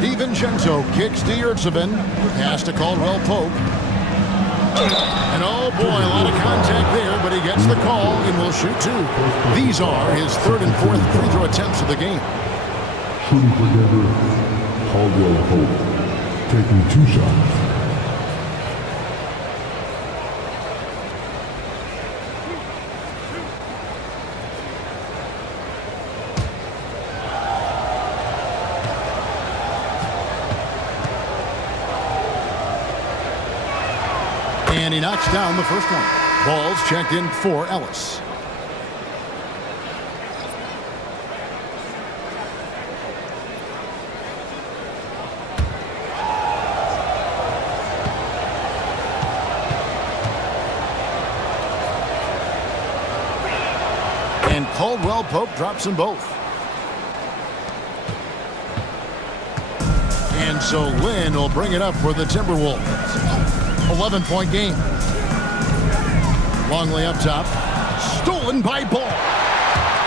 DiVincenzo kicks to Yurtseven. Pass to Caldwell Pope. And oh boy, a lot of contact there, but he gets the call and will shoot 2. These are his 3rd and 4th free throw attempts of the game. Shooting for Denver, Caldwell Pope, taking 2 shots. And he knocks down the first one. Ball's checked in for Ellis. And Caldwell Pope drops them both. And so Lin will bring it up for the Timberwolves. 11-point game. Longley up top. Stolen by Ball.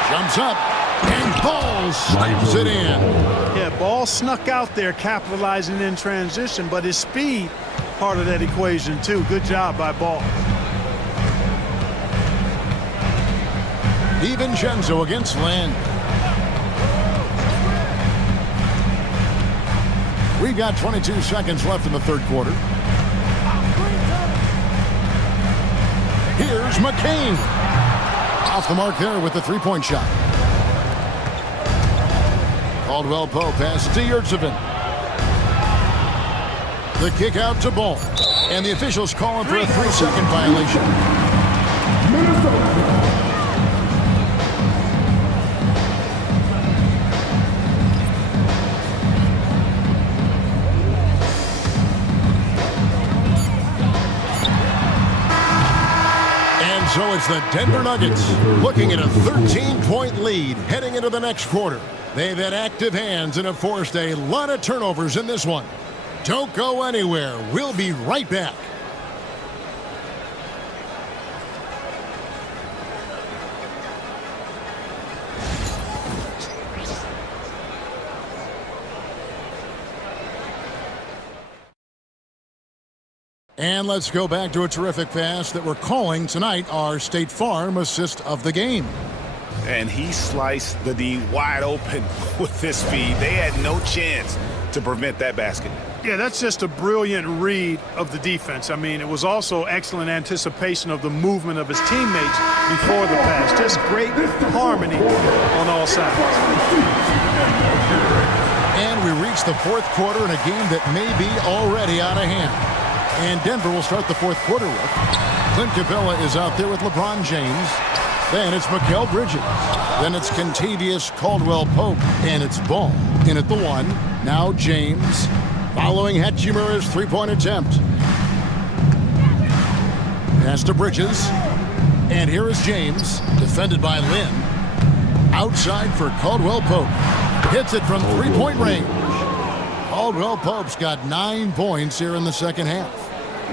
Jumps up. And Ball slaps it in. Yeah, Ball snuck out there capitalizing in transition, but his speed, part of that equation too. Good job by Ball. DiVincenzo against Lin. We've got 22 seconds left in the third quarter. Here's McCain. Off the mark there with the three-point shot. Caldwell Pope pass to Yurtseven. The kick out to Ball. And the officials calling for a 3-second violation. So it's the Denver Nuggets looking at a 13-point lead heading into the next quarter. They've had active hands and have forced a lot of turnovers in this one. Don't go anywhere. We'll be right back. And let's go back to a terrific pass that we're calling tonight our State Farm assist of the game. And he sliced the D wide open with his speed. They had no chance to prevent that basket. Yeah, that's just a brilliant read of the defense. I mean, it was also excellent anticipation of the movement of his teammates before the pass. Just great harmony on all sides. And we reach the fourth quarter in a game that may be already out of hand. And Denver will start the fourth quarter with Clint Capella is out there with LeBron James. Then it's Mikal Bridges. Then it's Kentavious Caldwell-Pope. And it's Ball in at the 1. Now James following Hachimura's three-point attempt. Pass to Bridges. And here is James, defended by Lin. Outside for Caldwell-Pope. Hits it from three-point range. Caldwell-Pope's got 9 points here in the second half.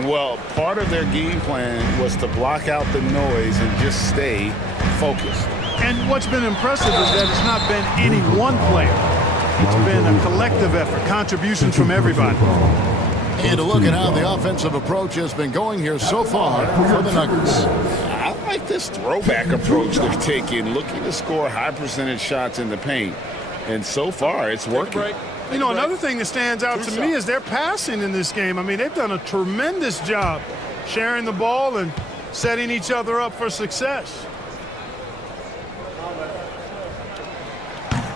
Well, part of their game plan was to block out the noise and just stay focused. And what's been impressive is that it's not been any one player. It's been a collective effort, contributions from everybody. And a look at how the offensive approach has been going here so far for the Nuggets. I like this throwback approach they're taking, looking to score high percentage shots in the paint. And so far, it's working. You know, another thing that stands out to me is their passing in this game. I mean, they've done a tremendous job sharing the ball and setting each other up for success.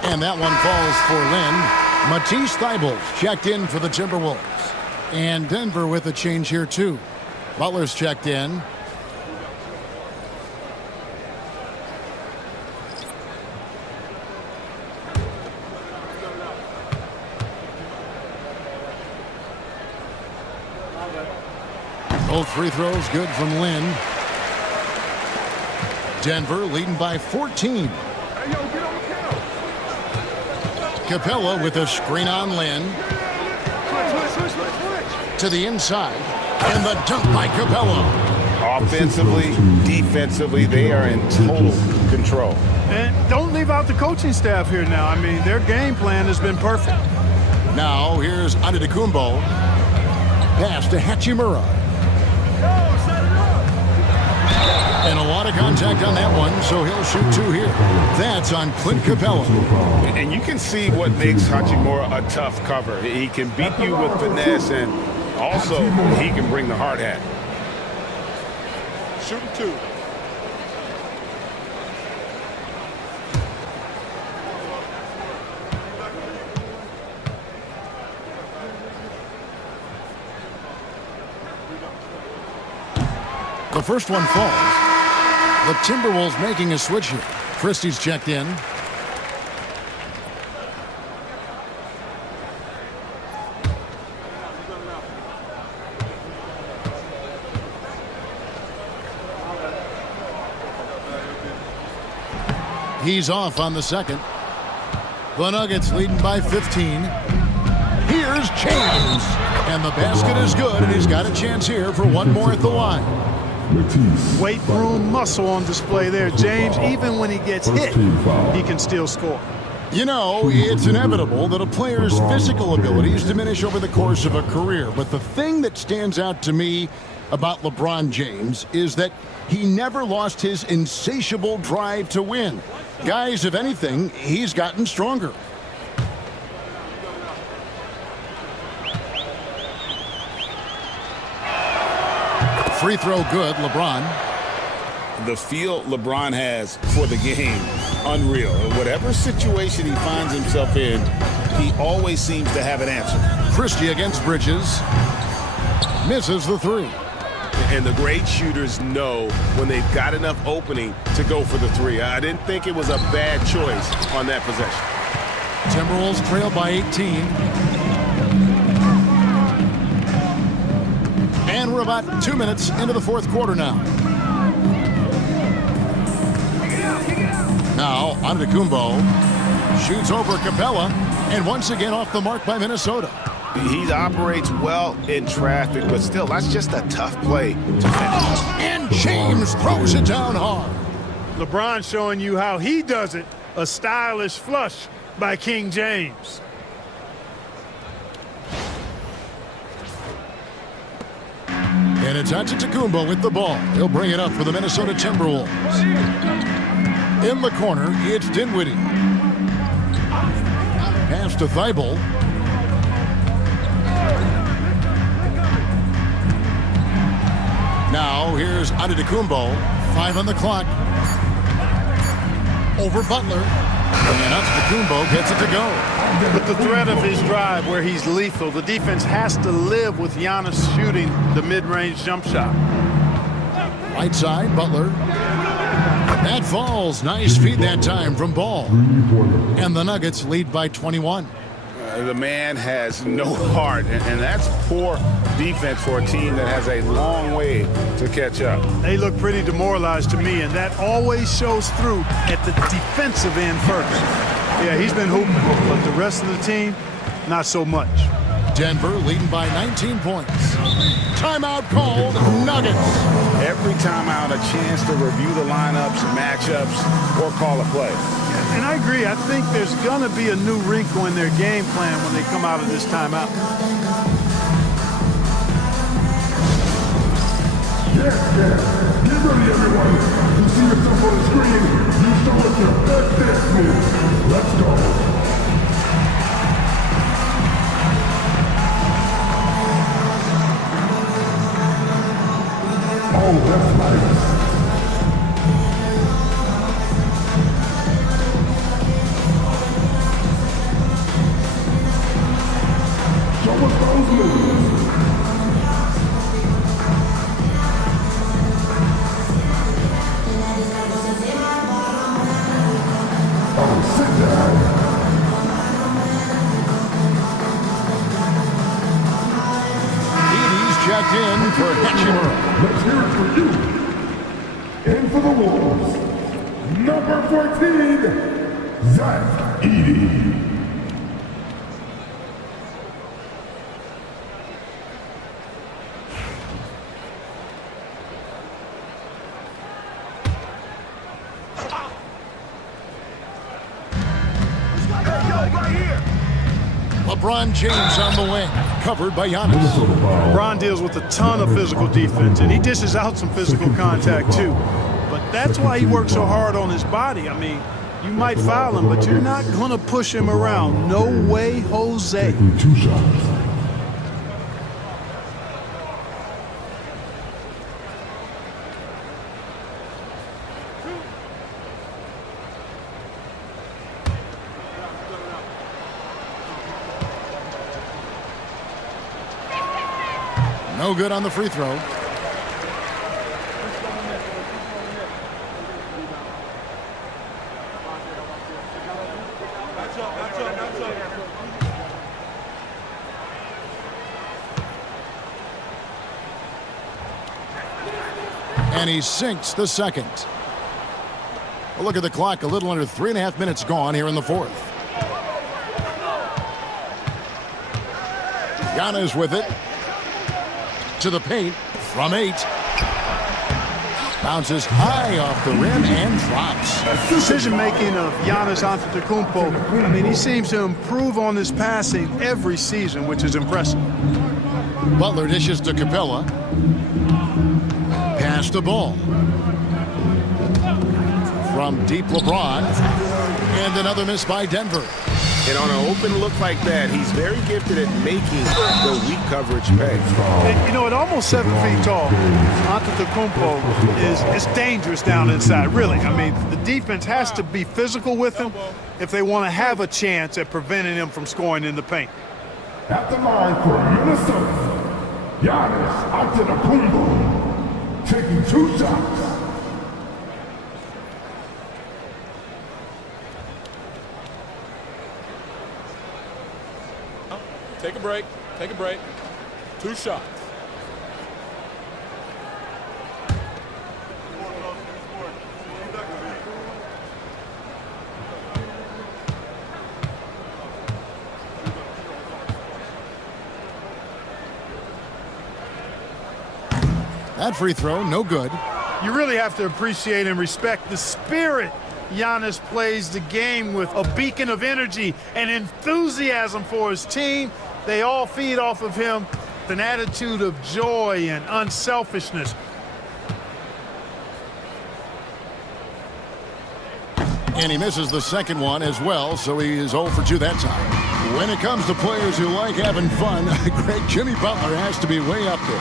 And that one falls for Lynn. Matisse Thybulle checked in for the Timberwolves. And Denver with a change here, too. Butler's checked in. Both free throws good from Lynn. Denver leading by 14. Capella with a screen on Lynn. To the inside. And the dunk by Capella. Offensively, defensively, they are in total control. And don't leave out the coaching staff here now. I mean, their game plan has been perfect. Now here's Antetokounmpo. Pass to Hachimura. And a lot of contact on that one, so he'll shoot two here. That's on Clint Capella. And you can see what makes Hachimura a tough cover. He can beat you with finesse, and also he can bring the hard hat. Shooting two. The first one falls. The Timberwolves making a switch here. Christie's checked in. He's off on the second. The Nuggets leading by 15. Here's James. And the basket is good, and he's got a chance here for one more at the line. Weight room muscle on display there. James, even when he gets hit, he can still score. You know, it's inevitable that a player's physical abilities diminish over the course of a career. But the thing that stands out to me about LeBron James is that he never lost his insatiable drive to win. Guys, if anything, he's gotten stronger. Free throw good, LeBron. The feel LeBron has for the game, unreal. Whatever situation he finds himself in, he always seems to have an answer. Christie against Bridges. Misses the three. And the great shooters know when they've got enough opening to go for the three. I didn't think it was a bad choice on that possession. Timberwolves trail by 18. And we're about 2 minutes into the fourth quarter now. Now, Antetokounmpo shoots over Capella, and once again off the mark by Minnesota. He operates well in traffic, but still, that's just a tough play to finish. And James throws it down hard. LeBron showing you how he does it. A stylish flush by King James. And it's Antetokounmpo with the ball. He'll bring it up for the Minnesota Timberwolves. In the corner, it's Dinwiddie. Pass to Thybulle. Now, here's Antetokounmpo. 5 on the clock. Over Butler. And Antetokounmpo gets it to go. With the threat of his drive where he's lethal, the defense has to live with Giannis shooting the mid-range jump shot. Right side, Butler. That falls. Nice feed that time from Ball. And the Nuggets lead by 21. The man has no heart, and that's poor defense for a team that has a long way to catch up. They look pretty demoralized to me, and that always shows through at the defensive end first. Yeah, he's been hooping, but the rest of the team, not so much. Denver leading by 19 points. Timeout called, Nuggets. Every timeout, a chance to review the lineups, matchups, or call a play. And I agree. I think there's going to be a new wrinkle in their game plan when they come out of this timeout. Yes. Get ready, everyone. You see yourself on the screen. You show us your best dance move. Let's go. Oh, that's nice. Show us those moves. Oh, sit down. Edie's checked in for Hitchner. Let's hear it for you. In for the Wolves, number 14, Zach Edey. LeBron James on the wing, covered by Giannis. LeBron deals with a ton of physical defense, and he dishes out some physical contact too. But that's why he works so hard on his body. I mean, you might foul him, but you're not going to push him around. No way, Jose. Taking 2 shots. No good on the free throw. And he sinks the second. A look at the clock, a little under 3.5 minutes gone here in the fourth. Giannis with it. To the paint from 8. Bounces high off the rim and drops. Decision-making of Giannis Antetokounmpo, I mean, he seems to improve on his passing every season, which is impressive. Butler dishes to Capella. Pass the ball. From deep, LeBron. And another miss by Denver. And on an open look like that, he's very gifted at making the weak coverage pay. And, you know, at almost 7 feet tall, Antetokounmpo is dangerous down inside, really. I mean, the defense has to be physical with him if they want to have a chance at preventing him from scoring in the paint. At the line for Minnesota, Giannis Antetokounmpo, taking 2 shots. Take a break. Take a break. 2 shots. That free throw, no good. You really have to appreciate and respect the spirit Giannis plays the game with, a beacon of energy and enthusiasm for his team. They all feed off of him with an attitude of joy and unselfishness. And he misses the second one as well, so he is 0 for 2 that time. When it comes to players who like having fun, great Jimmy Butler has to be way up there.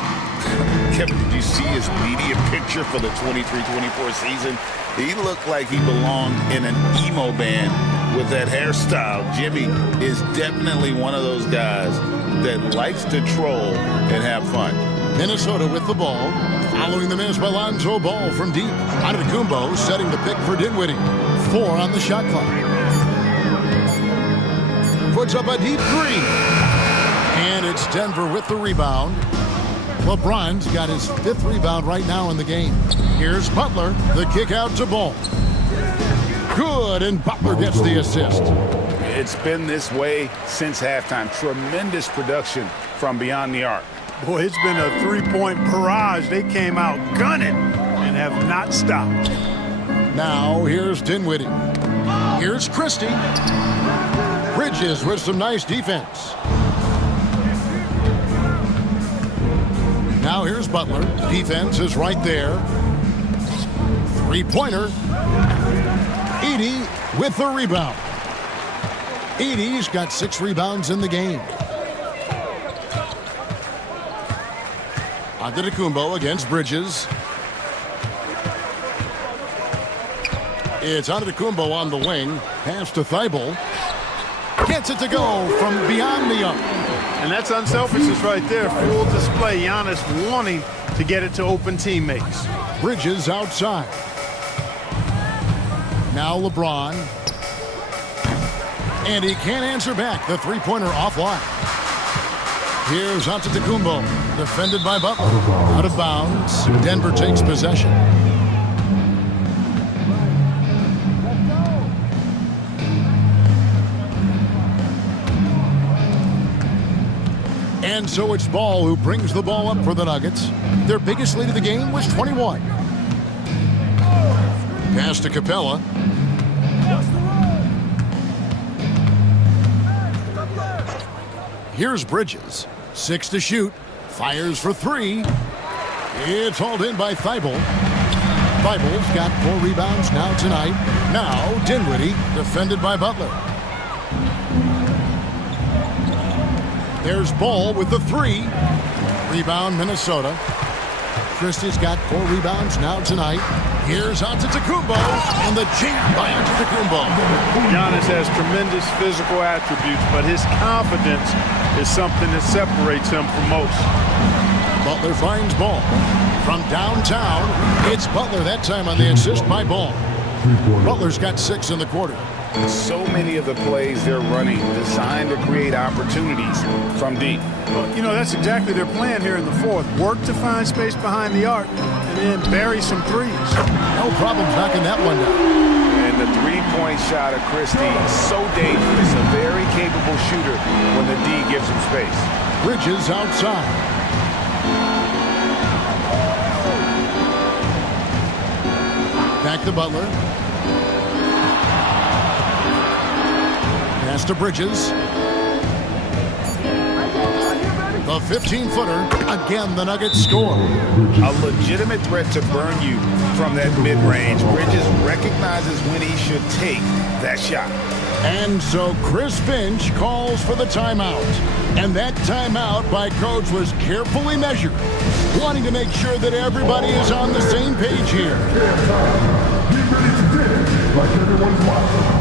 Kevin, did you see his media picture for the 23-24 season? He looked like he belonged in an emo band with that hairstyle. Jimmy is definitely one of those guys that likes to troll and have fun. Minnesota with the ball, following the miss by Lonzo Ball from deep. Antetokounmpo setting the pick for Dinwiddie. 4 on the shot clock. Puts up a deep 3. And it's Denver with the rebound. LeBron's got his 5th rebound right now in the game. Here's Butler, the kick out to Ball. Good, and Butler gets the assist. It's been this way since halftime. Tremendous production from beyond the arc. Boy, it's been a 3-point barrage. They came out gunning and have not stopped. Now here's Dinwiddie. Here's Christie. Bridges with some nice defense. Now here's Butler. Defense is right there. Three-pointer. Edey with the rebound. Edey's got 6 rebounds in the game. Antetokounmpo against Bridges. It's Antetokounmpo on the wing. Pass to Thibault. Gets it to go from beyond the arc. And that's unselfishness right there. Full display. Giannis wanting to get it to open teammates. Bridges outside. Now LeBron. And he can't answer back. The three-pointer offline. Here's Antetokounmpo. Defended by Butler. Out of bounds. Denver takes possession. And so it's Ball who brings the ball up for the Nuggets. Their biggest lead of the game was 21. Pass to Capella. Here's Bridges. 6 to shoot. Fires for 3. It's hauled in by Thibault. Thibault's got 4 rebounds now tonight. Now Dinwiddie, defended by Butler. There's Ball with the 3. Rebound, Minnesota. Christie's got 4 rebounds now tonight. Here's Antetokounmpo, and the jam by Antetokounmpo. Giannis has tremendous physical attributes, but his confidence is something that separates him from most. Butler finds Ball. From downtown, it's Butler that time on the assist by Ball. Butler's got 6 in the quarter. So many of the plays they're running designed to create opportunities from deep. Well, you know, that's exactly their plan here in the fourth. Work to find space behind the arc and then bury some threes. No problem knocking that one down. And the three-point shot of Christie, so dangerous. A very capable shooter when the D gives him space. Bridges outside. Back to Butler. Pass to Bridges. The 15-footer. Again, the Nuggets score. A legitimate threat to burn you from that mid-range. Bridges recognizes when he should take that shot. And so Chris Finch calls for the timeout. And that timeout by Coach was carefully measured, wanting to make sure that everybody is on the same page here. Be ready to dance like everyone's watching.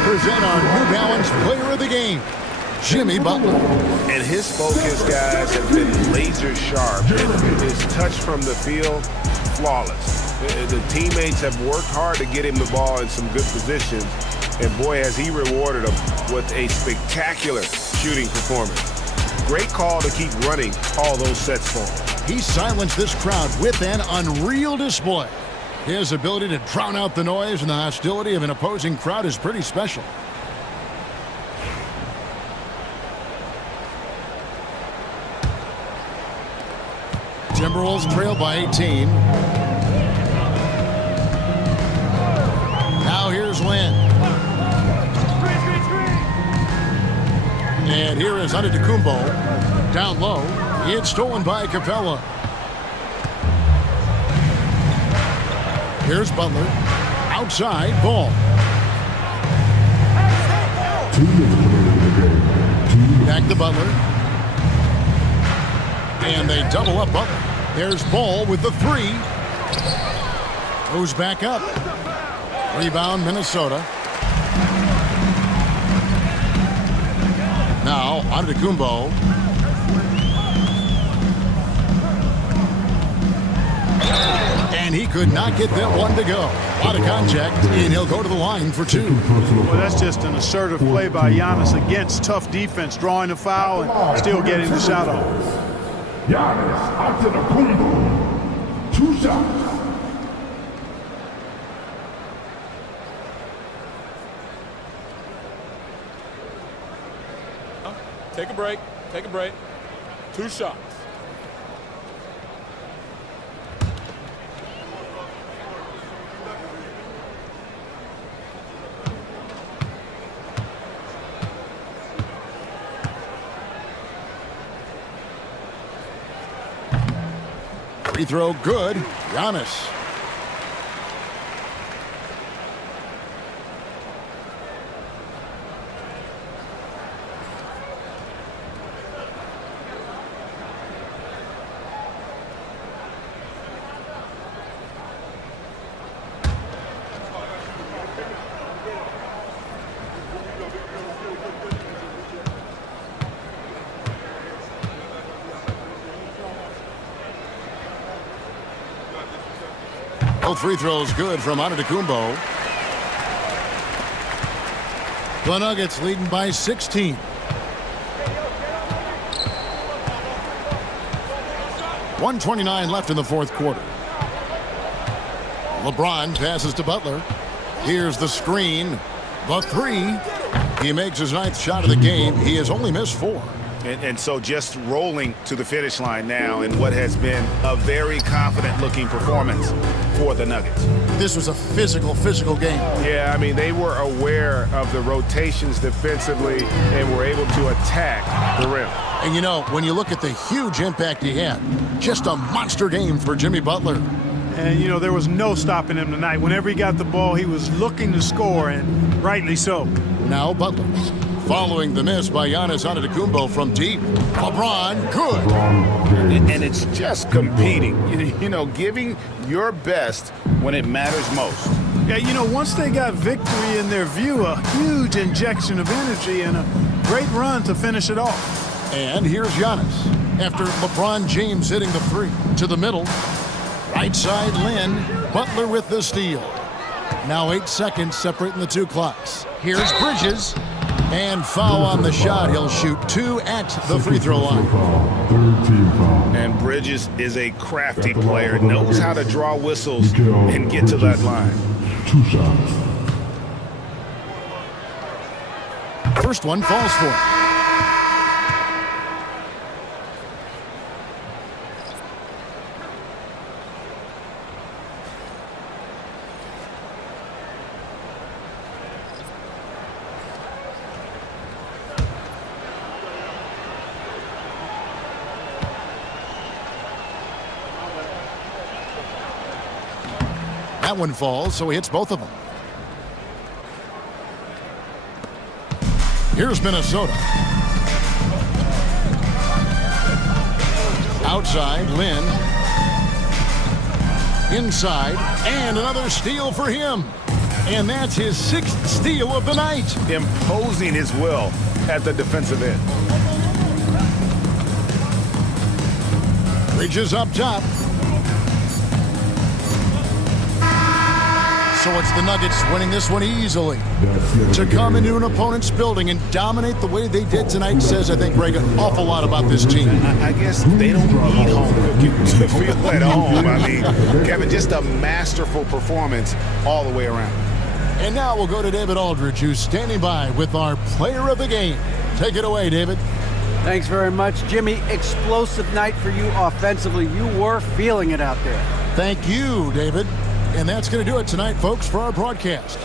Present our New Balance Player of the Game, Jimmy Butler. And his focus, guys, has been laser sharp. His touch from the field, flawless. The teammates have worked hard to get him the ball in some good positions. And boy, has he rewarded them with a spectacular shooting performance. Great call to keep running all those sets for him. He silenced this crowd with an unreal display. His ability to drown out the noise and the hostility of an opposing crowd is pretty special. Timberwolves trail by 18. Now here's Lin. And here is Antetokounmpo. Down low. It's stolen by Capella. Here's Butler. Outside, ball. Back to Butler. And they double up Butler. There's Ball with the three. Goes back up. Rebound, Minnesota. Now, Antetokounmpo. And he could not get that one to go. A lot of contact, and he'll go to the line for two. Well, that's just an assertive play by Giannis against tough defense, drawing the foul and still getting the shot off. Giannis Antetokounmpo. 2 shots. Take a break. Take a break. 2 shots. Free throw good. Giannis. Both free throws good from Antetokounmpo. The Nuggets leading by 16. .129 left in the fourth quarter. LeBron passes to Butler. Here's the screen. The three. He makes his 9th shot of the game. He has only missed 4. And so just rolling to the finish line now in what has been a very confident-looking performance for the Nuggets. This was a physical game. Yeah, I mean, they were aware of the rotations defensively and were able to attack the rim. And, you know, when you look at the huge impact he had, just a monster game for Jimmy Butler. And, you know, there was no stopping him tonight. Whenever he got the ball, he was looking to score, and rightly so. Now Butler. Following the miss by Giannis Antetokounmpo from deep. LeBron, good. And it's just competing, you know, giving your best when it matters most. Yeah, you know, once they got victory in their view, a huge injection of energy and a great run to finish it off. And here's Giannis. After LeBron James hitting the three to the middle. Right side, Lynn. Butler with the steal. Now 8 seconds separating the 2 clocks. Here's Bridges. And foul on the shot. He'll shoot 2 at the free throw line. And Bridges is a crafty player, knows how to draw whistles and get to that line. 2 shots. First one falls for him. That one falls, so he hits both of them. Here's Minnesota. Outside, Lynn. Inside, and another steal for him. And that's his 6th steal of the night. Imposing his will at the defensive end. Bridges up top. So it's the Nuggets winning this one easily. To come into an opponent's building and dominate the way they did tonight says, I think, Greg, an awful lot about this team. I guess they don't need home cooking to feel at home. I mean, Kevin, just a masterful performance all the way around. And now we'll go to David Aldridge, who's standing by with our player of the game. Take it away, David. Thanks very much, Jimmy. Explosive night for you offensively. You were feeling it out there. Thank you, David. And that's going to do it tonight, folks, for our broadcast.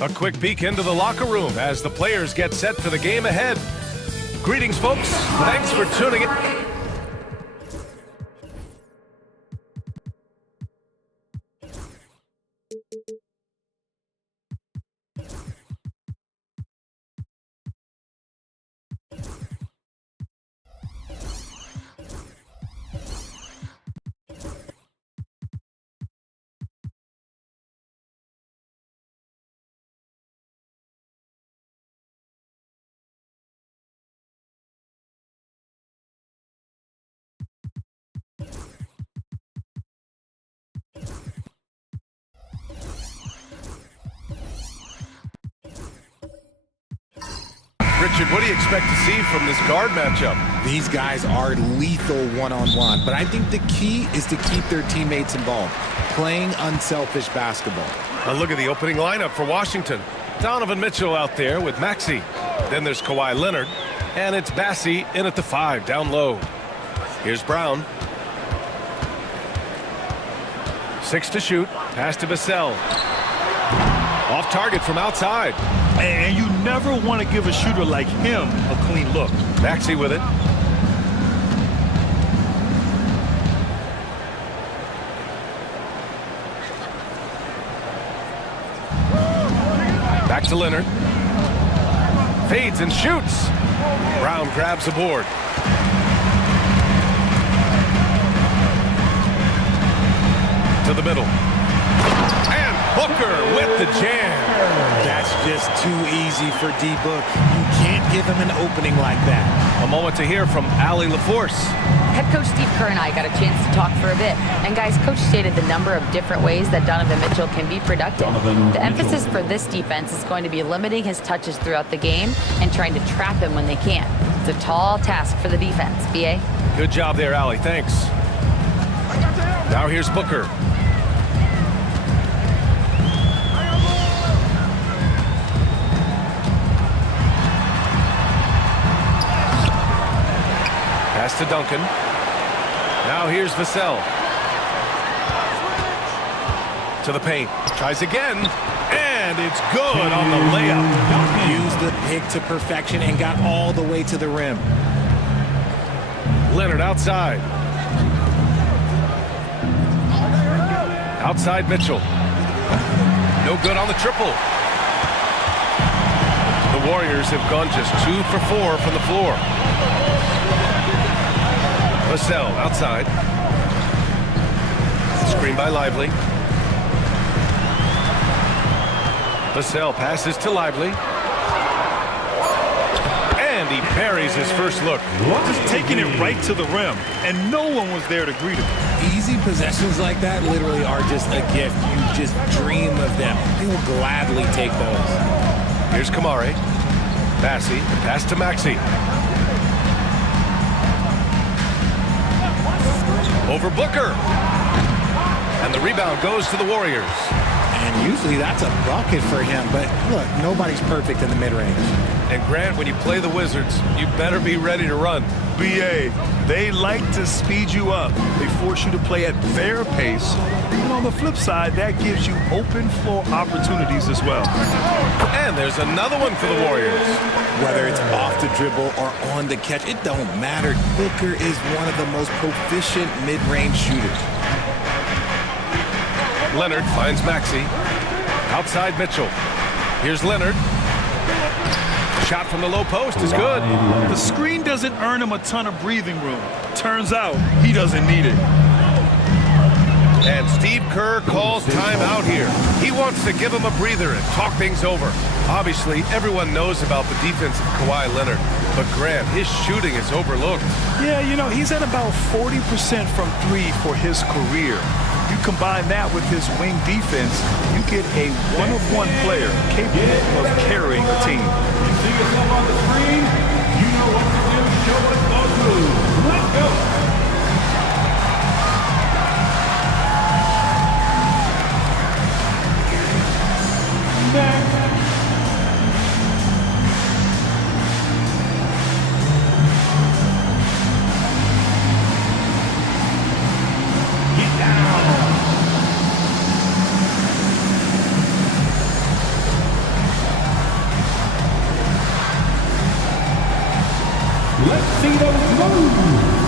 A quick peek into the locker room as the players get set for the game ahead. Greetings, folks. Thanks for tuning in. Richard, what do you expect to see from this guard matchup? These guys are lethal one-on-one, but I think the key is to keep their teammates involved, playing unselfish basketball. A look at the opening lineup for Washington. Donovan Mitchell out there with Maxey. Then there's Kawhi Leonard, and it's Bassey in at the 5, down low. Here's Brown. 6 to shoot. Pass to Vassell. Off target from outside. And you never want to give a shooter like him a clean look. Maxey with it. Back to Leonard. Fades and shoots. Brown grabs a board. To the middle. And Booker with the jam. That's just too easy for D-Book. You can't give him an opening like that. A moment to hear from Allie LaForce. Head coach Steve Kerr and I got a chance to talk for a bit. And guys, coach stated the number of different ways that Donovan Mitchell can be productive. The emphasis for this defense is going to be limiting his touches throughout the game and trying to trap him when they can. It's a tall task for the defense. B.A.? Good job there, Allie. Thanks. Now here's Booker. Pass to Duncan. Now here's Vassell. To the paint. Tries again. And it's good on the layup. Used the pick to perfection and got all the way to the rim. Leonard outside. Outside Mitchell. No good on the triple. The Warriors have gone just 2 for 4 from the floor. Vassell outside. Screen by Lively. Vassell passes to Lively. And he buries his first look. Just taking it right to the rim, and no one was there to greet him. Easy possessions like that literally are just a gift. You just dream of them. He will gladly take those. Here's Kamari. Massey, pass to Maxey. Over Booker. And the rebound goes to the Warriors. And usually that's a bucket for him, but look, nobody's perfect in the mid-range. And Grant, when you play the Wizards, you better be ready to run. BA, they like to speed you up. They force you to play at their pace. And on the flip side, that gives you open floor opportunities as well. And there's another one for the Warriors. Whether it's off the dribble or on the catch, it don't matter. Booker is one of the most proficient mid-range shooters. Leonard finds Maxey. Outside Mitchell. Here's Leonard. Shot from the low post is good. The screen doesn't earn him a ton of breathing room. Turns out he doesn't need it. And Steve Kerr calls timeout here. He wants to give him a breather and talk things over. Obviously, everyone knows about the defense of Kawhi Leonard, but Grant, his shooting is overlooked. Yeah, you know, he's at about 40% from three for his career. You combine that with his wing defense, you get a one-of-one player capable of carrying a team. You see yourself on the screen, you know what to do. Show us those moves. Let's go. Next. Get down. Let's see those moves.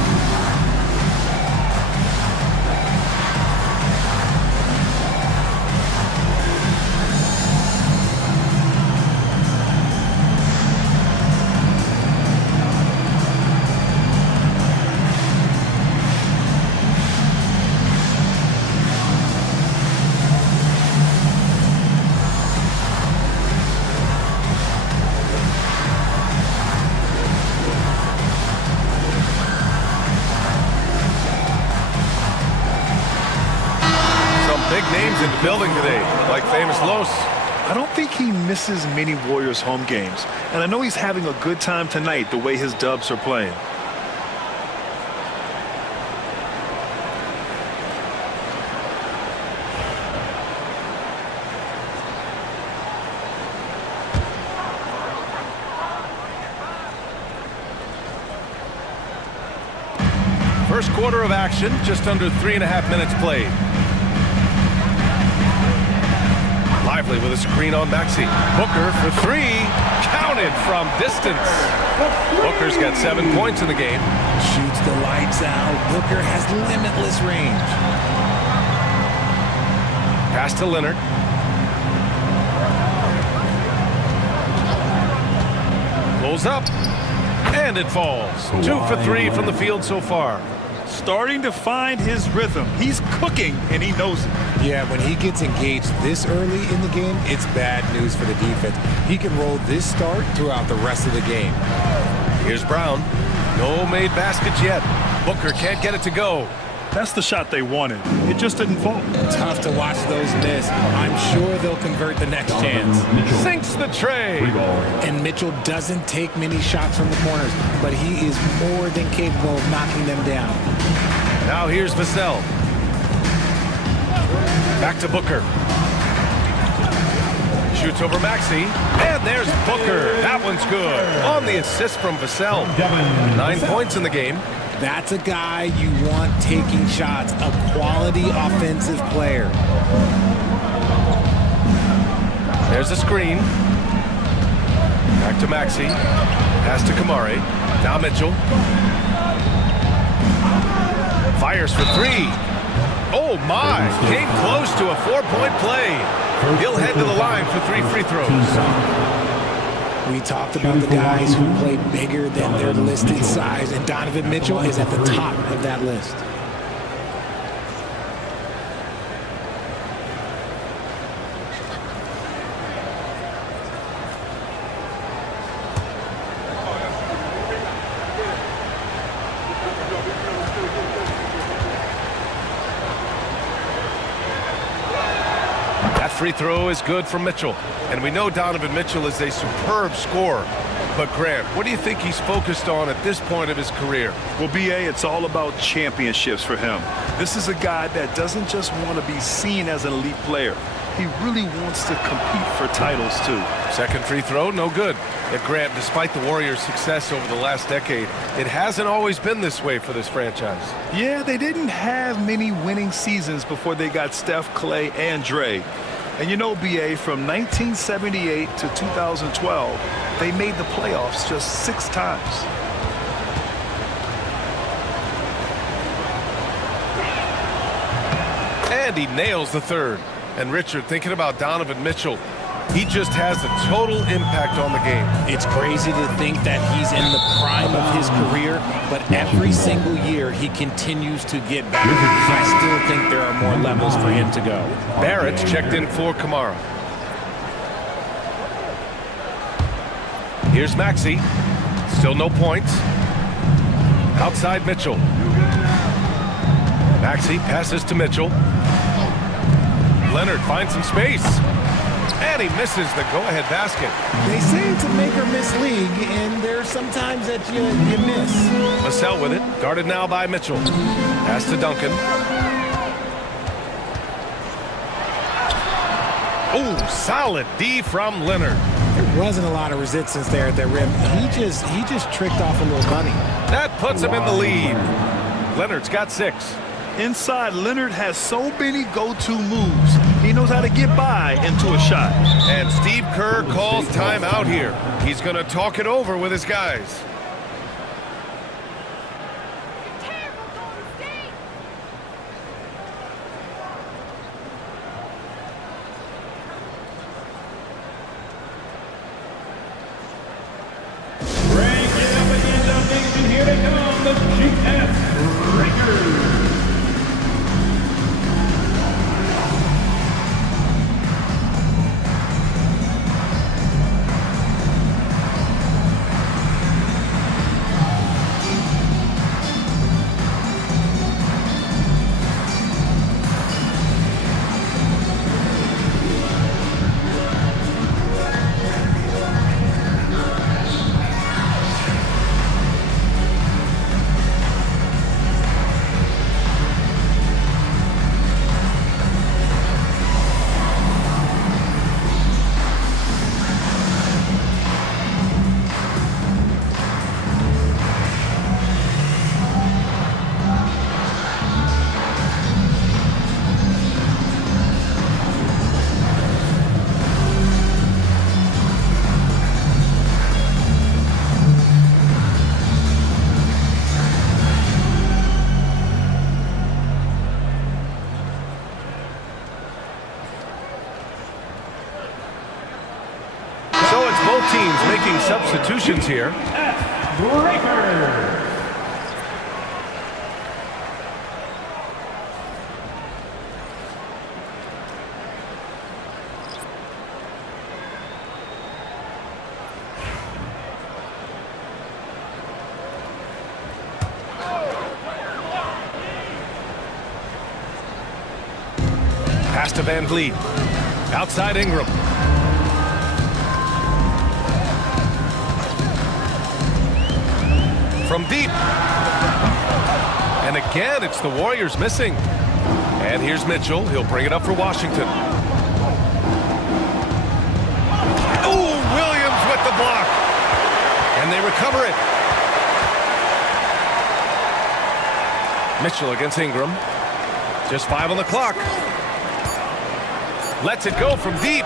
Big names in the building today, like famous Los. I don't think he misses many Warriors home games, and I know he's having a good time tonight the way his Dubs are playing. First quarter of action, just under 3.5 minutes played. Lively with a screen on Maxey. Booker for three. Counted from distance. Booker's got 7 points in the game. Shoots the lights out. Booker has limitless range. Pass to Leonard. Pulls up. And it falls. 2 for 3 from the field so far. Starting to find his rhythm. He's cooking, and he knows it. Yeah, when he gets engaged this early in the game, it's bad news for the defense. He can roll this start throughout the rest of the game. Here's Brown. No made baskets yet. Booker can't get it to go. That's the shot they wanted. It just didn't fall. Tough to watch those miss. I'm sure they'll convert the next chance. Sinks the tray. And Mitchell doesn't take many shots from the corners, but he is more than capable of knocking them down. Now here's Vassell. Back to Booker. Shoots over Maxey. And there's Booker. That one's good. On the assist from Vassell. 9 points in the game. That's a guy you want taking shots, a quality offensive player. There's a screen. Back to Maxey. Pass to Kamari. Now Mitchell. Fires for three. Oh my! Came close to a 4-point play. He'll head to the line for 3 free throws. We talked about the guys who play bigger than their listed size, and Donovan Mitchell is at the top of that list. free throw is good from Mitchell. And we know Donovan Mitchell is a superb scorer. But Grant, what do you think he's focused on at this point of his career? Well, B.A., it's all about championships for him. This is a guy that doesn't just want to be seen as an elite player. He really wants to compete for titles, too. Second free throw, no good. And Grant, despite the Warriors' success over the last decade, it hasn't always been this way for this franchise. Yeah, they didn't have many winning seasons before they got Steph, Clay, and Dre. And you know, B.A., from 1978 to 2012, they made the playoffs just 6 times. And he nails the third. And Richard, thinking about Donovan Mitchell, he just has a total impact on the game. It's crazy to think that he's in the prime of his career, but every single year he continues to get better. I still think there are more levels for him to go. Barrett's checked in for Kamara. Here's Maxey. Still no points. Outside Mitchell. Maxey passes to Mitchell. Leonard finds some space. And he misses the go-ahead basket. They say it's a make-or-miss league, and there's sometimes that you miss. Vassell with it. Guarded now by Mitchell. Pass to Duncan. Oh, solid D from Leonard. There wasn't a lot of resistance there at that rim. He just tricked off a little money. That puts him in the lead. Leonard's got 6. Inside, Leonard has so many go-to moves. He knows how to get by into a shot. And Steve Kerr calls timeout here. He's going to talk it over with his guys. Here they come, the GS Breakers. Teams making substitutions here. Breakers. Pass to Van Vliet. Outside Ingram. From deep. And again, it's the Warriors missing. And here's Mitchell. He'll bring it up for Washington. Oh, Williams with the block. And they recover it. Mitchell against Ingram. Just 5 on the clock. Lets it go from deep.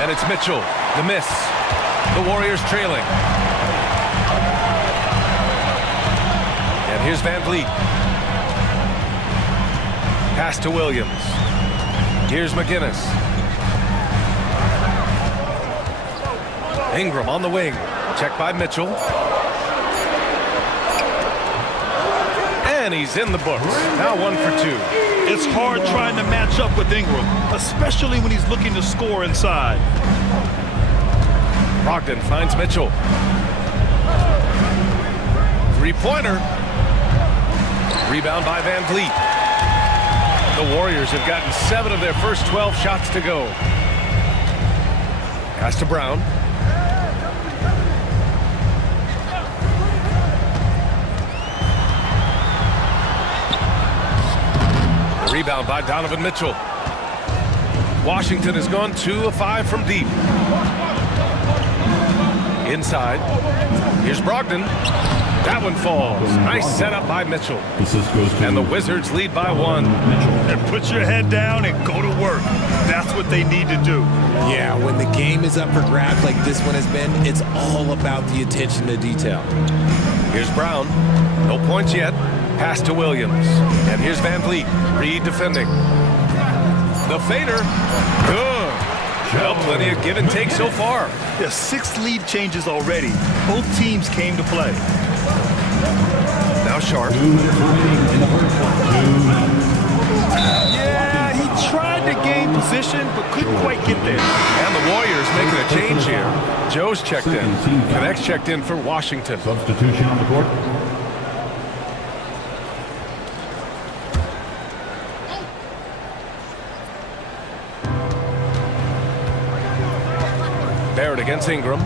And it's Mitchell. The miss. The Warriors trailing. And here's Van Vliet. Pass to Williams. Here's McGinnis. Ingram on the wing. Checked by Mitchell. And he's in the books. Now 1 for 2. It's hard trying to match up with Ingram, especially when he's looking to score inside. Brogdon finds Mitchell. Three-pointer. Rebound by Van Vliet. The Warriors have gotten 7 of their first 12 shots to go. Pass to Brown. The rebound by Donovan Mitchell. Washington has gone 2 of 5 from deep. Inside. Here's Brogdon. That one falls. Nice setup by Mitchell. And the Wizards lead by 1. And put your head down and go to work. That's what they need to do. Yeah, when the game is up for grabs like this one has been, it's all about the attention to detail. Here's Brown. No points yet. Pass to Williams. And here's Van Vliet. Reed defending. The fader. Good. Well, plenty of give and take so far. There's 6 lead changes already. Both teams came to play. Now Sharp. Yeah, he tried to gain position, but couldn't quite get there. And the Warriors making a change here. Joe's checked in. Connects checked in for Washington. Substitution on the court. Barrett against Ingram.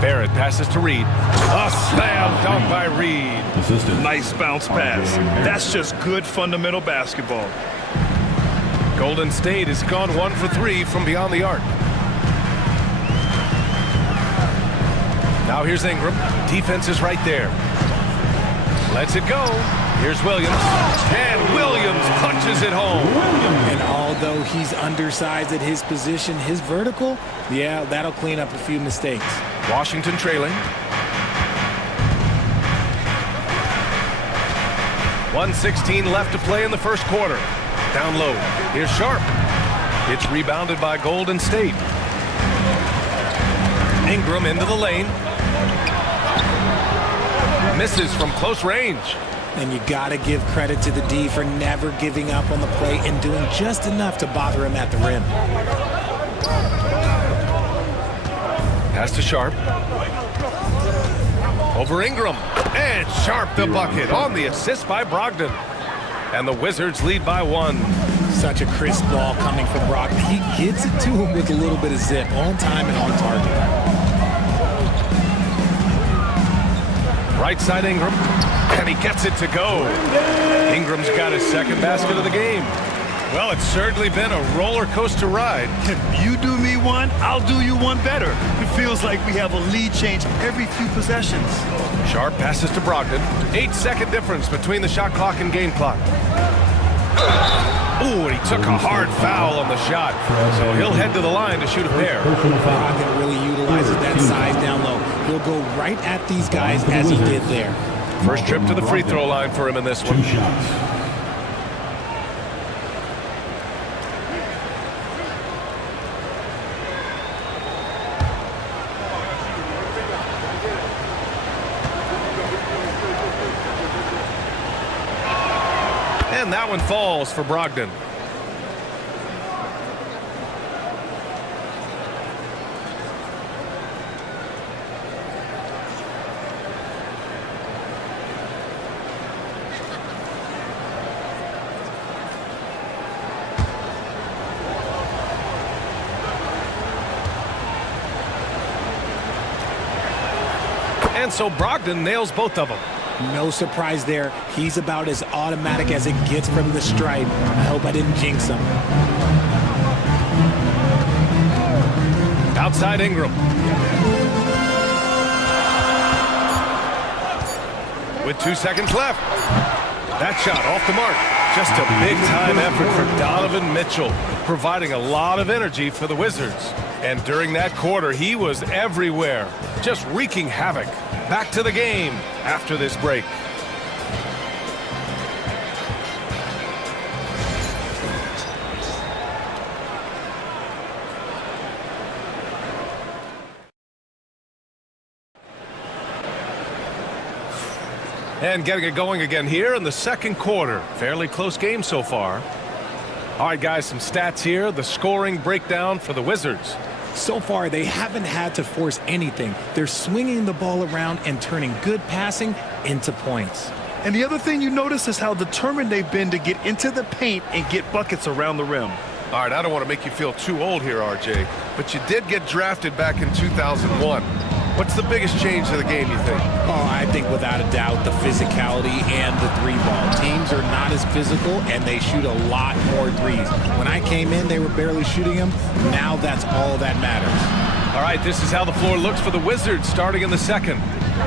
Barrett passes to Reed. A slam dunk by Reed. Nice bounce pass. That's just good fundamental basketball. Golden State has gone 1 for 3 from beyond the arc. Now here's Ingram. Defense is right there. Lets it go. Here's Williams. And Williams punches it home. And although he's undersized at his position, his vertical, yeah, that'll clean up a few mistakes. Washington trailing. 1:16 left to play in the first quarter. Down low. Here's Sharp. It's rebounded by Golden State. Ingram into the lane. Misses from close range. And you got to give credit to the D for never giving up on the play and doing just enough to bother him at the rim. Pass to Sharp. Over Ingram. And Sharp the bucket on the assist by Brogdon. And the Wizards lead by 1. Such a crisp ball coming from Brogdon. He gets it to him with a little bit of zip, on time and on target. Right side Ingram. And he gets it to go. Ingram's got his second basket of the game. Well, it's certainly been a roller coaster ride. If you do me one, I'll do you one better. It feels like we have a lead change every few possessions. Sharp passes to Brogdon. 8-second difference between the shot clock and game clock. Ooh, and he took a hard foul on the shot. So he'll head to the line to shoot a pair. Brogdon really utilizes that size down low. He'll go right at these guys as he did there. First trip to the free throw line for him in this one. And that one falls for Brogdon. And so Brogdon nails both of them. No surprise there. He's about as automatic as it gets from the stripe. I hope I didn't jinx him. Outside Ingram. With 2 seconds left. That shot off the mark. Just a big-time effort for Donovan Mitchell, providing a lot of energy for the Wizards. And during that quarter, he was everywhere, just wreaking havoc. Back to the game after this break. And getting it going again here in the second quarter. Fairly close game so far. All right, guys, some stats here. The scoring breakdown for the Wizards. So far, they haven't had to force anything. They're swinging the ball around and turning good passing into points. And the other thing you notice is how determined they've been to get into the paint and get buckets around the rim. All right, I don't want to make you feel too old here, RJ, but you did get drafted back in 2001. What's the biggest change to the game, you think? Oh, I think without a doubt the physicality and the three ball. Teams are not as physical, and they shoot a lot more threes. When I came in, they were barely shooting them. Now that's all that matters. All right, this is how the floor looks for the Wizards starting in the second.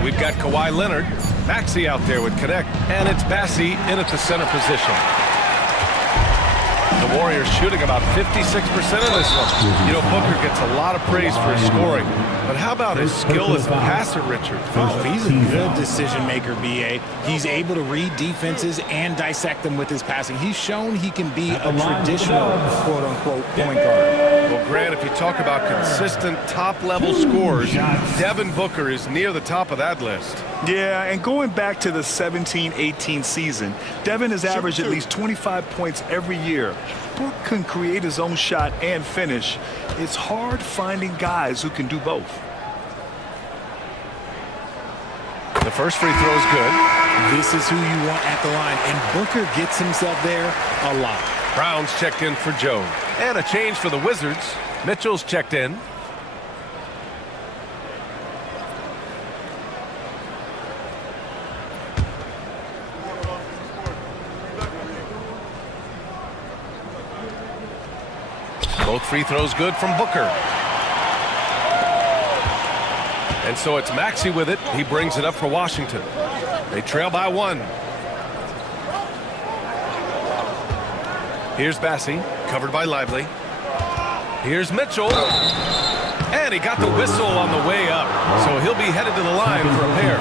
We've got Kawhi Leonard, Maxey out there with Connect, and it's Bassey in at the center position. The Warriors shooting about 56% of this one. You know, Booker gets a lot of praise for his scoring, but how about his skill as a passer, Richard? Oh, he's a good decision maker, B.A. He's able to read defenses and dissect them with his passing. He's shown he can be a traditional, quote-unquote, point guard. Well, Grant, if you talk about consistent top-level scores, Devin Booker is near the top of that list. Yeah, and going back to the 17-18 season, Devin has averaged at least 25 points every year. Book can create his own shot and finish. It's hard finding guys who can do both. The first free throw is good. This is who you want at the line, and Booker gets himself there a lot. Brown's checked in for Joe. And a change for the Wizards. Mitchell's checked in. Both free throws good from Booker. And so it's Maxey with it. He brings it up for Washington. They trail by one. Here's Bassey, covered by Lively. Here's Mitchell. And he got the whistle on the way up. So he'll be headed to the line for a pair.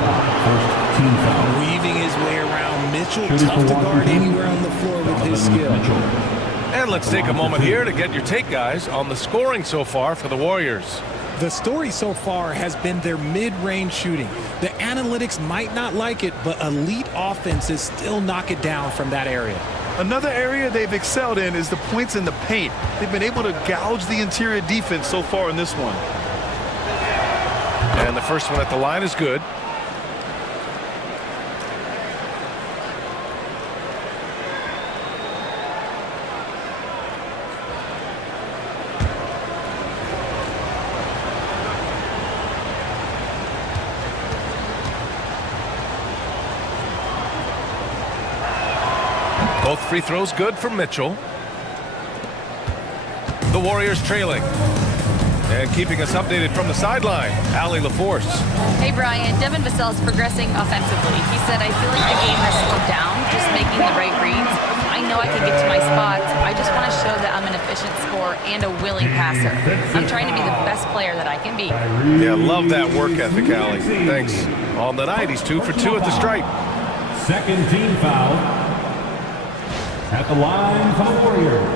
Weaving his way around Mitchell. Tough to guard anywhere on the floor with his skill. And let's take a moment here to get your take, guys, on the scoring so far for the Warriors. The story so far has been their mid-range shooting. The analytics might not like it, but elite offenses still knock it down from that area. Another area they've excelled in is the points in the paint. They've been able to gouge the interior defense so far in this one. And the first one at the line is good. Both free throws good for Mitchell. The Warriors trailing. And keeping us updated from the sideline, Allie LaForce. Hey, Brian. Devin Vassell is progressing offensively. He said, I feel like the game has slowed down, just making the right reads. I know I can get to my spots. I just want to show that I'm an efficient scorer and a willing passer. I'm trying to be the best player that I can be. Yeah, love that work ethic, Allie. Thanks. On the night, he's 2 for 2 at the stripe. Second team foul. At the line for the Warriors,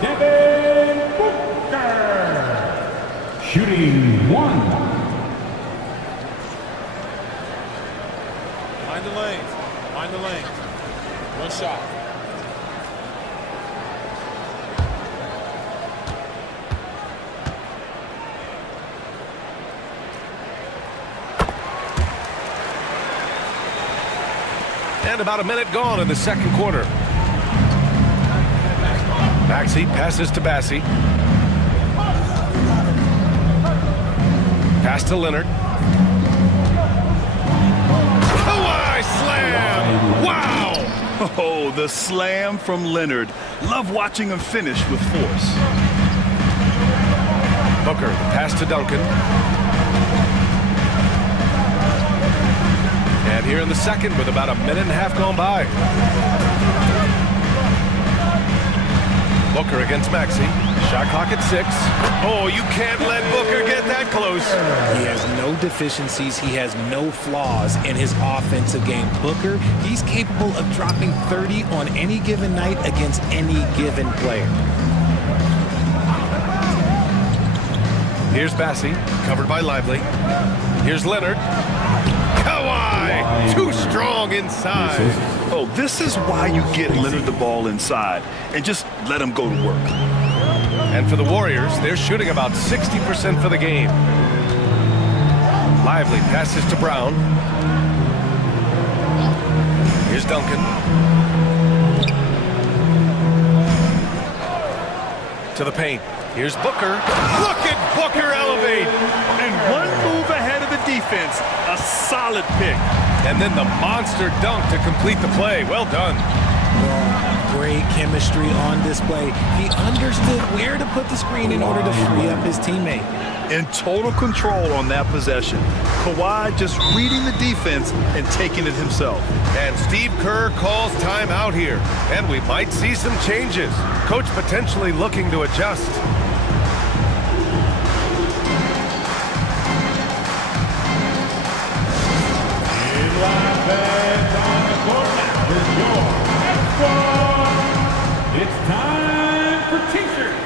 Devin Booker. Shooting one. Mind the lanes. Mind the lanes. One shot. And about a minute gone in the second quarter. Maxey passes to Bassey. Pass to Leonard. Kawhi slam! Wow! Oh, the slam from Leonard. Love watching him finish with force. Booker, pass to Duncan. And here in the second with about a minute and a half gone by. Booker against Maxey. Shot clock at 6. Oh, you can't let Booker get that close. He has no deficiencies. He has no flaws in his offensive game. Booker, he's capable of dropping 30 on any given night against any given player. Here's Bassey, covered by Lively. Here's Leonard. Kawhi, too strong inside. Oh, this is why you get Leonard the ball inside and just let him go to work. And for the Warriors, they're shooting about 60% for the game. Lively passes to Brown. Here's Duncan. To the paint. Here's Booker. Look at Booker elevate. And one move ahead of the defense. A solid pick. And then the monster dunk to complete the play. Well done. Great chemistry on display. He understood where to put the screen in order to free up his teammate. In total control on that possession. Kawhi just reading the defense and taking it himself. And Steve Kerr calls timeout here. And we might see some changes. Coach potentially looking to adjust. It's time for T-shirts.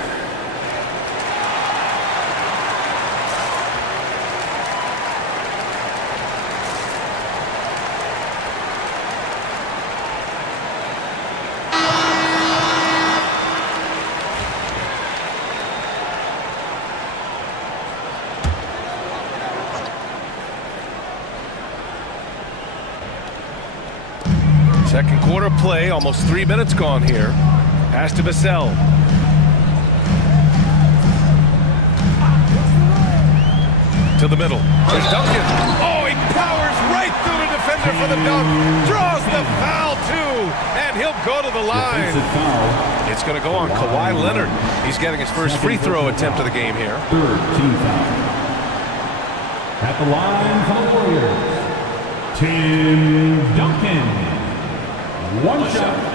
Second quarter play, almost 3 minutes gone here. Pass to Vassell. To the middle. There's Duncan. Oh, he powers right through the defender for the dunk. Draws the foul, too. And he'll go to the line. It's going to go on Kawhi Leonard. He's getting his first free throw attempt of the game here. Third team foul. At the line for the Warriors, Tim Duncan. One shot.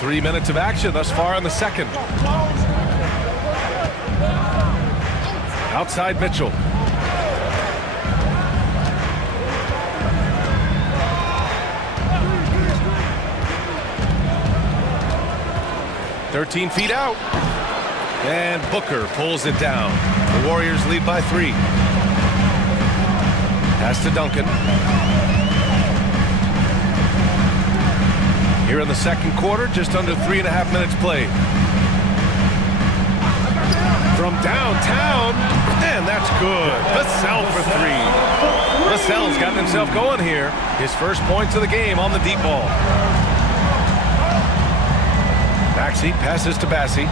Three minutes of action thus far in the second. Outside Mitchell. "13 feet out." And Booker pulls it down. The Warriors lead by 3. Pass to Duncan. Here in the second quarter, just under 3.5 minutes played. From downtown, and that's good. Vassell for 3. Vassell's gotten himself going here. His first points of the game on the deep ball. Maxey passes to Bassey.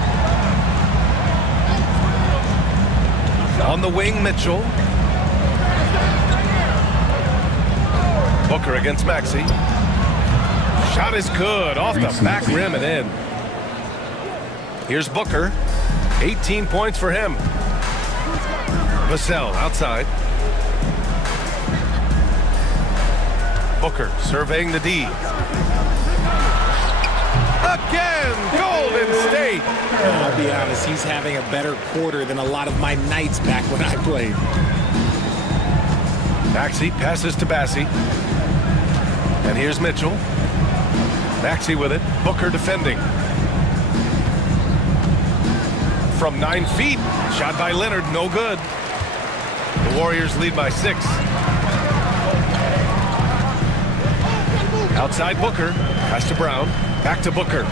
On the wing, Mitchell. Booker against Maxey. Shot is good, off the back rim and in. Here's Booker. 18 points for him. Vassell outside. Booker surveying the D. Again, Golden State. I'll be honest, he's having a better quarter than a lot of my nights back when I played. Maxey passes to Bassey. And here's Mitchell. Maxey with it. Booker defending. From 9 feet. Shot by Leonard, no good. The Warriors lead by 6. Outside Booker. Pass to Brown. Back to Booker.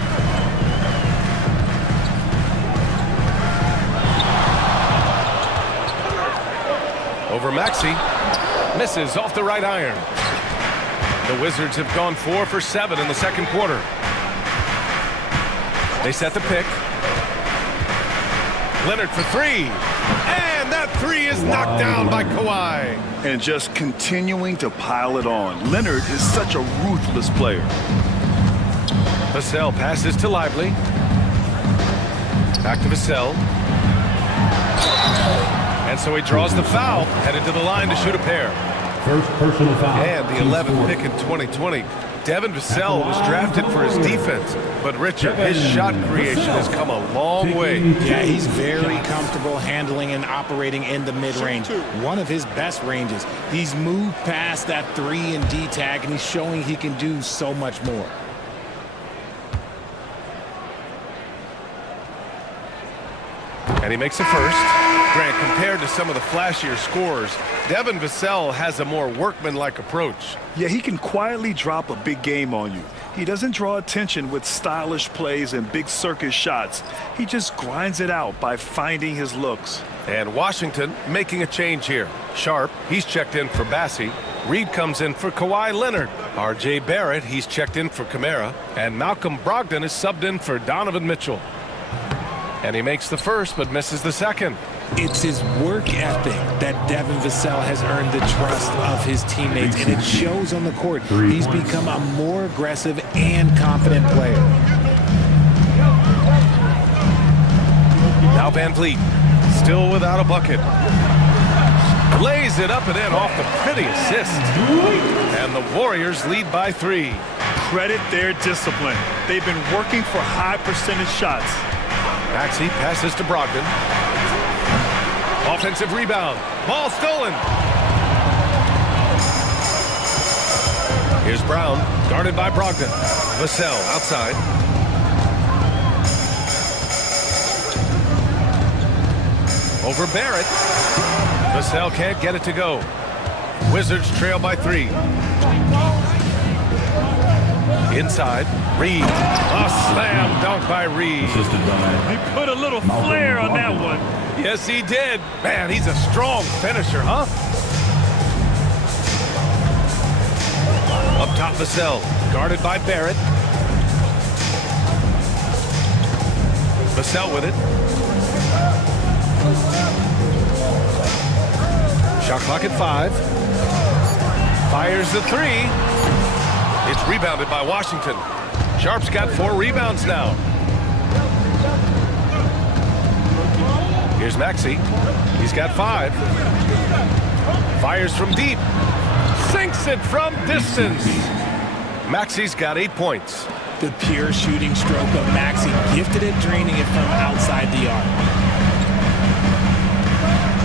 Over Maxey. Misses off the right iron. The Wizards have gone 4 for 7 in the second quarter. They set the pick. Leonard for 3. And that 3 is knocked down by Kawhi. And just continuing to pile it on. Leonard is such a ruthless player. Vassell passes to Lively. Back to Vassell. And so he draws the foul, headed to the line to shoot a pair. First personal foul. And the 11th pick in 2020. Devin Vassell was drafted for his defense, but Richard, his shot creation has come a long way. Yeah, he's very comfortable handling and operating in the mid-range. One of his best ranges. He's moved past that 3 and D tag, and he's showing he can do so much more. And he makes a first. Grant, compared to some of the flashier scorers, Devin Vassell has a more workmanlike approach. Yeah, he can quietly drop a big game on you. He doesn't draw attention with stylish plays and big circus shots. He just grinds it out by finding his looks. And Washington making a change here. Sharp, he's checked in for Bassie. Reed comes in for Kawhi Leonard. R.J. Barrett, he's checked in for Kamara. And Malcolm Brogdon is subbed in for Donovan Mitchell. And he makes the first but misses the second. It's his work ethic that Devin Vassell has earned the trust of his teammates, and it shows on the court. He's become a more aggressive and confident player. Now Van Vliet, still without a bucket. Lays it up and in off the pretty assist. And the Warriors lead by 3. Credit their discipline. They've been working for high percentage shots. Maxey passes to Brogdon. Offensive rebound. Ball stolen. Here's Brown, guarded by Brogdon. Vassell outside. Over Barrett. Vassell can't get it to go. Wizards trail by 3. Inside, Reed. A slam dunk by Reed. He put a little flair on that one. Yes, he did. Man, he's a strong finisher, huh? Up top, Vassell, guarded by Barrett. Vassell with it. Shot clock at 5. Fires the 3. It's rebounded by Washington. Sharp's got 4 rebounds now. Here's Maxey. He's got 5. Fires from deep. Sinks it from distance. Maxey's got 8 points. The pure shooting stroke of Maxey, gifted at draining it from outside the arc.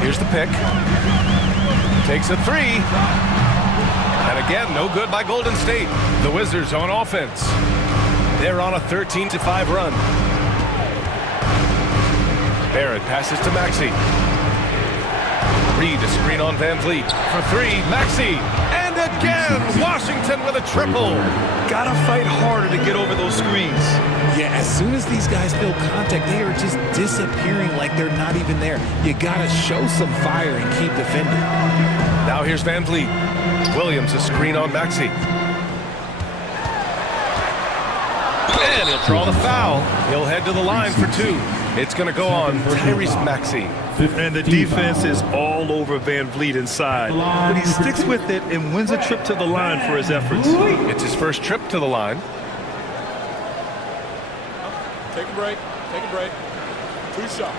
Here's the pick. Takes a 3. And again, no good by Golden State. The Wizards on offense. They're on a 13-5 run. Barrett passes to Maxey. Reed a screen on Van Vliet for 3. Maxey. And again, Washington with a triple. Gotta fight harder to get over those screens. Yeah, as soon as these guys feel contact, they are just disappearing like they're not even there. You gotta show some fire and keep defending. Now here's Van Vliet. Williams a screen on Maxey. And he'll draw the foul. He'll head to the line for 2. It's going to go on Tyrese Maxey. And the defense is all over Van Vliet inside. But he sticks with it and wins a trip to the line for his efforts. It's his first trip to the line. Take a break. Take a break. 2 shots.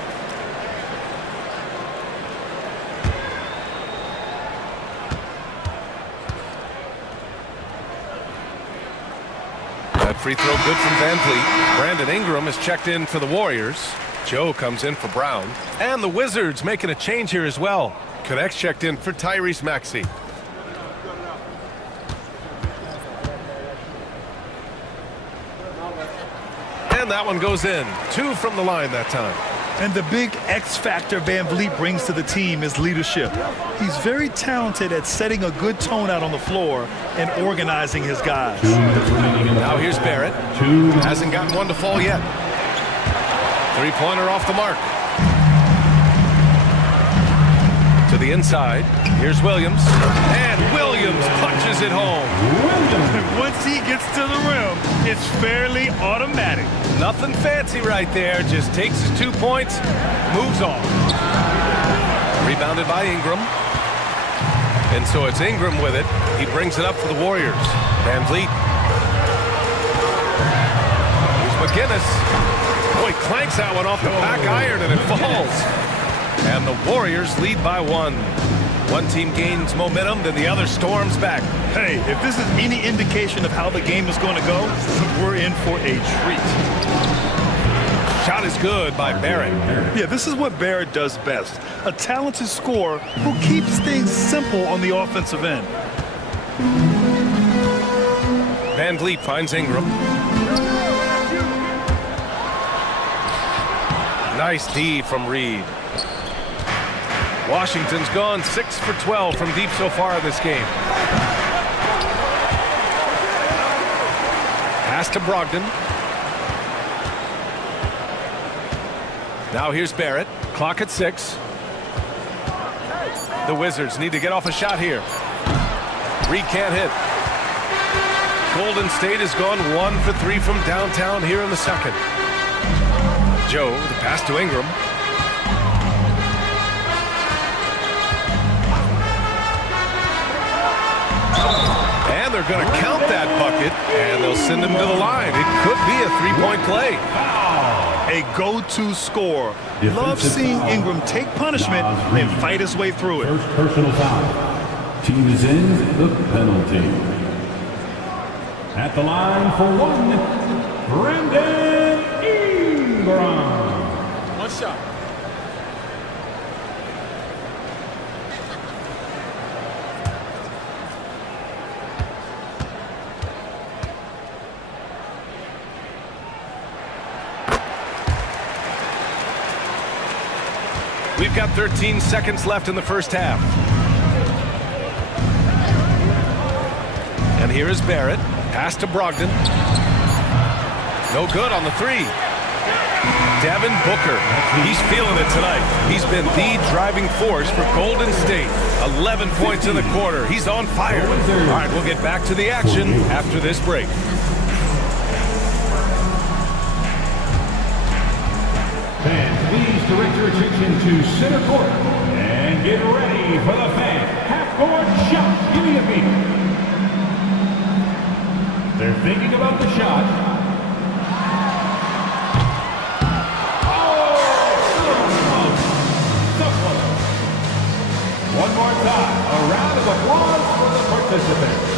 That free throw good from Van Vliet. Brandon Ingram is checked in for the Warriors. Joe comes in for Brown. And the Wizards making a change here as well. Connects checked in for Tyrese Maxey. And that one goes in. 2 from the line that time. And the big X factor Van Vliet brings to the team is leadership. He's very talented at setting a good tone out on the floor and organizing his guys. Now here's Barrett. Hasn't gotten one to fall yet. 3-pointer off the mark. To the inside. Here's Williams. And Williams punches it home. Once he gets to the rim, it's fairly automatic. Nothing fancy right there. Just takes his 2 points, moves on. Rebounded by Ingram. And so it's Ingram with it. He brings it up for the Warriors. Van Vliet. Here's McGinnis. Boy, clanks that one off the back iron and it falls. And the Warriors lead by 1. One team gains momentum, then the other storms back. Hey, if this is any indication of how the game is going to go, we're in for a treat. Shot is good by Barrett. Yeah, this is what Barrett does best. A talented scorer who keeps things simple on the offensive end. Van Vliet finds Ingram. Nice D from Reed. Washington's gone 6 for 12 from deep so far in this game. Pass to Brogdon. Now here's Barrett. Clock at 6. The Wizards need to get off a shot here. Reed can't hit. Golden State has gone 1 for 3 from downtown here in the second. Joe, the pass to Ingram. And they're going to count that bucket, and they'll send him to the line. It could be a three-point play. A go-to scorer. Love seeing Ingram take punishment and fight his way through it. First personal foul. Team is in the penalty. At the line for one, Brandon Ingram. One shot. We've got 13 seconds left in the first half. And here is Barrett. Pass to Brogdon. No good on the three. Devin Booker. He's feeling it tonight. He's been the driving force for Golden State. 11 points in the quarter. He's on fire. All right, we'll get back to the action after this break. Fans, please direct your attention to center court and get ready for the fan half-court shot. Give me a beat. They're thinking about the shot. One more time, a round of applause for the participants.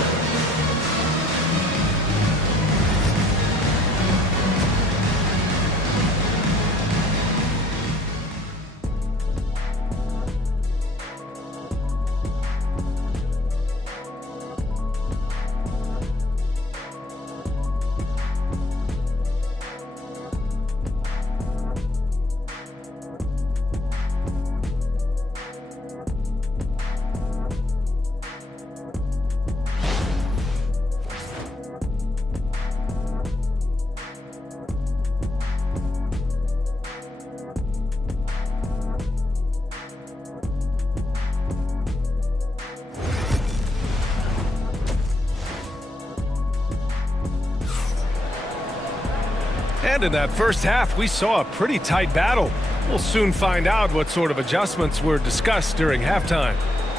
And in that first half, we saw a pretty tight battle. We'll soon find out what sort of adjustments were discussed during halftime.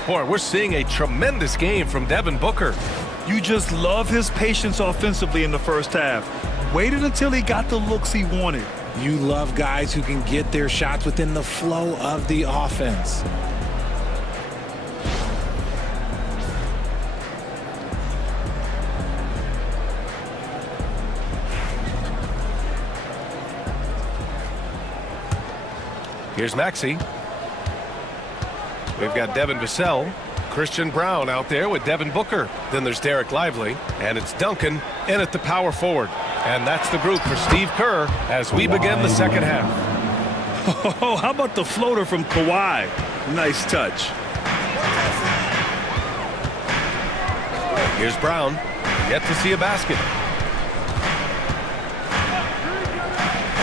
Boy, we're seeing a tremendous game from Devin Booker. You just love his patience offensively in the first half. Waited until he got the looks he wanted. You love guys who can get their shots within the flow of the offense. Here's Maxey. We've got Devin Vassell, Christian Brown out there with Devin Booker. Then there's Derek Lively, and it's Duncan in at the power forward. And that's the group for Steve Kerr as we begin the second half. Oh, how about the floater from Kawhi? Nice touch. Here's Brown, yet to see a basket.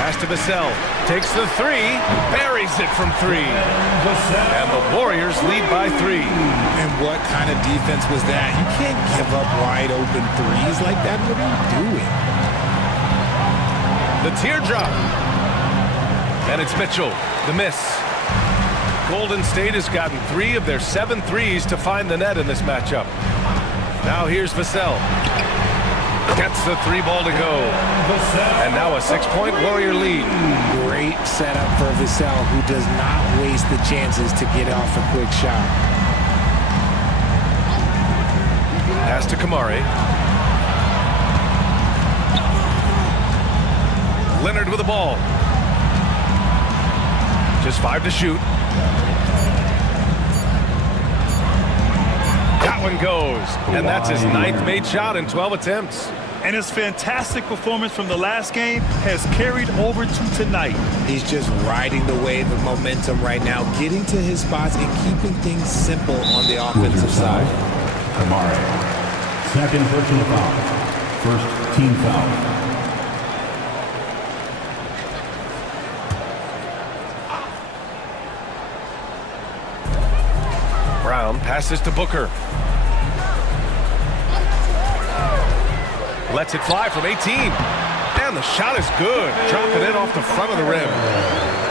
Pass to Vassell, takes the three, buries it from three. And the Warriors lead by 3. And what kind of defense was that? You can't give up wide open threes like that. What are you doing? The teardrop. And it's Mitchell, the miss. Golden State has gotten 3 of their 7 threes to find the net in this matchup. Now here's Vassell. Gets the 3 ball to go. And now a 6-point Warrior lead. Great setup for Vassell, who does not waste the chances to get off a quick shot. Pass to Kamari. Leonard with the ball. Just 5 to shoot. That one goes. And that's his 9th made shot in 12 attempts. And his fantastic performance from the last game has carried over to tonight. He's just riding the wave of momentum right now, getting to his spots and keeping things simple on the offensive side. Kamari. Second personal foul. First team foul. Brown passes to Booker. Lets it fly from 18. And the shot is good. Dropping it off the front of the rim.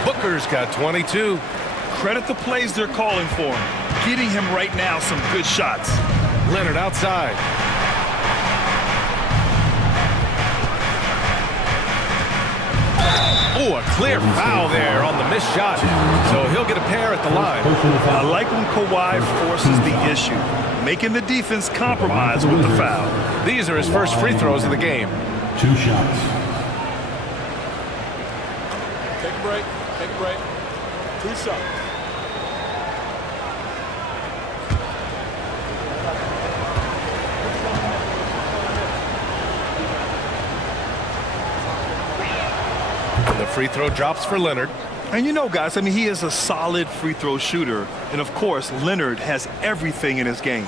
Booker's got 22. Credit the plays they're calling for him. Getting him right now some good shots. Leonard outside. Oh, a clear foul there on the missed shot. So he'll get a pair at the line. I like when Kawhi forces the issue, making the defense compromise with the foul. These are his first free throws of the game. 2 shots. Take a break. Take a break. 2 shots. The free throw drops for Leonard. And you know, guys, I mean, he is a solid free throw shooter. And, of course, Leonard has everything in his game.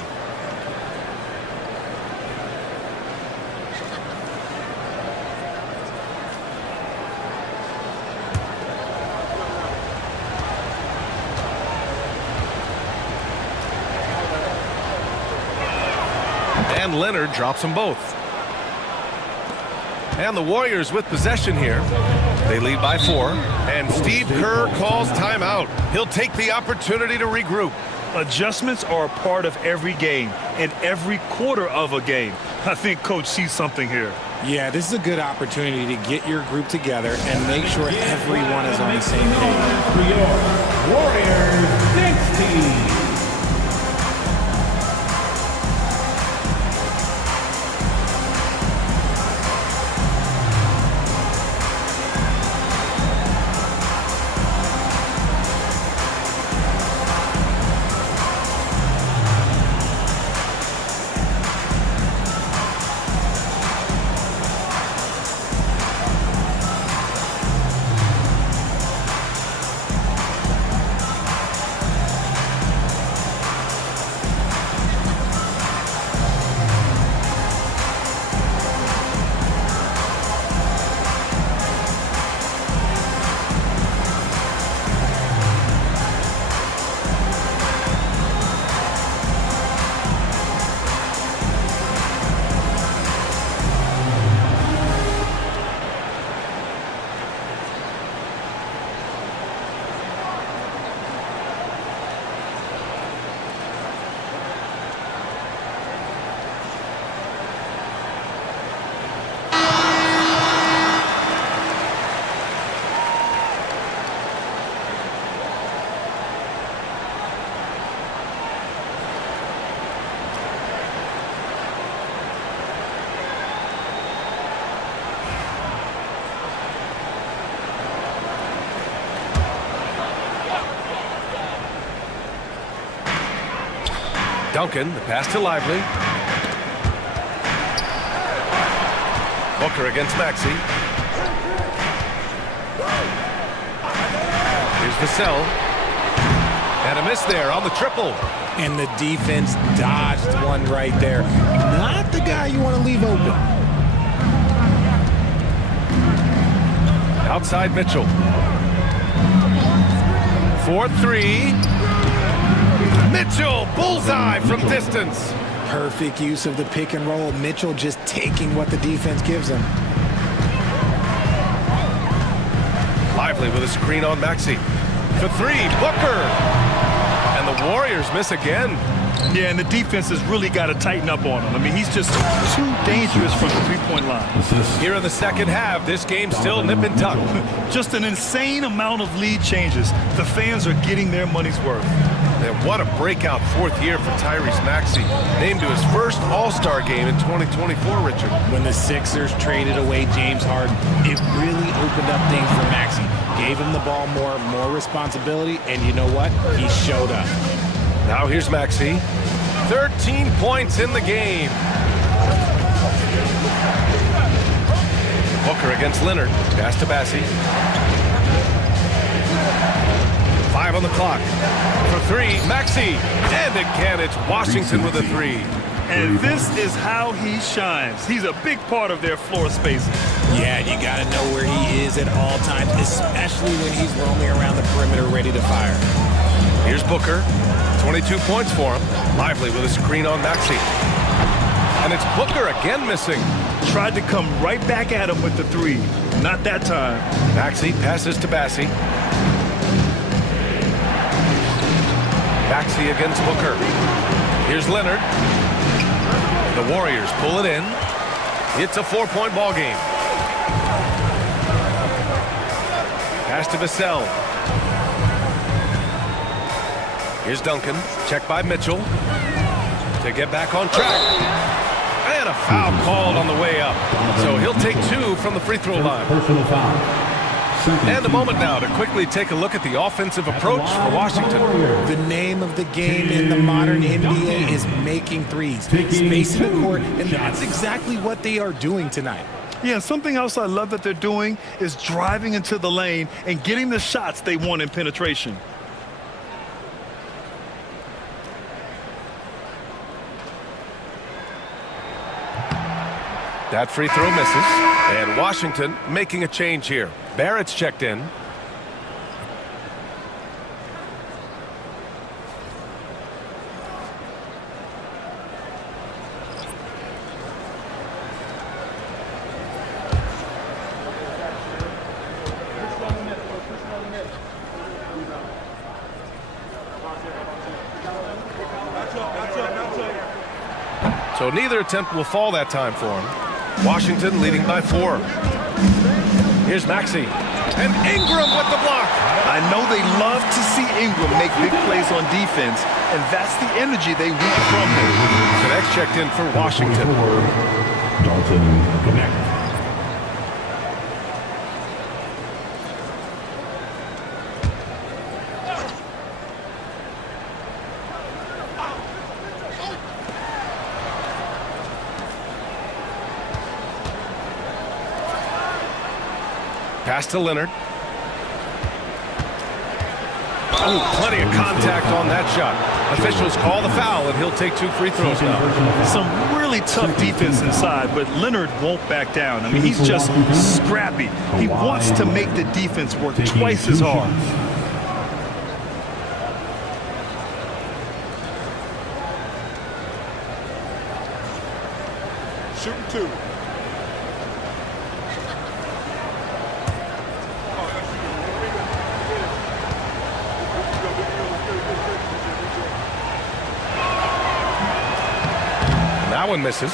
And Leonard drops them both. And the Warriors with possession here. They lead by 4. And Steve Kerr calls timeout. He'll take the opportunity to regroup. Adjustments are a part of every game and every quarter of a game. I think Coach sees something here. Yeah, this is a good opportunity to get your group together and make sure everyone is on the same page. For your Warriors next team. Duncan, the pass to Lively. Booker against Maxey. Here's Vassell. And a miss there on the triple. And the defense dodged one right there. Not the guy you want to leave open. Outside Mitchell. 4-3. Mitchell, bullseye from distance. Perfect use of the pick and roll. Mitchell just taking what the defense gives him. Lively with a screen on Maxey. For 3, Booker. And the Warriors miss again. Yeah, and the defense has really got to tighten up on him. I mean, he's just too dangerous from the three-point line. Here in the second half, this game's still nip and tuck. Just an insane amount of lead changes. The fans are getting their money's worth. And what a breakout 4th year for Tyrese Maxey. Named to his first All-Star game in 2024, Richard. When the Sixers traded away James Harden, it really opened up things for Maxey. Gave him the ball more responsibility, and you know what? He showed up. Now here's Maxey. 13 points in the game. against Leonard. Pass to Bassey. 5 on the clock. For 3, Maxey. And again, it's Washington with a 3. And this is how he shines. He's a big part of their floor spacing. Yeah, you got to know where he is at all times, especially when he's roaming around the perimeter ready to fire. Here's Booker. 22 points for him. Lively with a screen on Maxey. And it's Booker again missing. Tried to come right back at him with the 3. Not that time. Maxey passes to Bassey. Maxey against Booker. Here's Leonard. The Warriors pull it in. It's a 4-point ball game. Pass to Vassell. Here's Duncan. Check by Mitchell. To get back on track. And a foul called on the way up. So he'll take 2 from the free throw line. Personal foul. And a moment now to quickly take a look at the offensive approach for Washington. The name of the game in the modern NBA is making threes, spacing the court, and that's exactly what they are doing tonight. Yeah, something else I love that they're doing is driving into the lane and getting the shots they want in penetration. That free throw misses, and Washington making a change here. Barrett's checked in. So neither attempt will fall that time for him. Washington leading by 4. Here's Maxey. And Ingram with the block. I know they love to see Ingram make big plays on defense, and that's the energy they want from him. Connect checked in for Washington. Dalton Connect. Pass to Leonard. Oh, plenty of contact on that shot. Officials call the foul, and he'll take 2 free throws now. Some really tough defense inside, but Leonard won't back down. I mean, he's just scrappy. He wants to make the defense work twice as hard. Shooting 2. That one misses.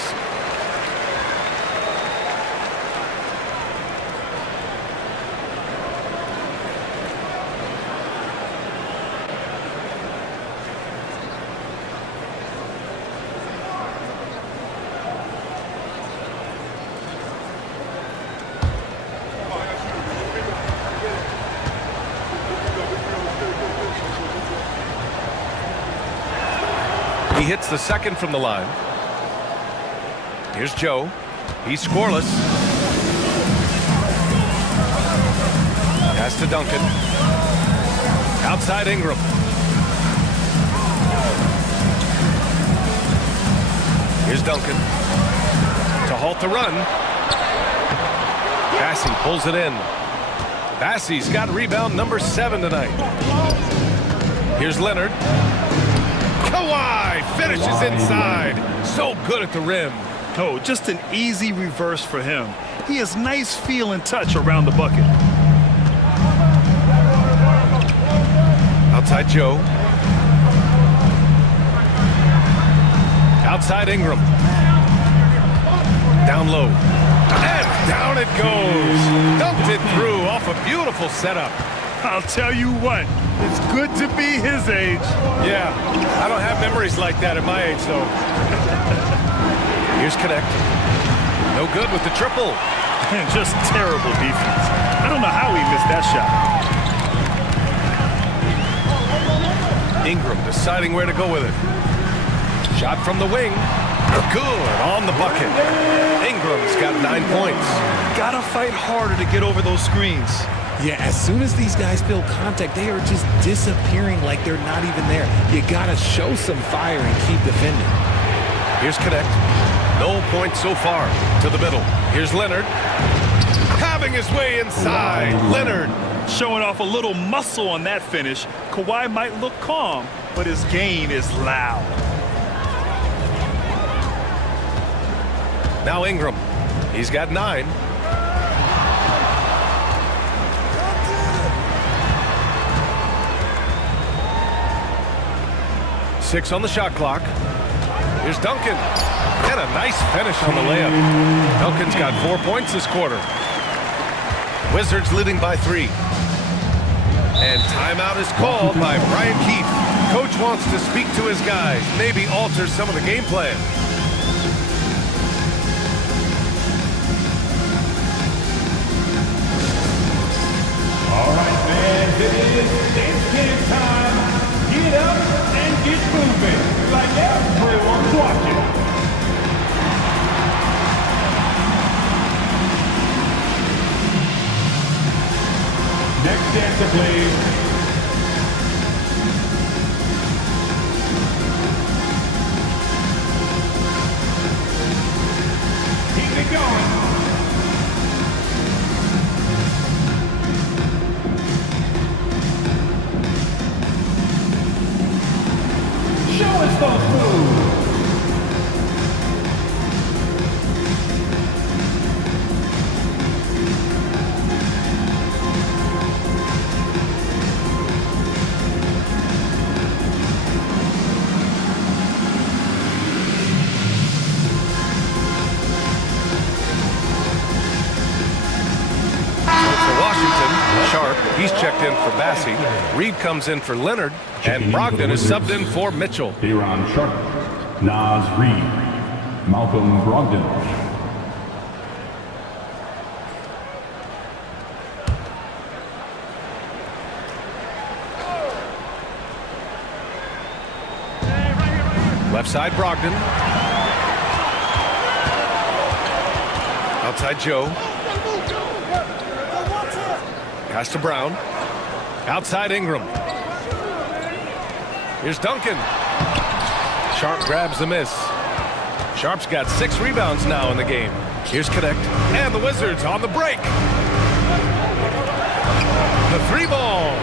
He hits the second from the line. Here's Joe. He's scoreless. Pass to Duncan. Outside Ingram. Here's Duncan. To halt the run. Bassey pulls it in. Bassey's got rebound number 7 tonight. Here's Leonard. Kawhi finishes inside. So good at the rim. Oh, just an easy reverse for him. He has nice feel and touch around the bucket. Outside Joe. Outside Ingram. Down low. And down it goes. Dumped it through off a beautiful setup. I'll tell you what, it's good to be his age. Yeah, I don't have memories like that at my age, though. Here's Connect. No good with the triple. And just terrible defense. I don't know how he missed that shot. Ingram deciding where to go with it. Shot from the wing. Good on the bucket. Ingram's got 9 points. got to fight harder to get over those screens. Yeah, as soon as these guys feel contact, they are just disappearing like they're not even there. You got to show some fire and keep defending. Here's Connect. No points so far. To the middle. Here's Leonard. Having his way inside. Leonard. Showing off a little muscle on that finish. Kawhi might look calm, but his game is loud. Now Ingram. He's got 9. Six on the shot clock. Here's Duncan. And a nice finish on the layup. Duncan's got 4 points this quarter. Wizards leading by 3. And timeout is called by Brian Keefe. Coach wants to speak to his guys, maybe alter some of the game plan. All right, fans, it is dance game time. Get up and get moving like everyone's watching. Next dancer, please. Keep it going. Show us those moves. He's checked in for Bassey. Reed comes in for Leonard. And Brogdon is subbed in for Mitchell. Day'Ron Sharpe, Naz Reid, Malcolm Brogdon. Left side, Brogdon. Outside, Joe. Pass to Brown. Outside Ingram. Here's Duncan. Sharpe grabs the miss. Sharpe's got 6 rebounds now in the game. Here's Connect. And the Wizards on the break. The 3 ball.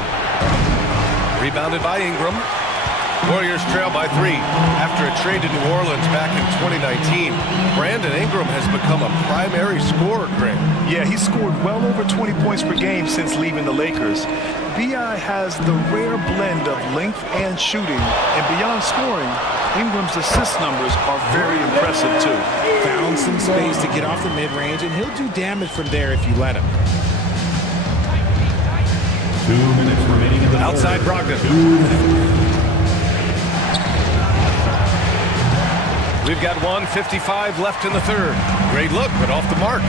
Rebounded by Ingram. Warriors trail by 3 after a trade to New Orleans back in 2019. Brandon Ingram has become a primary scorer, Grant. Yeah, he scored well over 20 points per game since leaving the Lakers. B.I. has the rare blend of length and shooting, and beyond scoring, Ingram's assist numbers are very impressive too. Found some space to get off the mid-range, and he'll do damage from there if you let him. 2 minutes remaining in the outside Brogdon. 2 minutes. We've got 1:55 left in the third. Great look, but off the mark.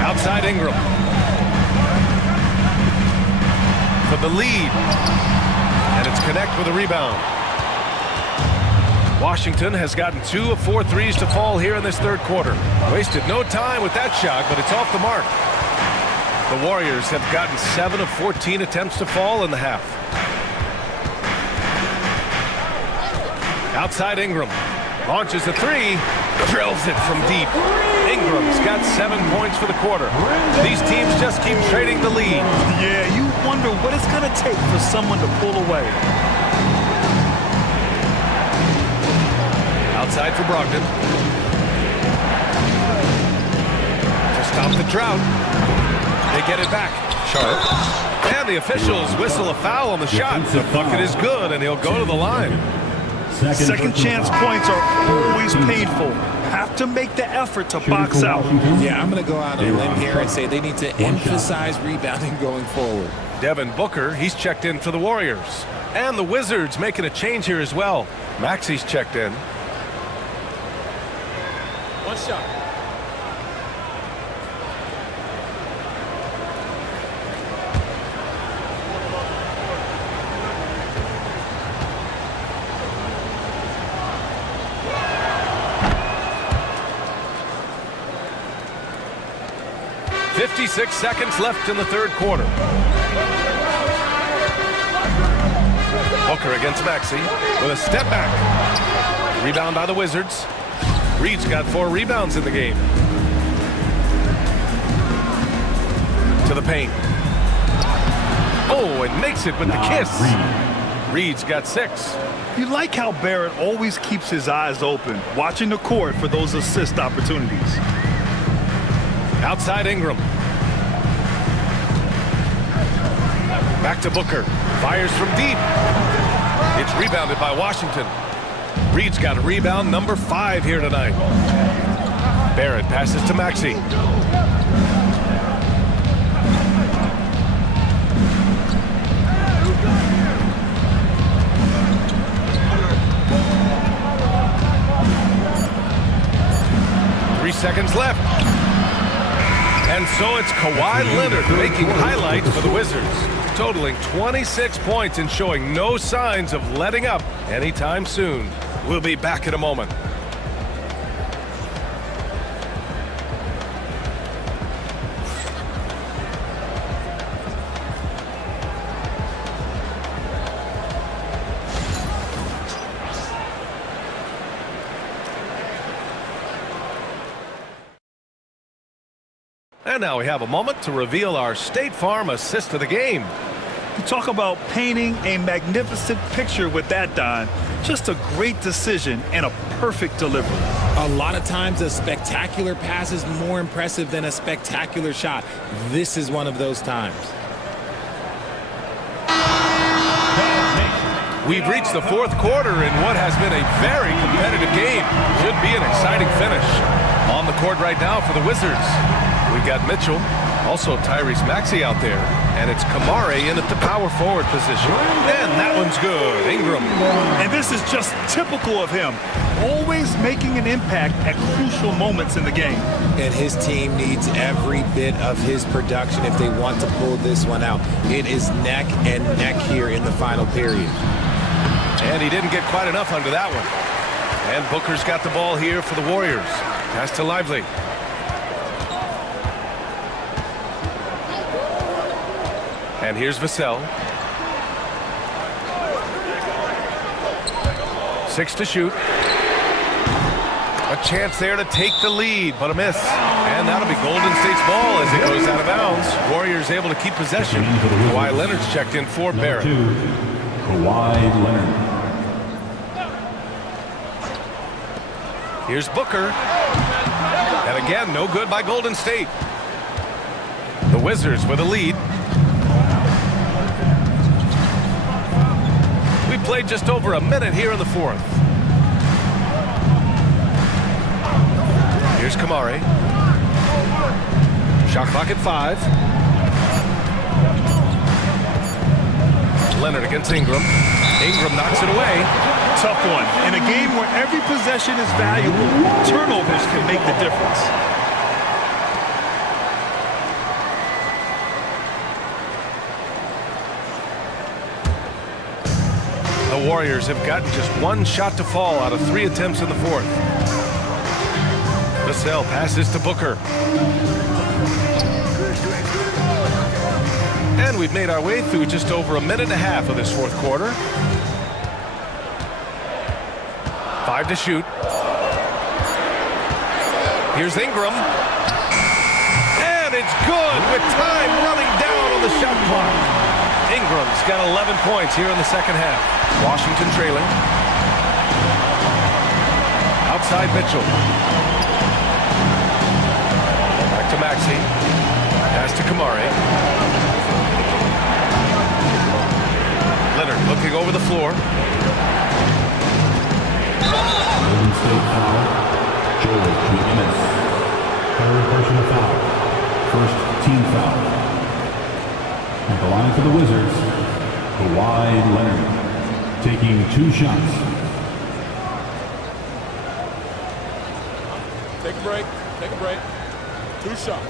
Outside Ingram. For the lead. And it's Connect with a rebound. Washington has gotten 2 of 4 threes to fall here in this third quarter. Wasted no time with that shot, but it's off the mark. The Warriors have gotten 7 of 14 attempts to fall in the half. Outside Ingram. Launches a 3. Drills it from deep. Ingram's got 7 points for the quarter. These teams just keep trading the lead. Yeah, you wonder what it's going to take for someone to pull away. Outside for Brogdon. To stop the drought. They get it back. Sharpe. And the officials whistle a foul on the shot. The bucket is good, and he'll go to the line. Second chance points are always painful. Have to make the effort to box out. Yeah, I'm going to go out on a limb here and say they need to emphasize rebounding going forward. Devin Booker, he's checked in for the Warriors. And the Wizards making a change here as well. Maxi's checked in. One shot. 56 seconds left in the third quarter. Booker against Maxey with a step back. Rebound by the Wizards. Reed's got 4 rebounds in the game. To the paint. Oh, and makes it with the kiss. Reed's got 6. You like how Barrett always keeps his eyes open, watching the court for those assist opportunities. Outside Ingram. Back to Booker. Fires from deep. It's rebounded by Washington. Reed's got a rebound number 5 here tonight. Barrett passes to Maxey. Seconds left. And so it's Kawhi Leonard making highlights for the Wizards, totaling 26 points and showing no signs of letting up anytime soon. We'll be back in a moment. And now we have a moment to reveal our State Farm assist of the game. You talk about painting a magnificent picture with that, Don. Just a great decision and a perfect delivery. A lot of times a spectacular pass is more impressive than a spectacular shot. This is one of those times. We've reached the fourth quarter in what has been a very competitive game. Should be an exciting finish. On the court right now for the Wizards, we've got Mitchell, also Tyrese Maxey out there, and it's Kamare in at the power forward position. And that one's good. Ingram. And this is just typical of him, always making an impact at crucial moments in the game. And his team needs every bit of his production if they want to pull this one out. It is neck and neck here in the final period. And he didn't get quite enough under that one. And Booker's got the ball here for the Warriors. Pass to Lively. And here's Vassell. 6 to shoot. A chance there to take the lead, but a miss. And that'll be Golden State's ball as it goes out of bounds. Warriors able to keep possession. Kawhi Leonard's checked in for Barrett. Kawhi Leonard. Here's Booker. And again, no good by Golden State. The Wizards with a lead. We played just over a minute here in the fourth. Here's Kamare. Shot clock at 5. Leonard against Ingram. Ingram knocks it away. Tough one. In a game where every possession is valuable, turnovers can make the difference. The Warriors have gotten just 1 shot to fall out of 3 attempts in the fourth. Vassell passes to Booker. And we've made our way through just over a minute and a half of this fourth quarter. 5 to shoot. Here's Ingram. And it's good with time running down on the shot clock. Ingram's got 11 points here in the second half. Washington trailing. Outside Mitchell. Back to Maxey. Pass to Kamare. Leonard looking over the floor. Golden State foul. George Ennis. Third personal foul. First team foul. At the line for the Wizards, Kawhi Leonard taking 2 shots. Take a break. Take a break. 2 shots.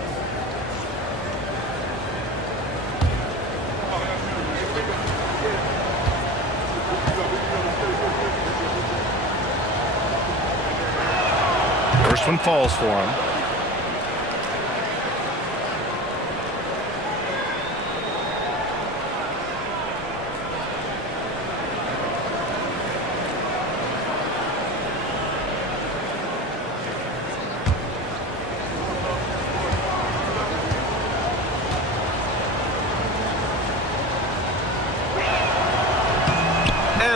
First one falls for him.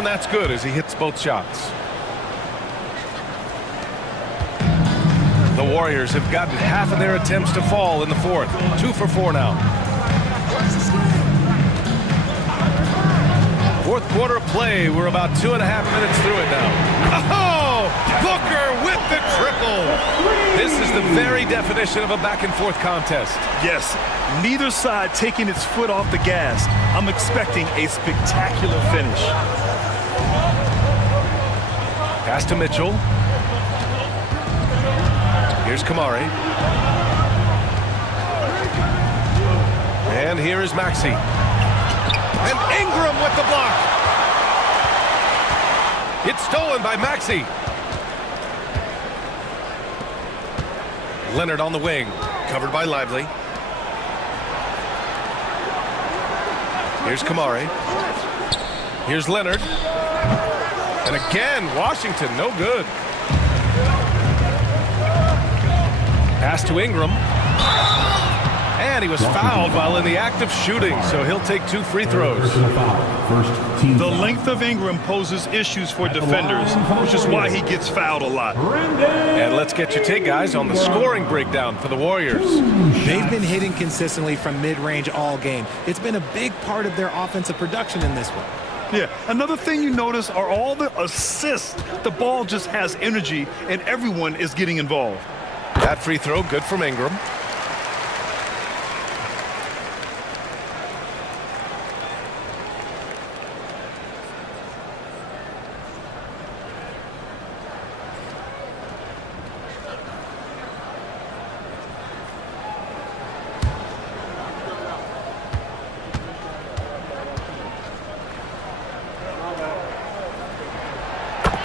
and that's good as he hits both shots. The Warriors have gotten half of their attempts to fall in the fourth. 2 for 4 now. Fourth quarter play. We're about 2.5 minutes through it now. Oh! Booker with the triple. This is the very definition of a back-and-forth contest. Yes, neither side taking its foot off the gas. I'm expecting a spectacular finish. Pass to Mitchell. Here's Kamari. And here is Maxey. And Ingram with the block. It's stolen by Maxey. Leonard on the wing. Covered by Lively. Here's Kamari. Here's Leonard. And again, Washington, no good. Pass to Ingram. And he was fouled while in the act of shooting, so he'll take 2 free throws. The length of Ingram poses issues for defenders, which is why he gets fouled a lot. And let's get your take, guys, on the scoring breakdown for the Warriors. They've been hitting consistently from mid-range all game. It's been a big part of their offensive production in this one. Yeah, another thing you notice are all the assists. The ball just has energy, and everyone is getting involved. That free throw, good from Ingram.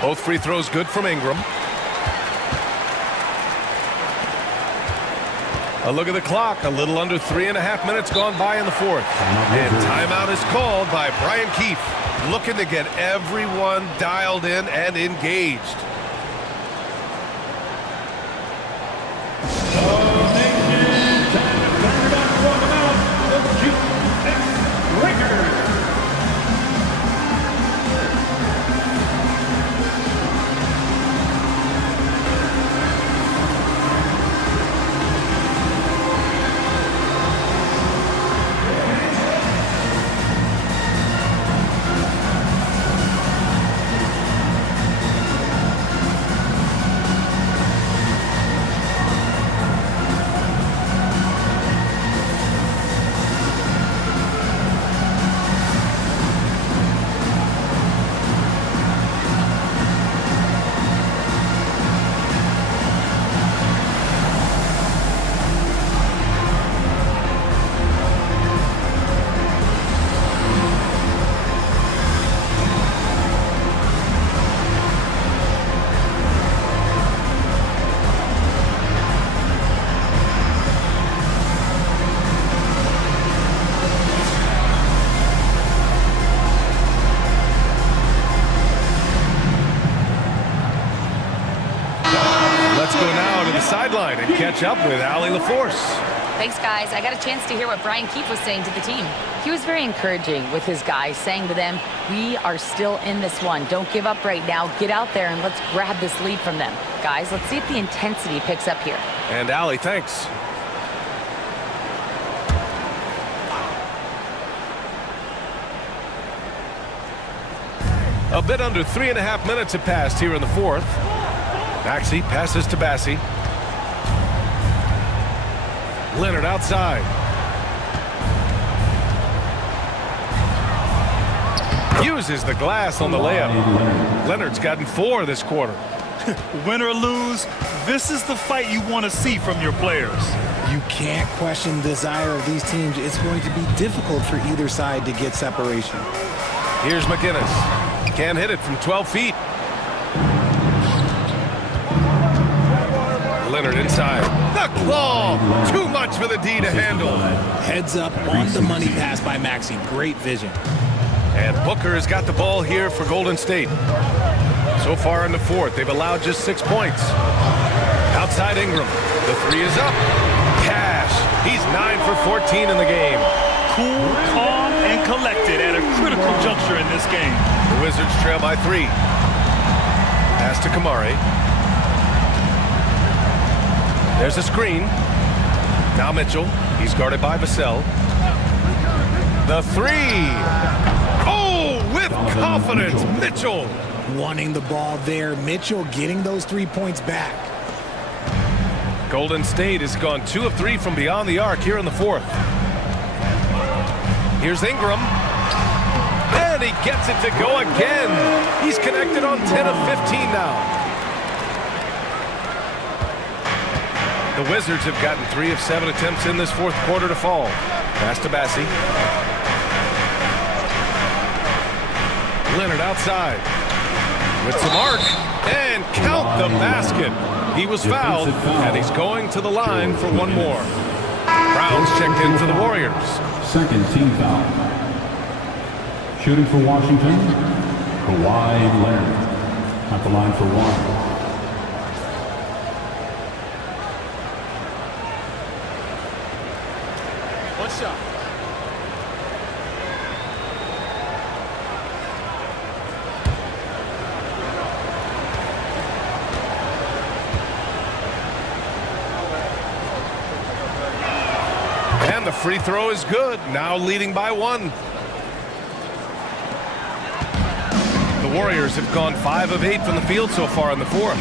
Both free throws good from Ingram. A look at the clock. A little under 3.5 minutes gone by in the fourth. And timeout is called by Brian Keefe, looking to get everyone dialed in and engaged. Sideline and catch up with Allie LaForce. Thanks, guys. I got a chance to hear what Brian Keefe was saying to the team. He was very encouraging with his guys, saying to them, we are still in this one. Don't give up right now. Get out there and let's grab this lead from them. Guys, let's see if the intensity picks up here. And Allie, thanks. A bit under 3.5 minutes have passed here in the fourth. Maxey passes to Bassie. Leonard outside. Uses the glass on the layup. Leonard's gotten 4 this quarter. Win or lose, this is the fight you want to see from your players. You can't question the desire of these teams. It's going to be difficult for either side to get separation. Here's McGinnis. Can't hit it from 12 feet. Leonard inside. The claw! Too much for the D to handle. Heads up on the money pass by Maxey. Great vision. And Booker has got the ball here for Golden State. So far in the fourth, they've allowed just 6 points. Outside Ingram. The 3 is up. Cash. He's 9 for 14 in the game. Cool, calm, and collected at a critical juncture in this game. The Wizards trail by 3. Pass to Kamari. There's a screen. Now Mitchell. He's guarded by Vassell. The 3. Oh, with confidence, Mitchell. Wanting the ball there. Mitchell getting those 3 points back. Golden State has gone 2 of 3 from beyond the arc here in the 4th. Here's Ingram. And he gets it to go again. He's connected on 10 of 15 now. The Wizards have gotten 3 of 7 attempts in this 4th quarter to fall. Pass to Bassi. Leonard outside. With some arc. And count the basket. He was fouled, and he's going to the line for one more. Brown's checked in for the Warriors. Second team foul. Shooting for Washington, Kawhi Leonard. At the line for 1. One shot. And the free throw is good. Now leading by 1. The Warriors have gone 5 of 8 from the field so far in the 4th.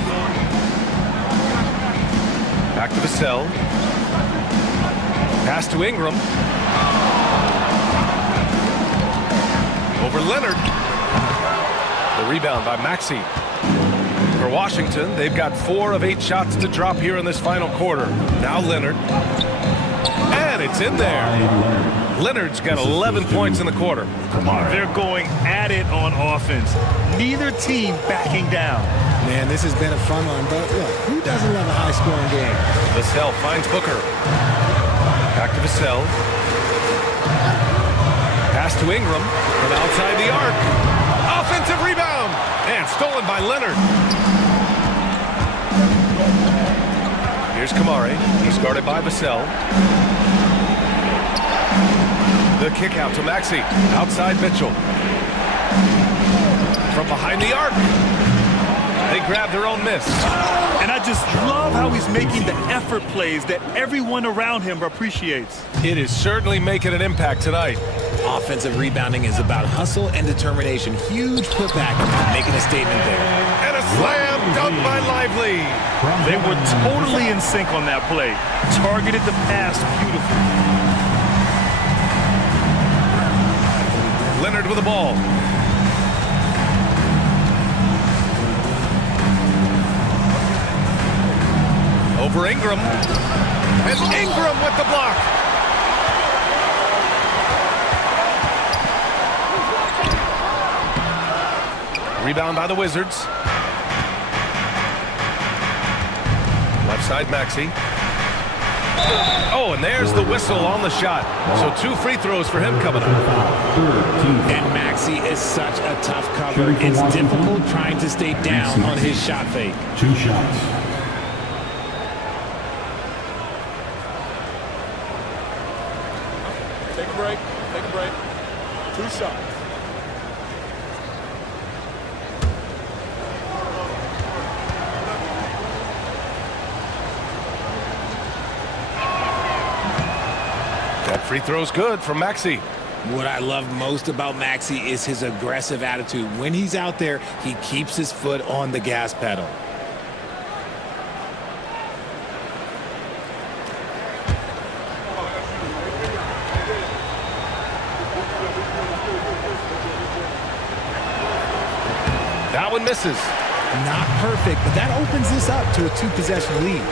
Back to Vassell. Pass to Ingram. Over Leonard. The rebound by Maxey. For Washington, they've got 4 of 8 shots to drop here in this final quarter. Now Leonard. And it's in there. Leonard's got 11 points in the quarter. They're going at it on offense. Neither team backing down. Man, this has been a fun one, but look, who doesn't love a high-scoring game? Vassell finds Booker. Back to Vassell. Pass to Ingram from outside the arc. Offensive rebound. And stolen by Leonard. Here's Kamari. He's guarded by Vassell. The kick out to Maxey. Outside Mitchell. From behind the arc. They grab their own miss. And I just love how he's making the effort plays that everyone around him appreciates. It is certainly making an impact tonight. Offensive rebounding is about hustle and determination. Huge putback, making a statement there. And a slam dunk by Lively. They were totally in sync on that play. Targeted the pass beautifully. Leonard with the ball. Over Ingram. And Ingram with the block. Rebound by the Wizards. Left side, Maxey. Oh, and there's the whistle on the shot. So 2 free throws for him coming up. And Maxey is such a tough cover. It's difficult trying to stay down on his shot fake. 2 shots. Take a break. Take a break. 2 shots. That free throw's good from Maxey. What I love most about Maxey is his aggressive attitude. When he's out there, he keeps his foot on the gas pedal. That one misses. Not perfect, but that opens this up to a 2-possession lead.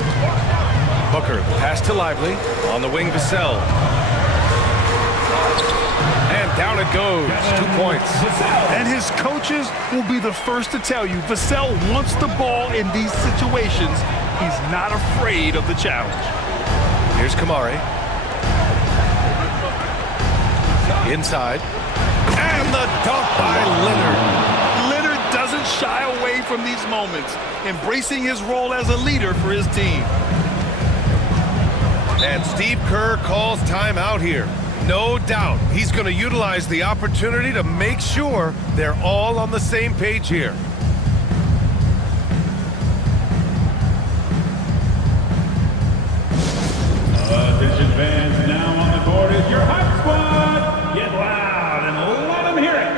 Booker, pass to Lively. On the wing, Vassell. And down it goes. 2 points. And his coaches will be the first to tell you, Vassell wants the ball in these situations. He's not afraid of the challenge. Here's Kamari. Inside. And the dunk by Leonard. Leonard doesn't shy away from these moments, embracing his role as a leader for his team. And Steve Kerr calls timeout here. No doubt he's going to utilize the opportunity to make sure they're all on the same page here. Attention fans, now on the court is your Hype Squad. Get loud and let them hear it.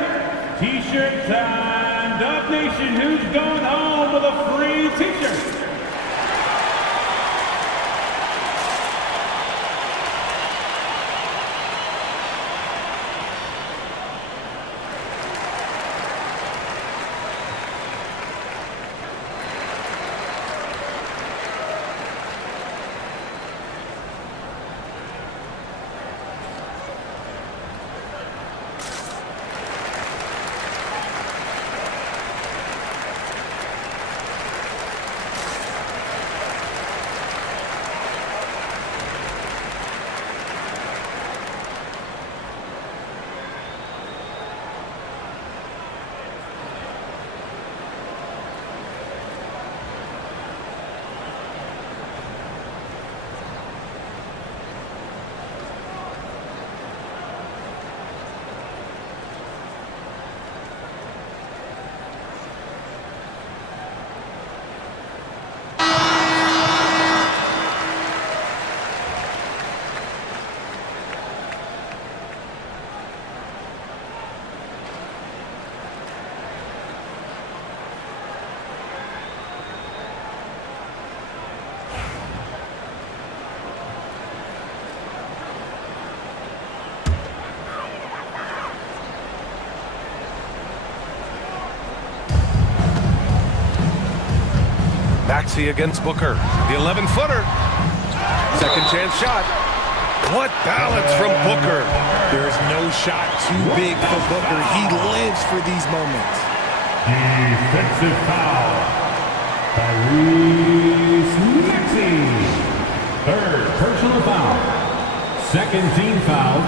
T-shirt time. Dub Nation, who's going home with a free T-shirt? Maxey against Booker. The 11-footer. Second chance shot. What balance from Booker. There's no shot too big for Booker. He lives for these moments. Defensive foul. Tyrese Maxey. Third personal foul. Second team foul.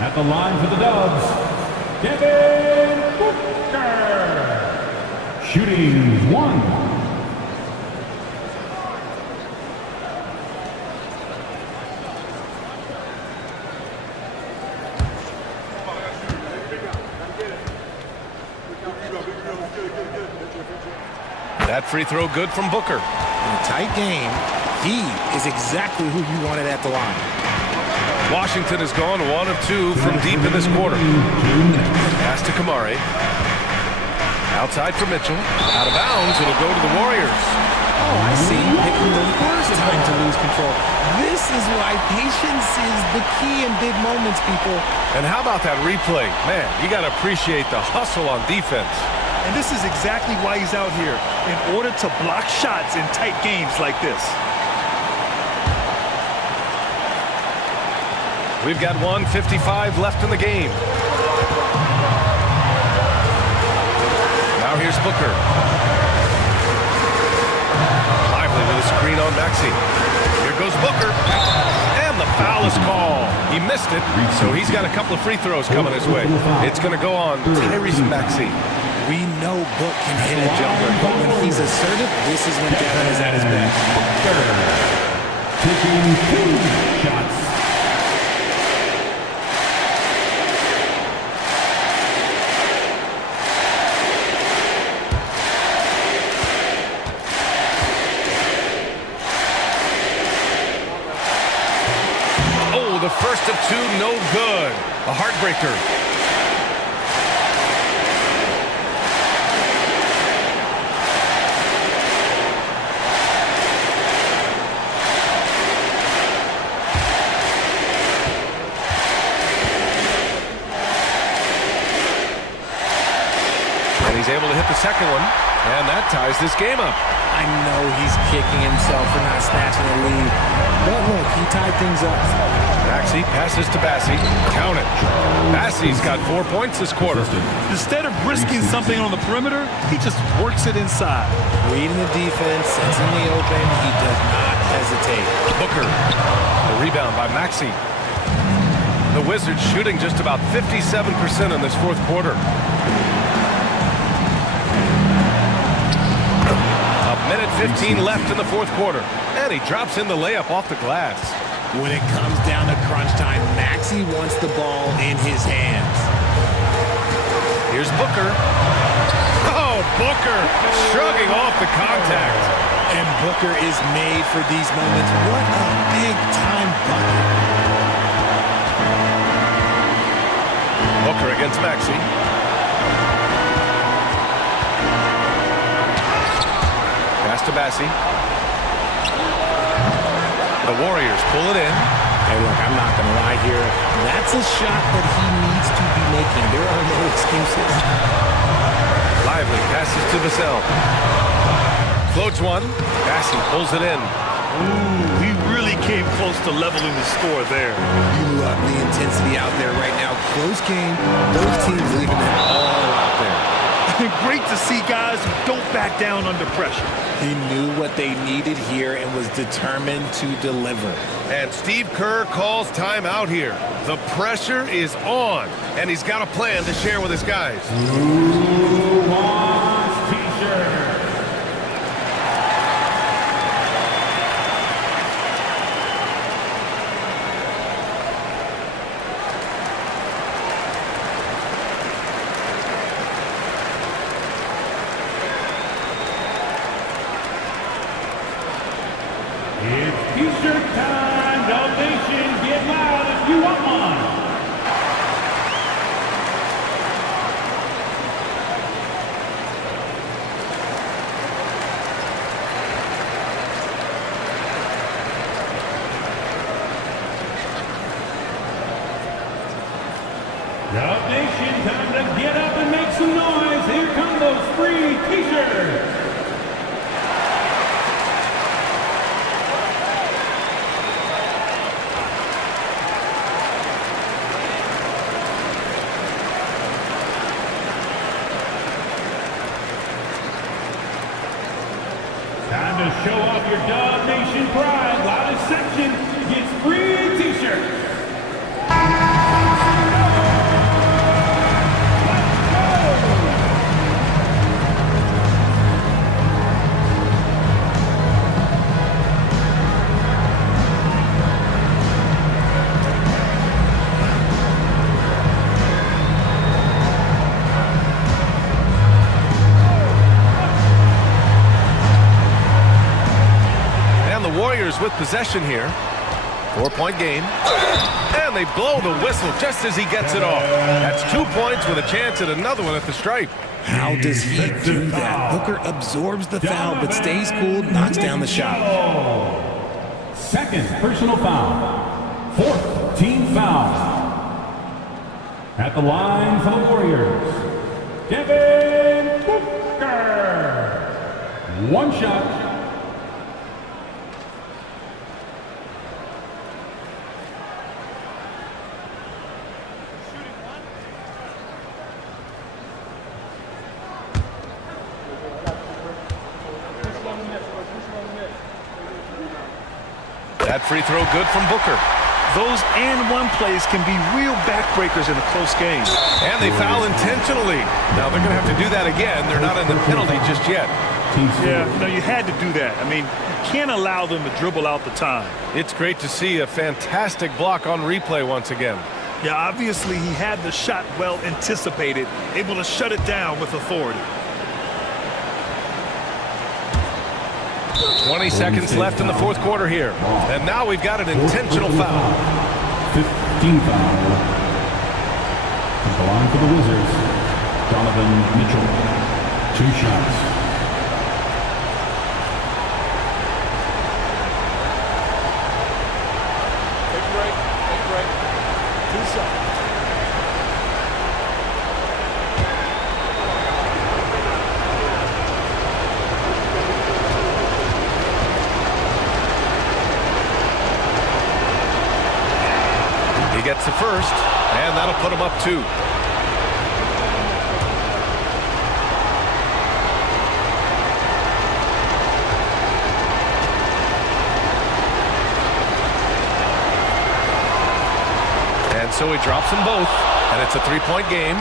At the line for the Dubs, Devin Booker. Shooting one. That free throw good from Booker. In a tight game, he is exactly who you wanted at the line. Washington has gone 1 of 2 from deep in this quarter. Pass to Kamari. Outside for Mitchell. Out of bounds. It'll go to the Warriors. Oh, I see. Picking the worst time to lose control. This is why patience is the key in big moments, people. And how about that replay? Man, you got to appreciate the hustle on defense. And this is exactly why he's out here, in order to block shots in tight games like this. We've got 1:55 left in the game. Now here's Booker. Lively with a screen on Maxey. Here goes Booker. And the foul is called. He missed it, so he's got a couple of free throws coming his way. It's going to go on Tyrese Maxey. We know Book can hit a jumper, but when he's assertive, this is when Devin is at his best. Taking 2 shots. Oh, the first of 2, no good. A heartbreaker. He's able to hit the second one, and that ties this game up. I know he's kicking himself for not snatching the lead, but look, he tied things up. Maxey passes to Bassey. Count it. Bassey's got 4 points this quarter. Instead of risking something on the perimeter, he just works it inside. Reading the defense, it's in the open, he does not hesitate. Booker, the rebound by Maxey. The Wizards shooting just about 57% in this fourth quarter. A minute 15 left in the fourth quarter. And he drops in the layup off the glass. When it comes down to crunch time, Maxey wants the ball in his hands. Here's Booker. Oh, Booker shrugging off the contact. And Booker is made for these moments. What a big-time bucket. Booker against Maxey. Pass to Bassey. The Warriors pull it in. Hey, look, I'm not going to lie here. That's a shot that he needs to be making. There are no excuses. Lively passes to Vassell. Floats one. Bassey pulls it in. Ooh, he really came close to leveling the score there. You love the intensity out there right now. Close game. Both teams leaving it all out there. Great to see guys who don't back down under pressure. He knew what they needed here and was determined to deliver. And Steve Kerr calls timeout here. The pressure is on, and he's got a plan to share with his guys. Who wants t-shirt? It's t-shirt time. Donation, get loud if you want one. Donation, time to get up and make some noise. Here come those free t-shirts. Time to show off your Dub Nation pride. Loudest section gets free t-shirts. Warriors with possession here. 4-point game. And they blow the whistle just as he gets it off. That's 2 points with a chance at another one at the stripe. How does he do that? Booker absorbs the foul but stays cool, knocks down the shot. Second personal foul. Fourth team foul. At the line for the Warriors, Devin Booker. One shot. That free throw good from Booker. Those and one plays can be real backbreakers in a close game. And they foul intentionally. Now they're going to have to do that again. They're not in the penalty just yet. Yeah, no, you had to do that. I mean, you can't allow them to dribble out the time. It's great to see a fantastic block on replay once again. Yeah, obviously he had the shot well anticipated, able to shut it down with authority. 20 seconds left in the fourth quarter here. And now we've got an intentional foul. 15 foul. At the line for the Wizards, Donovan Mitchell. 2 shots. Gets the first, and that'll put him up 2. And so he drops them both, and it's a 3-point game.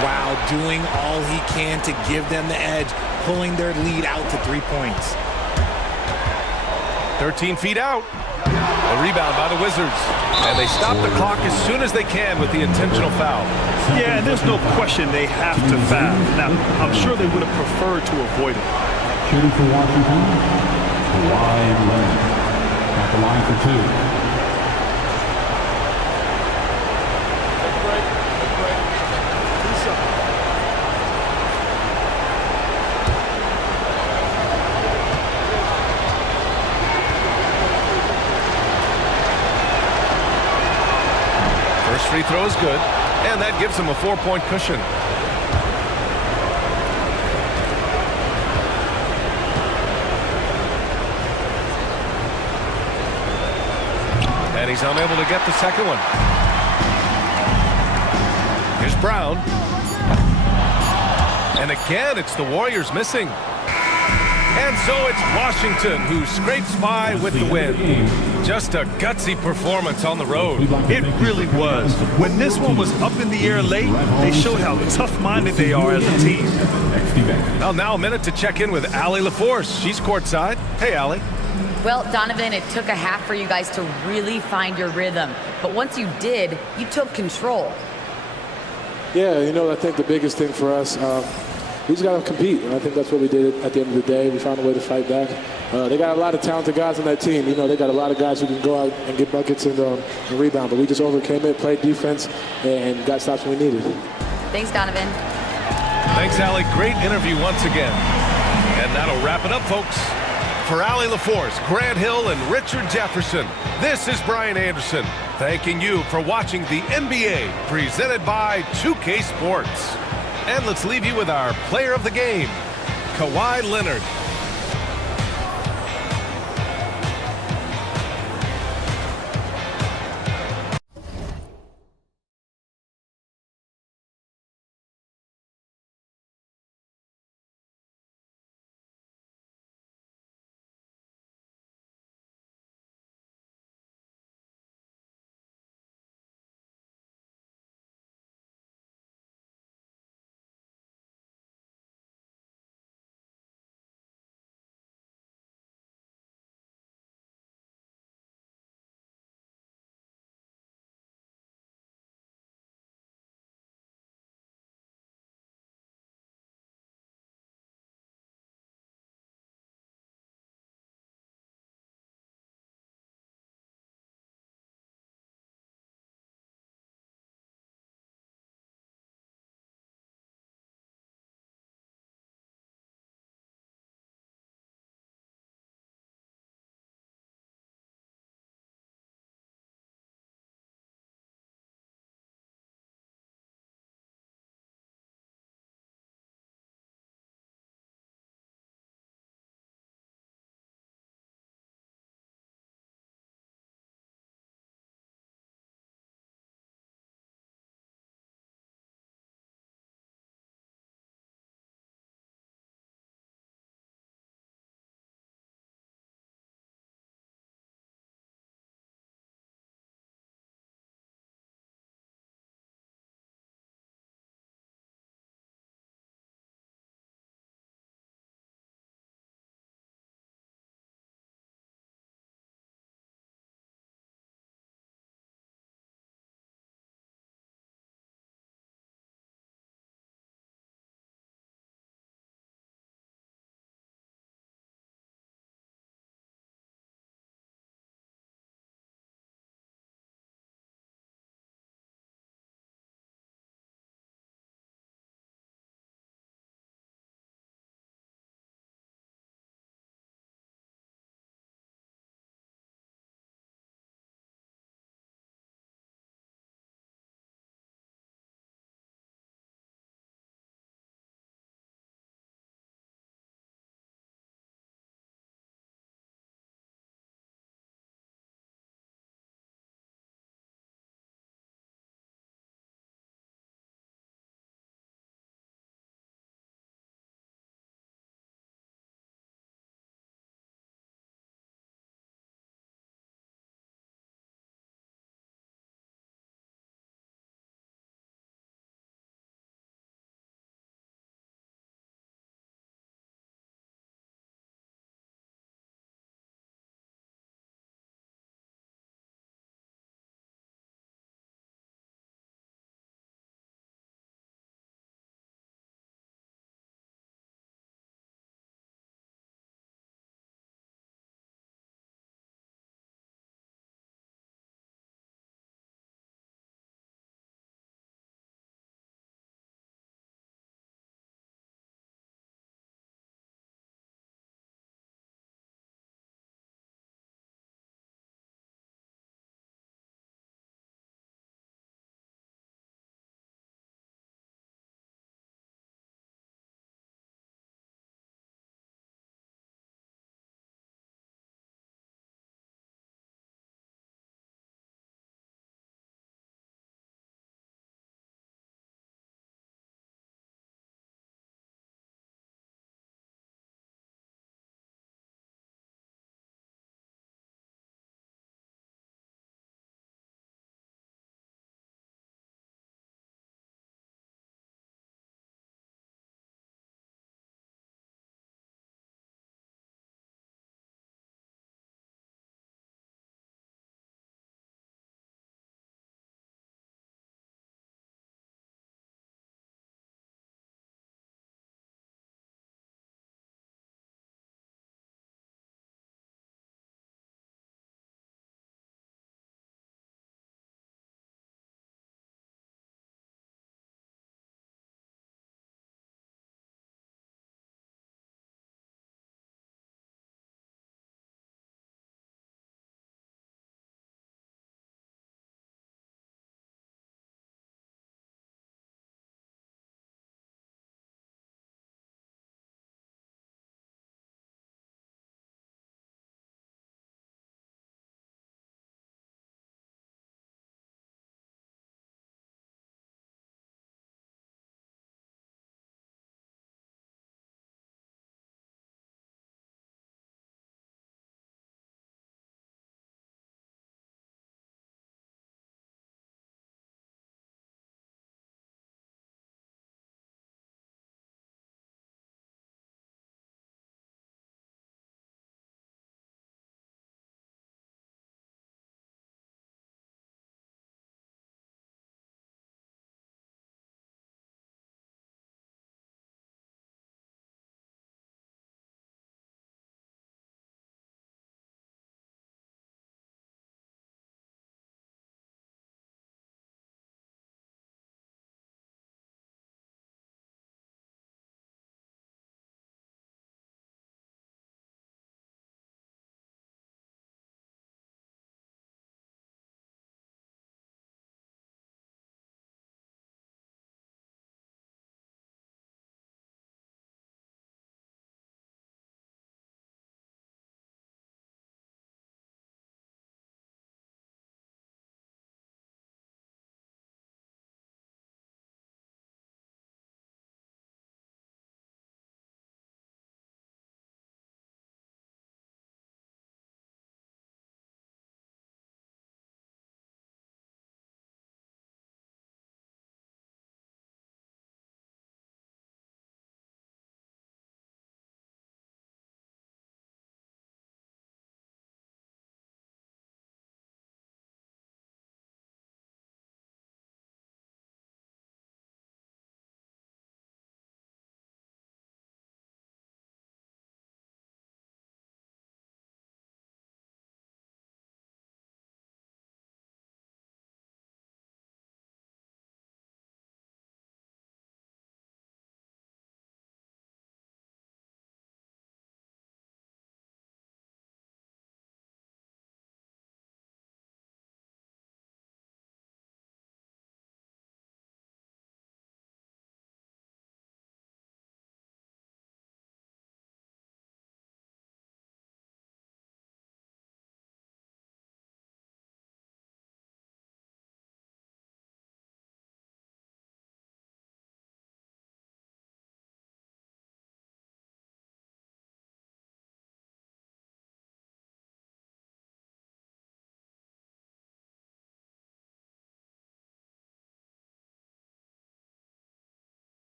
Wow, doing all he can to give them the edge, pulling their lead out to 3 points. 13 feet out. A rebound by the Wizards. And they stop the clock as soon as they can with the intentional foul. Yeah, and there's no question they have to foul. Now, I'm sure they would have preferred to avoid it. Shooting for Washington, Kawhi Leonard. At the line for two. Free throw is good, and that gives him a 4-point cushion. And he's unable to get the second one. Here's Brown. And again, it's the Warriors missing. And so it's Washington who scrapes by with the win. Just a gutsy performance on the road. It really was. When this one was up in the air late, they showed how tough-minded they are as a team. Well, now a minute to check in with Allie LaForce. She's courtside. Hey, Allie. Well, Donovan, it took a half for you guys to really find your rhythm. But once you did, you took control. Yeah, you know, I think the biggest thing for us, we just got to compete, and I think that's what we did at the end of the day. We found a way to fight back. They got a lot of talented guys on that team. You know, they got a lot of guys who can go out and get buckets and rebound, but we just overcame it, played defense, and got stops when we needed. Thanks, Donovan. Thanks, Allie. Great interview once again. And that'll wrap it up, folks. For Allie LaForce, Grant Hill, and Richard Jefferson, this is Brian Anderson, thanking you for watching the NBA presented by 2K Sports. And let's leave you with our player of the game, Kawhi Leonard.